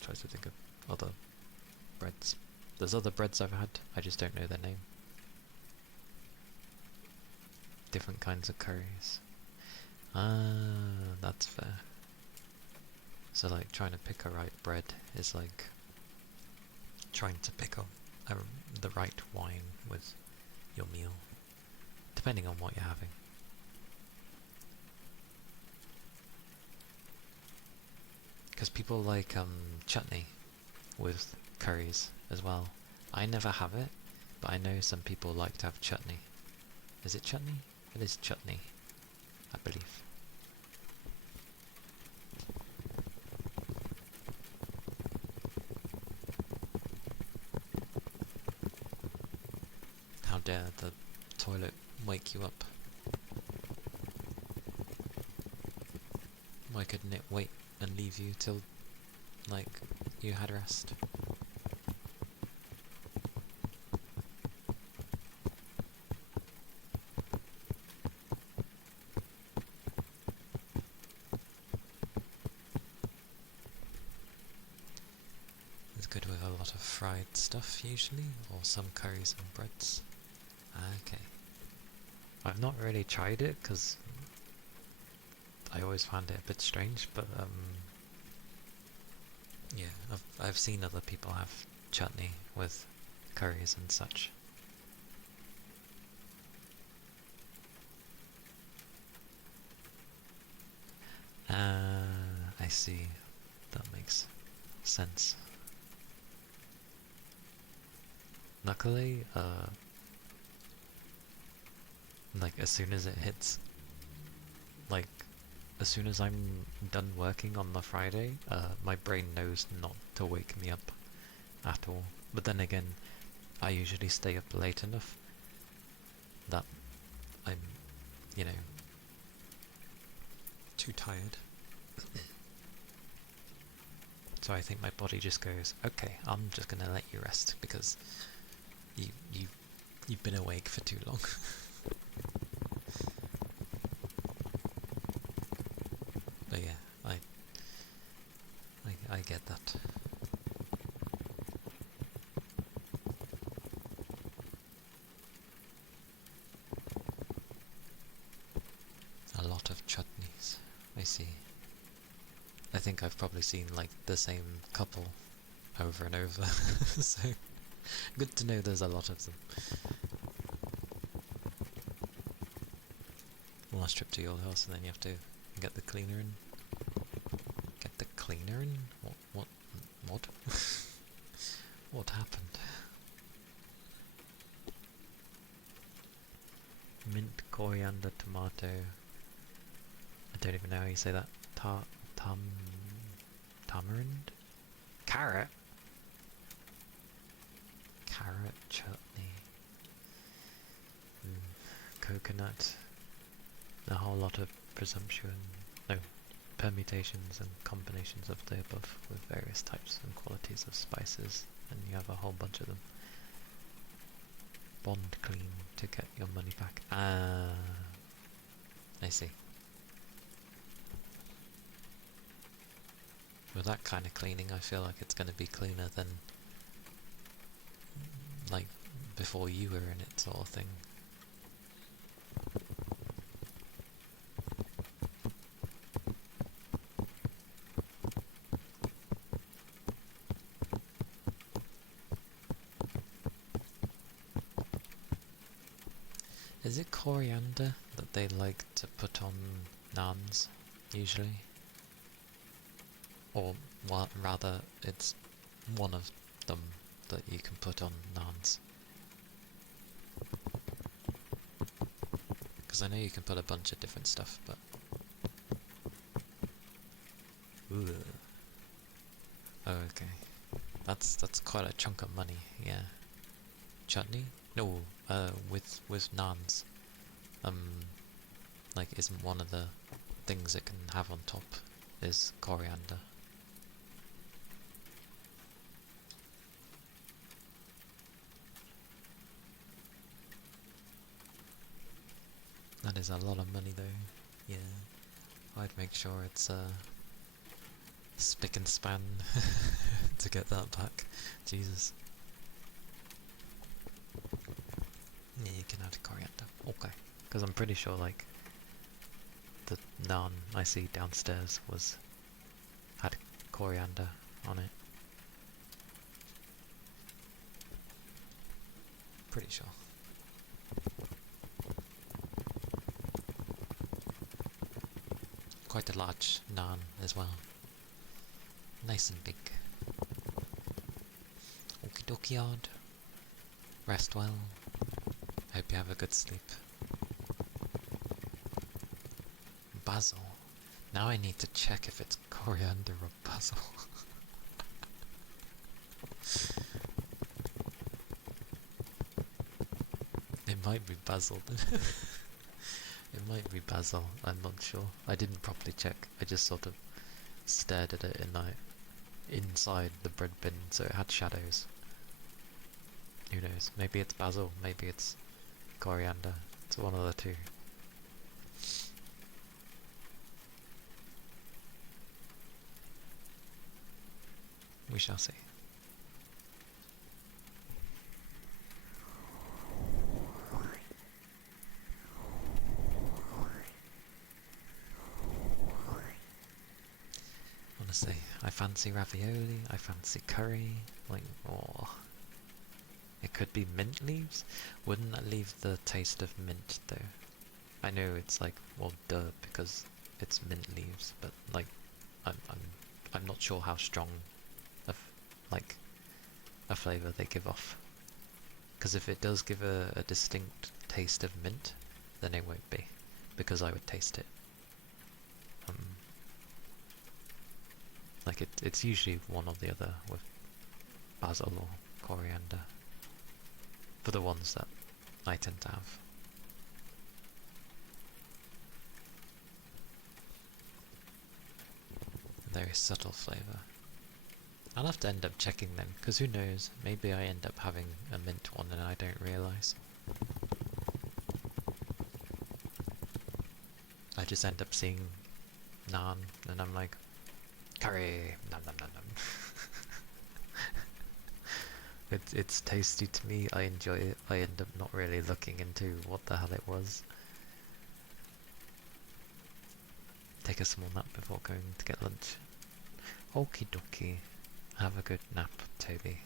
Try to think of other breads. There's other breads I've had, I just don't know their name. Different kinds of curries. Ah, that's fair. So like trying to pick a right bread is like trying to pick up the right wine with your meal, depending on what you're having. Because people like chutney with curries as well. I never have it, but I know some people like to have chutney. Is it chutney? It is chutney, I believe. How dare the toilet wake you up? Why couldn't it wait and leave you till, like, you had rest? It's good with a lot of fried stuff usually, or some curries and breads. Okay. I've not really tried it because I always found it a bit strange, but yeah, I've seen other people have chutney with curries and such. I see. That makes sense. Luckily, like as soon as it hits, like as soon as I'm done working on the Friday, my brain knows not to wake me up at all. But then again, I usually stay up late enough that I'm, you know, too tired. So I think my body just goes, okay, I'm just gonna let you rest because you've been awake for too long. But yeah, I get that. A lot of chutneys, I see. I think I've probably seen like the same couple over and over, so good to know there's a lot of them. Last trip to your house and then you have to get the cleaner in. Get the cleaner in? What? What happened? Mint, coriander, tomato. I don't even know how you say that. Tamarind? Carrot? Carrot chutney. Coconut. A whole lot of presumption. No, permutations and combinations of the above with various types and qualities of spices, and you have a whole bunch of them. Bond clean to get your money back. Ah, I see. With that kind of cleaning, I feel like it's going to be cleaner than, like, before you were in it sort of thing. Is it coriander that they like to put on naans, usually? Or rather, it's one of them that you can put on naans. Because I know you can put a bunch of different stuff, but... Ooh. Oh, okay. That's quite a chunk of money, yeah. Chutney? No, with naans, like isn't one of the things it can have on top is coriander. That is a lot of money though. Yeah, I'd make sure it's spick and span to get that back. Jesus. Yeah, you can add coriander. Okay. Because I'm pretty sure, like, the naan I see downstairs had coriander on it. Pretty sure. Quite a large naan as well. Nice and big. Okie dokie yard. Rest well. Hope you have a good sleep. Basil. Now I need to check if it's coriander or basil. It might be basil then. It might be basil, I'm not sure. I didn't properly check. I just sort of stared at it inside the bread bin, so it had shadows. Who knows? Maybe it's basil, maybe it's coriander. It's one of the two. We shall see. Honestly, I fancy ravioli, I fancy curry, like, oh. It could be mint leaves? Wouldn't that leave the taste of mint though? I know it's like, well, duh, because it's mint leaves, but like, I'm not sure how strong of, like, a flavour they give off. Because if it does give a distinct taste of mint, then it won't be, because I would taste it. Like it's usually one or the other with basil or coriander, for the ones that I tend to have. Very subtle flavour. I'll have to end up checking them, because who knows, maybe I end up having a mint one and I don't realise. I just end up seeing naan and I'm like, curry, nom nom nom nom. It's tasty to me, I enjoy it, I end up not really looking into what the hell it was. Take a small nap before going to get lunch. Okie dokie. Have a good nap, Toby.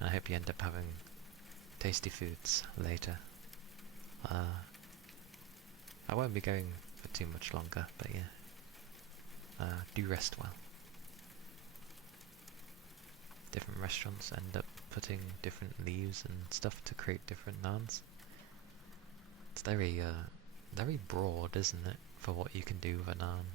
And I hope you end up having tasty foods later. I won't be going for too much longer, but yeah. Do rest well. Different restaurants end up putting different leaves and stuff to create different naans. It's very broad, isn't it, for what you can do with a naan.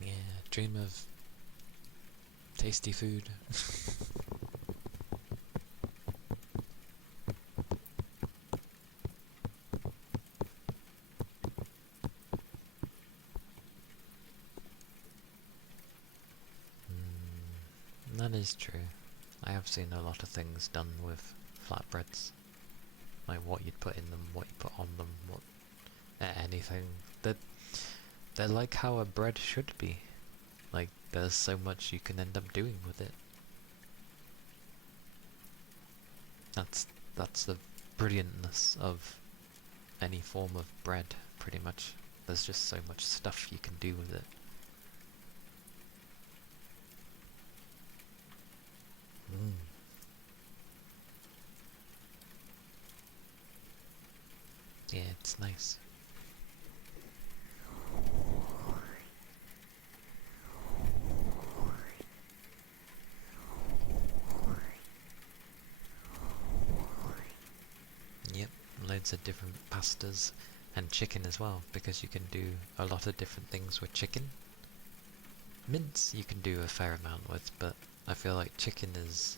Yeah, dream of tasty food. That is true. I have seen a lot of things done with flatbreads. Like what you'd put in them, what you put on them, anything. They're like how a bread should be. Like, there's so much you can end up doing with it. That's the brilliantness of any form of bread, pretty much. There's just so much stuff you can do with it. Yeah, it's nice. Yep, loads of different pastas, and chicken as well, because you can do a lot of different things with chicken. Mince you can do a fair amount with, but I feel like chicken is...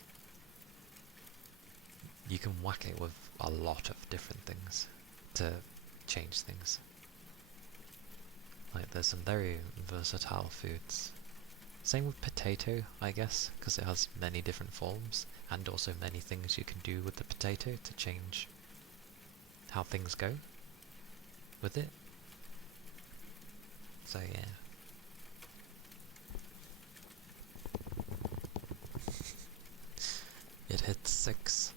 you can whack it with a lot of different things to change things. Like, there's some very versatile foods. Same with potato, I guess, because it has many different forms, and also many things you can do with the potato to change how things go with it. So yeah. It hits 6,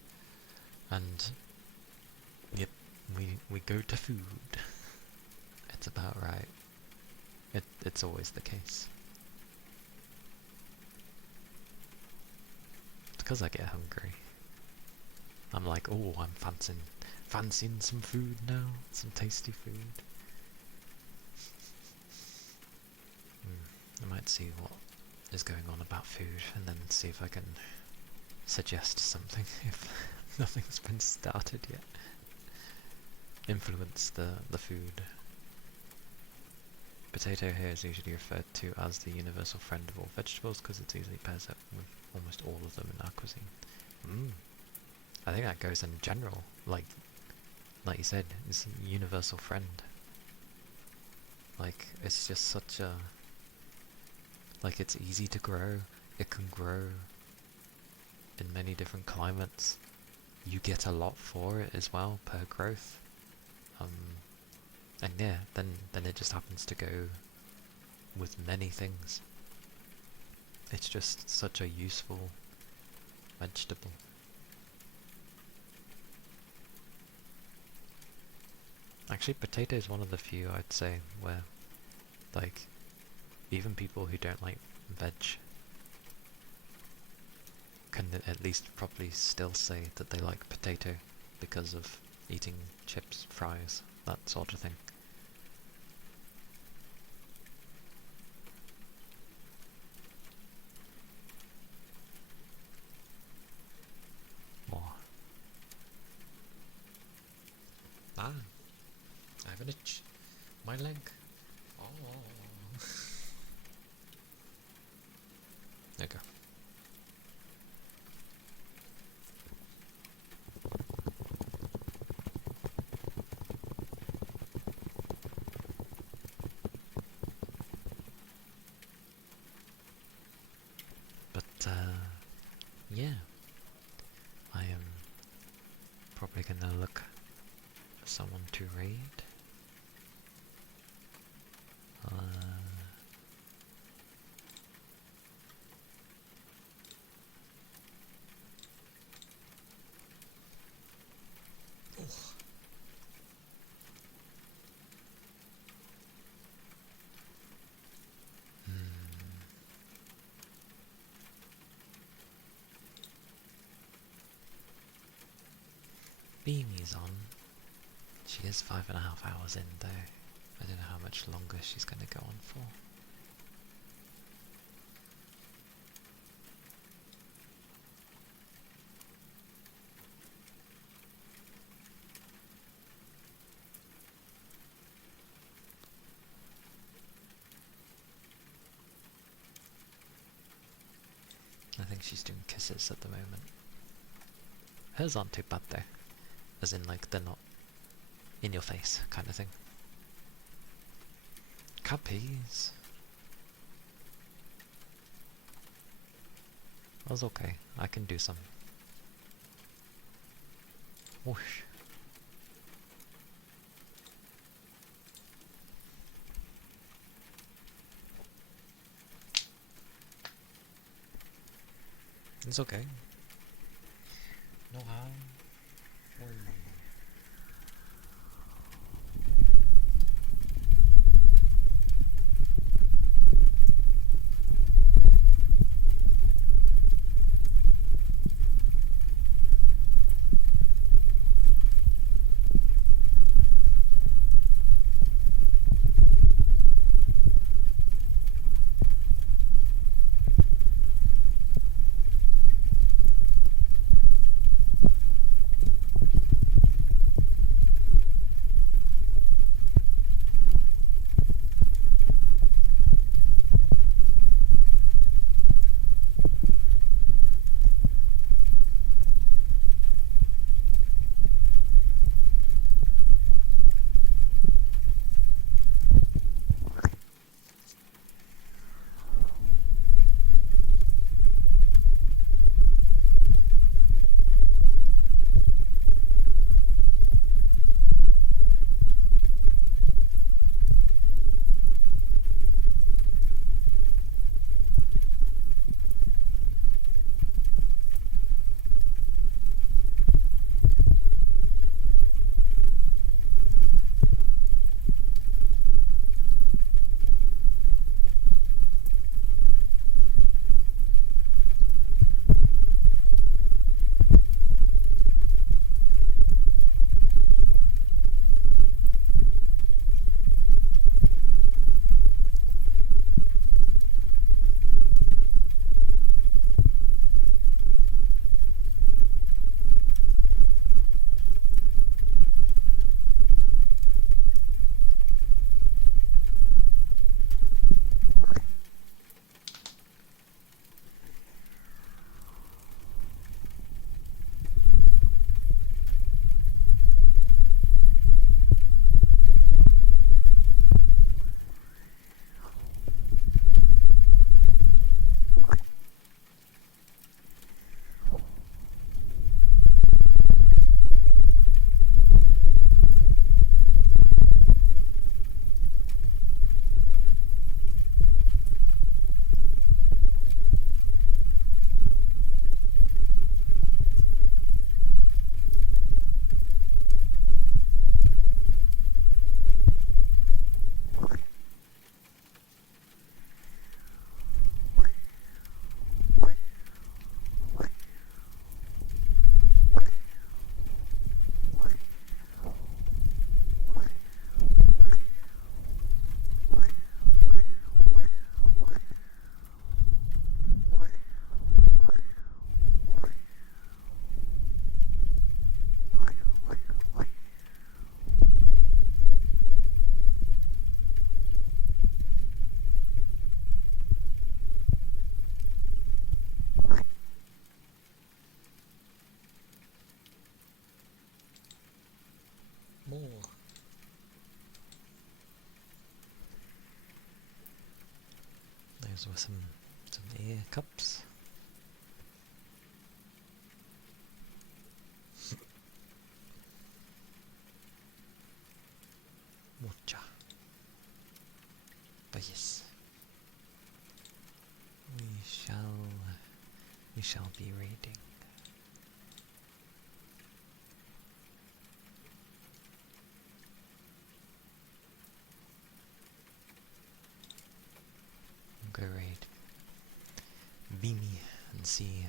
and yep, we go to food. It's about right. It's always the case. It's because I get hungry. I'm like, oh, I'm fancying some food now, some tasty food. I might see what is going on about food, and then see if I can suggest something if nothing's been started yet. Influence the food. Potato here is usually referred to as the universal friend of all vegetables because it easily pairs up with almost all of them in our cuisine. I think that goes in general, like you said, it's a universal friend. Like, it's just such a... like, it's easy to grow, it can grow in many different climates. You get a lot for it as well, per growth. And yeah, then it just happens to go with many things. It's just such a useful vegetable. Actually, potato is one of the few, I'd say, where, like, even people who don't like veg can at least probably still say that they like potato because of eating chips, fries, that sort of thing. More. I have an itch. My leg. Oh. There you go. But, yeah. I am probably gonna look for someone to read. Beamy's on. She is 5.5 hours in though. I don't know how much longer she's going to go on for. I think she's doing kisses at the moment. Hers aren't too bad though. As in, like, they're not in your face kind of thing. Cappies. That's okay. I can do some. Whoosh. It's okay. No harm. more. Those were some ear cups. Mucha. But yes, we shall be reading. Go raid Vimy and see.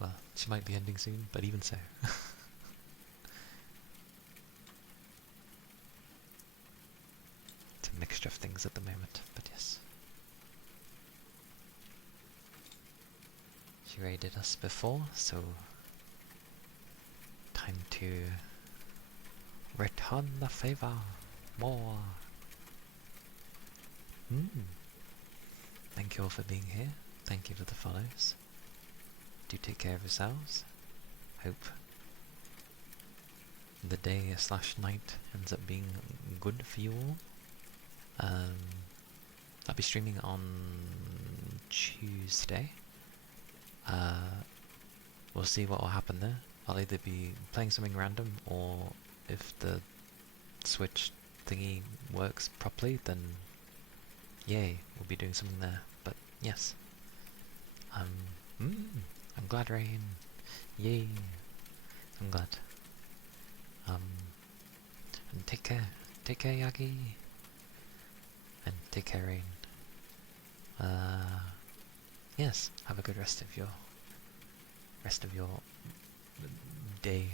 Well, she might be ending soon, but even so. It's a mixture of things at the moment, but yes. She raided us before, so time to return the favor more. Thank you all for being here. Thank you for the follows. Do take care of yourselves. Hope the day / night ends up being good for you all. I'll be streaming on Tuesday. We'll see what will happen there. I'll either be playing something random, or if the Switch thingy works properly, then yay, we'll be doing something there. But yes, I'm glad, Rain. Yay, I'm glad. And take care, Yagi, and take care, Rain. Yes, have a good rest of your day.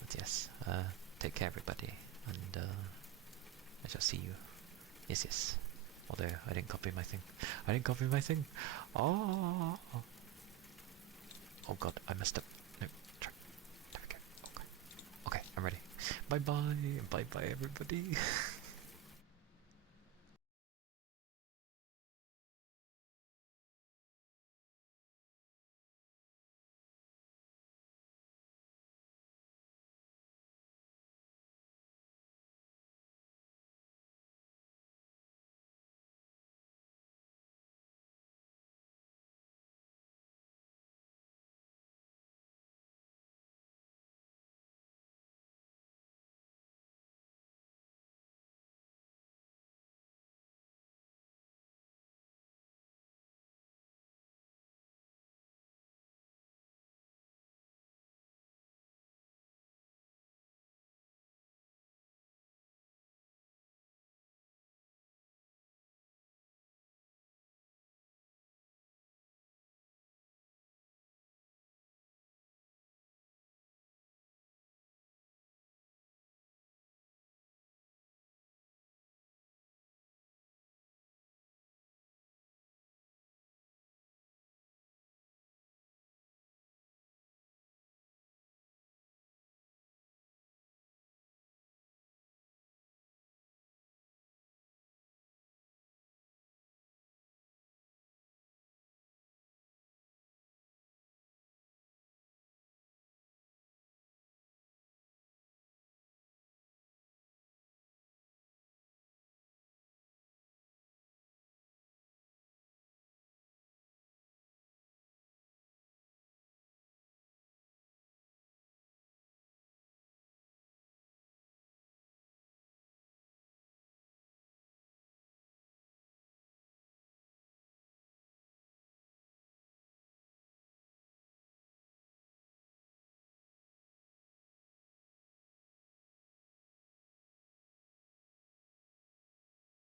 But yes, take care, everybody, and I shall see you. Yes. Although I didn't copy my thing. Oh god, I messed up. No, try. There we go. Okay, I'm ready. Bye bye, everybody.